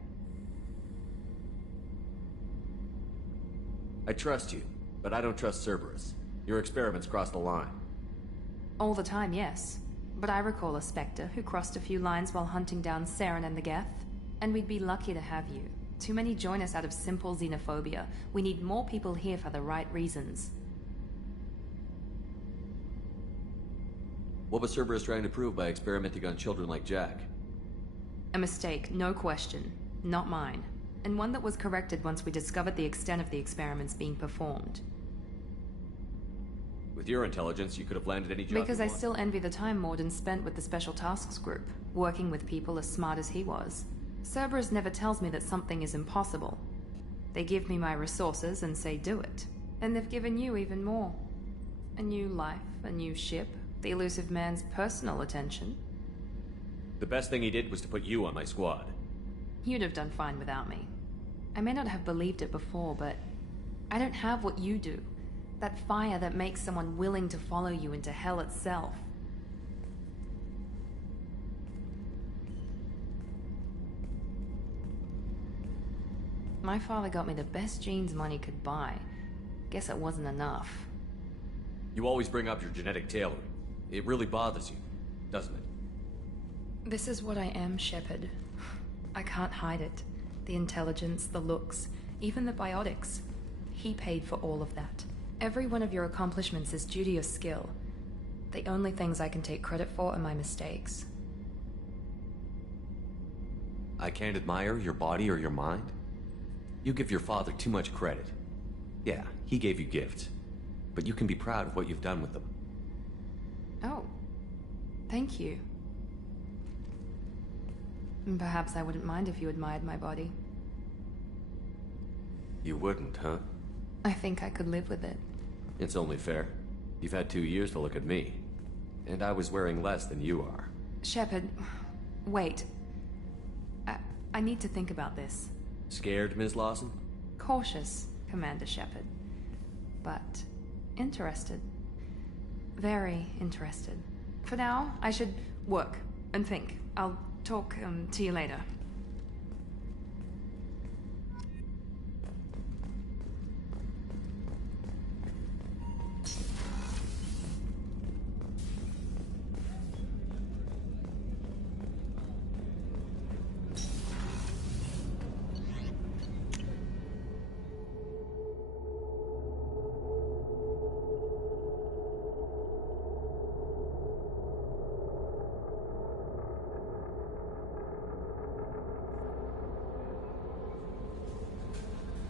I trust you, but I don't trust Cerberus. Your experiments crossed the line. All the time, yes. But I recall a Spectre who crossed a few lines while hunting down Saren and the Geth, and we'd be lucky to have you. Too many join us out of simple xenophobia. We need more people here for the right reasons. What was Cerberus trying to prove by experimenting on children like Jack? A mistake, no question. Not mine. And one that was corrected once we discovered the extent of the experiments being performed. With your intelligence, you could have landed any job Because you I want. still envy the time Morden spent with the Special Tasks Group, working with people as smart as he was. Cerberus never tells me that something is impossible. They give me my resources and say do it. And they've given you even more. A new life, a new ship, the elusive man's personal attention. The best thing he did was to put you on my squad. You'd have done fine without me. I may not have believed it before, but I don't have what you do. That fire that makes someone willing to follow you into hell itself. My father got me the best genes money could buy. Guess it wasn't enough. You always bring up your genetic tailoring. It really bothers you, doesn't it? This is what I am, Shepard. I can't hide it. The intelligence, the looks, even the biotics. He paid for all of that. Every one of your accomplishments is due to your skill. The only things I can take credit for are my mistakes. I can't admire your body or your mind? You give your father too much credit. Yeah, he gave you gifts. But you can be proud of what you've done with them. Oh. Thank you. Perhaps I wouldn't mind if you admired my body. You wouldn't, huh? I think I could live with it. It's only fair. You've had 2 years to look at me. And I was wearing less than you are. Shepard, wait. I need to think about this. Scared, Ms. Lawson? Cautious, Commander Shepard. But interested. Very interested. For now, I should work and think. I'll talk to you later.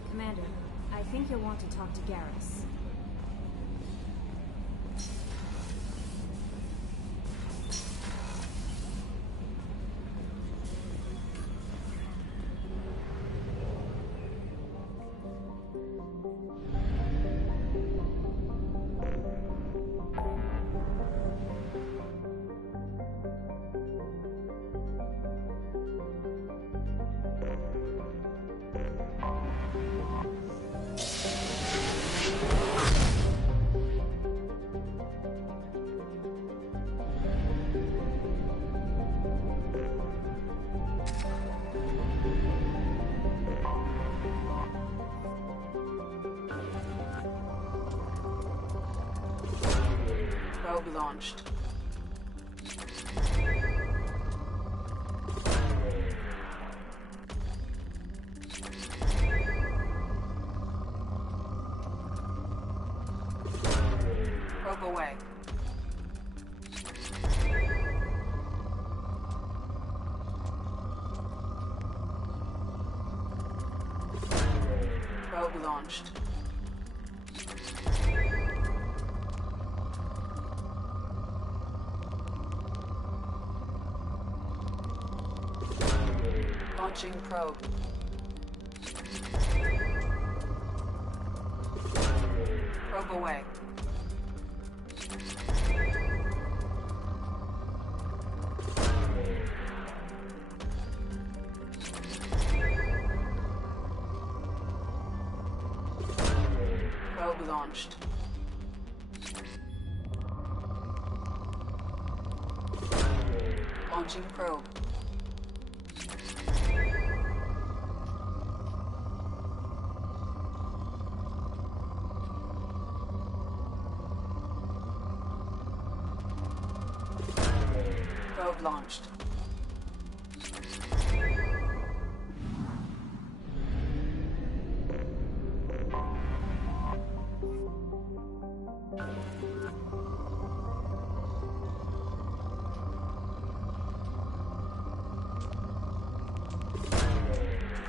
Commander, I think you'll want to talk to Garrus. Probe launched. Probe away. Probe launched. Launching probe. Probe away. Probe launched. Launching probe. Probe launched.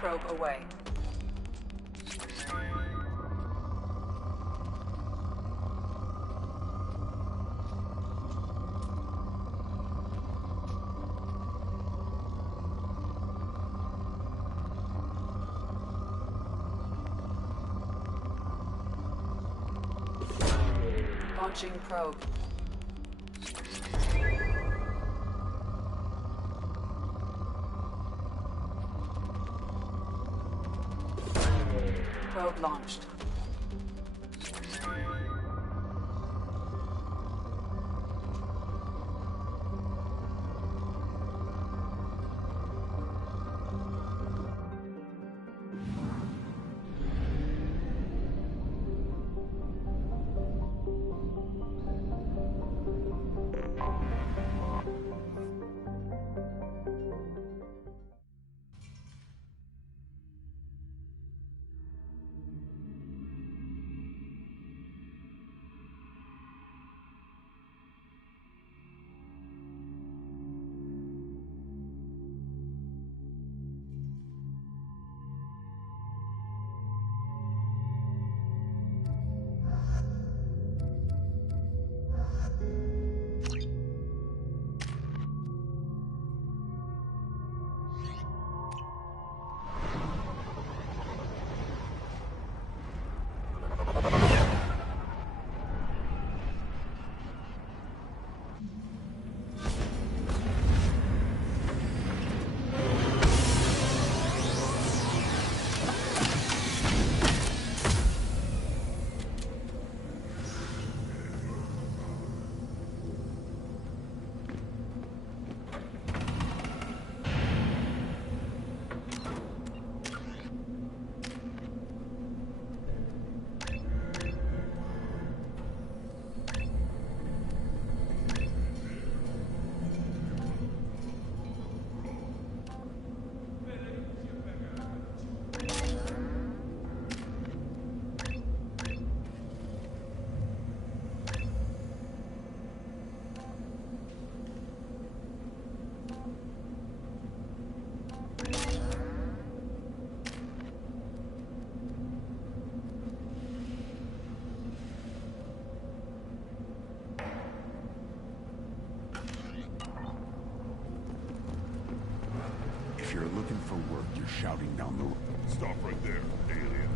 probe away. Launching probe. Probe launched. If you're looking for work, you're shouting down the road. Stop right there, alien.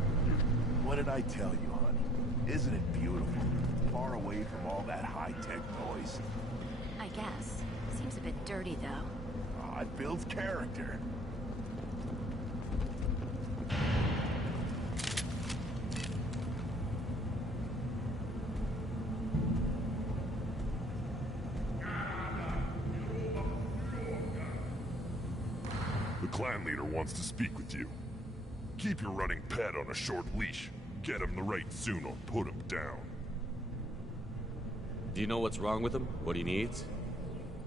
What did I tell you, honey? Isn't it beautiful? Far away from all that high-tech noise. I guess. Seems a bit dirty, though. Oh, it builds character. The clan leader wants to speak with you. Keep your running pet on a short leash. Get him the right soon or put him down. Do you know what's wrong with him? What he needs?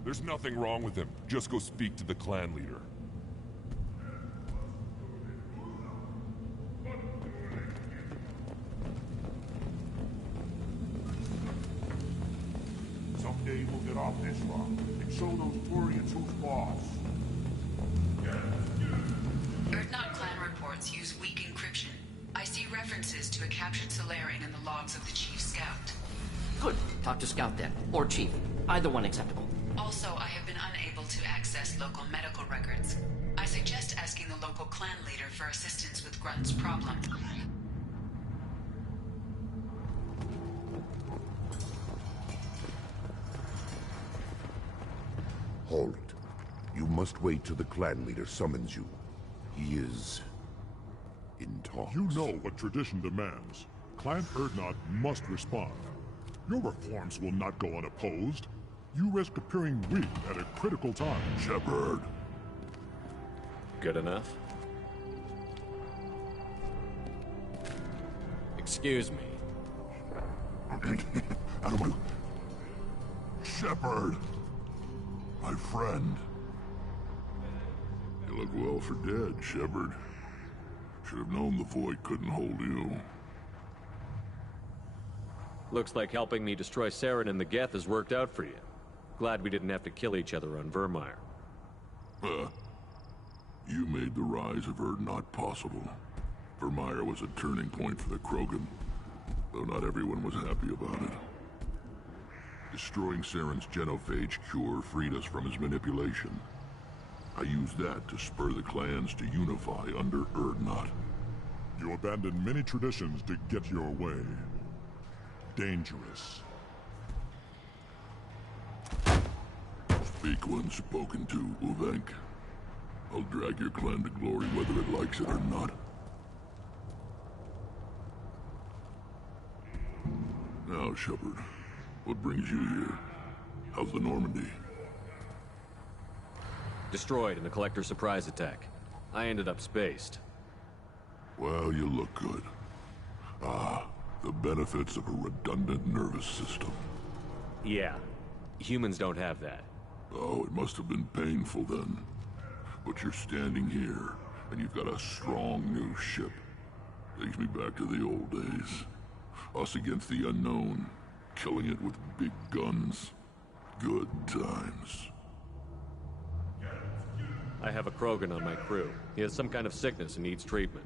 There's nothing wrong with him. Just go speak to the clan leader. Someday we'll get off this rock and show those Turians who's boss. Erdnot clan reports use weak encryption. I see references to a captured Solarian in the logs of the Chief Scout. Good. Talk to Scout then. Or Chief. Either one acceptable. Also, I have been unable to access local medical records. I suggest asking the local clan leader for assistance with Grunt's problem. Hold it. You must wait till the clan leader summons you. He is in talks. You know what tradition demands. Clan Erdnot must respond. Your reforms will not go unopposed. You risk appearing weak at a critical time. Shepard. Good enough? Excuse me. Out of my... Shepard! My friend. You look well for dead, Shepard. Should have known the Void couldn't hold you. Looks like helping me destroy Saren and the Geth has worked out for you. Glad we didn't have to kill each other on Vermeer. You made the rise of Urdnot possible. Vermeer was a turning point for the Krogan, though not everyone was happy about it. Destroying Saren's genophage cure freed us from his manipulation. I used that to spur the clans to unify under Urdnot. You abandoned many traditions to get your way. Dangerous. Speak when spoken to, Uvenk. I'll drag your clan to glory whether it likes it or not. Now, Shepard, what brings you here? How's the Normandy? Destroyed in a Collector surprise attack. I ended up spaced. Well, you look good. Ah, the benefits of a redundant nervous system. Yeah. Humans don't have that. Oh, it must have been painful then. But you're standing here, and you've got a strong new ship. Takes me back to the old days. Us against the unknown, killing it with big guns. Good times. I have a Krogan on my crew. He has some kind of sickness and needs treatment.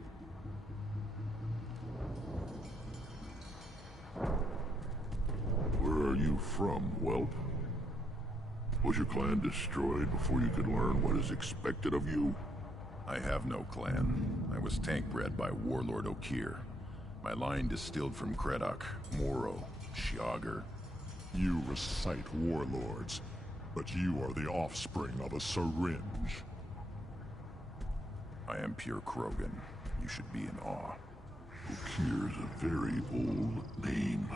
Where are you from, whelp? Was your clan destroyed before you could learn what is expected of you? I have no clan. I was tank bred by Warlord Okeer. My line distilled from Kredok, Moro, Shiagar. You recite warlords, but you are the offspring of a syringe. I am pure Krogan. You should be in awe. Okeer's a very old name.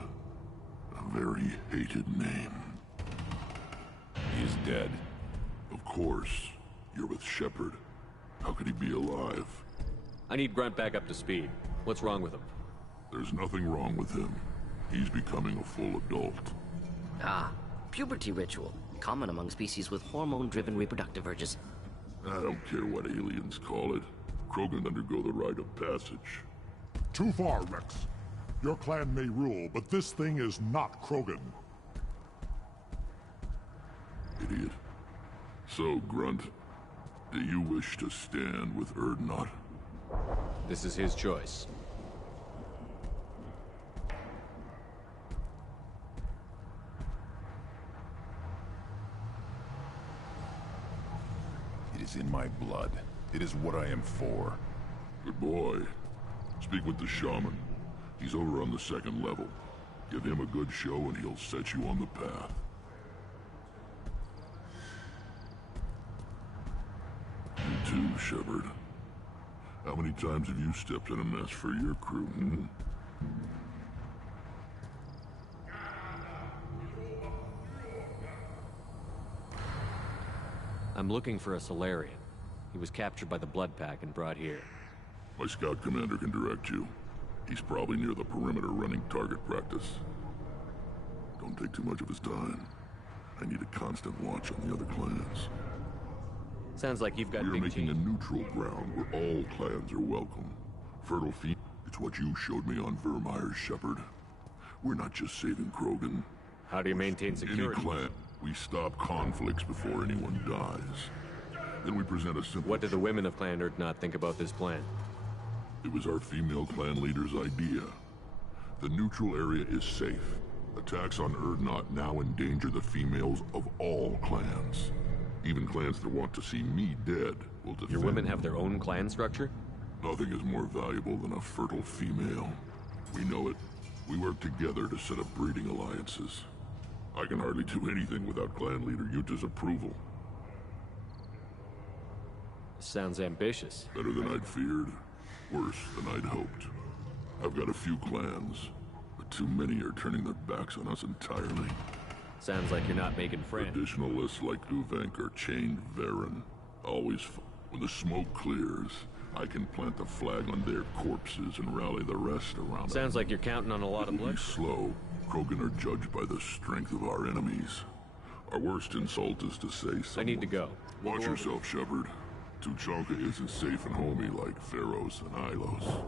A very hated name. He is dead. Of course. You're with Shepard. How could he be alive? I need Grunt back up to speed. What's wrong with him? There's nothing wrong with him. He's becoming a full adult. Ah, puberty ritual. Common among species with hormone-driven reproductive urges. I don't care what aliens call it. Krogan undergo the rite of passage. Too far, Rex. Your clan may rule, but this thing is not Krogan. Idiot. So, Grunt, do you wish to stand with Urdnot? This is his choice. It is in my blood. It is what I am for. Good boy. Speak with the shaman. He's over on the second level. Give him a good show and he'll set you on the path. You too, Shepard. How many times have you stepped in a mess for your crew, hmm? I'm looking for a Solarian. He was captured by the Blood Pack and brought here. My scout commander can direct you. He's probably near the perimeter running target practice. Don't take too much of his time. I need a constant watch on the other clans. Sounds like you've got We're big making team. a neutral ground where all clans are welcome. Fertile feet. It's what you showed me on Vermeer's Shepard. We're not just saving Krogan. How do you maintain security? Any clan. We stop conflicts before anyone dies. Then we present a simple... What do the women of Clan Urdnot think about this plan? It was our female clan leader's idea. The neutral area is safe. Attacks on Urdnot now endanger the females of all clans. Even clans that want to see me dead will defend. Your women have their own clan structure? Nothing is more valuable than a fertile female. We know it. We work together to set up breeding alliances. I can hardly do anything without clan leader Yuta's approval. Sounds ambitious. Better than I'd feared. Worse than I'd hoped. I've got a few clans, but too many are turning their backs on us entirely. Sounds like you're not making friends. Traditionalists like Uvenk are chained Varen. Always when the smoke clears, I can plant the flag on their corpses and rally the rest around them. Sounds like you're counting on a lot of blood. Slow. Krogan are judged by the strength of our enemies. Our worst insult is to say someone... I need to go. Watch yourself, Shepard. Tuchanka isn't safe and homey like Pharaohs and Ilos.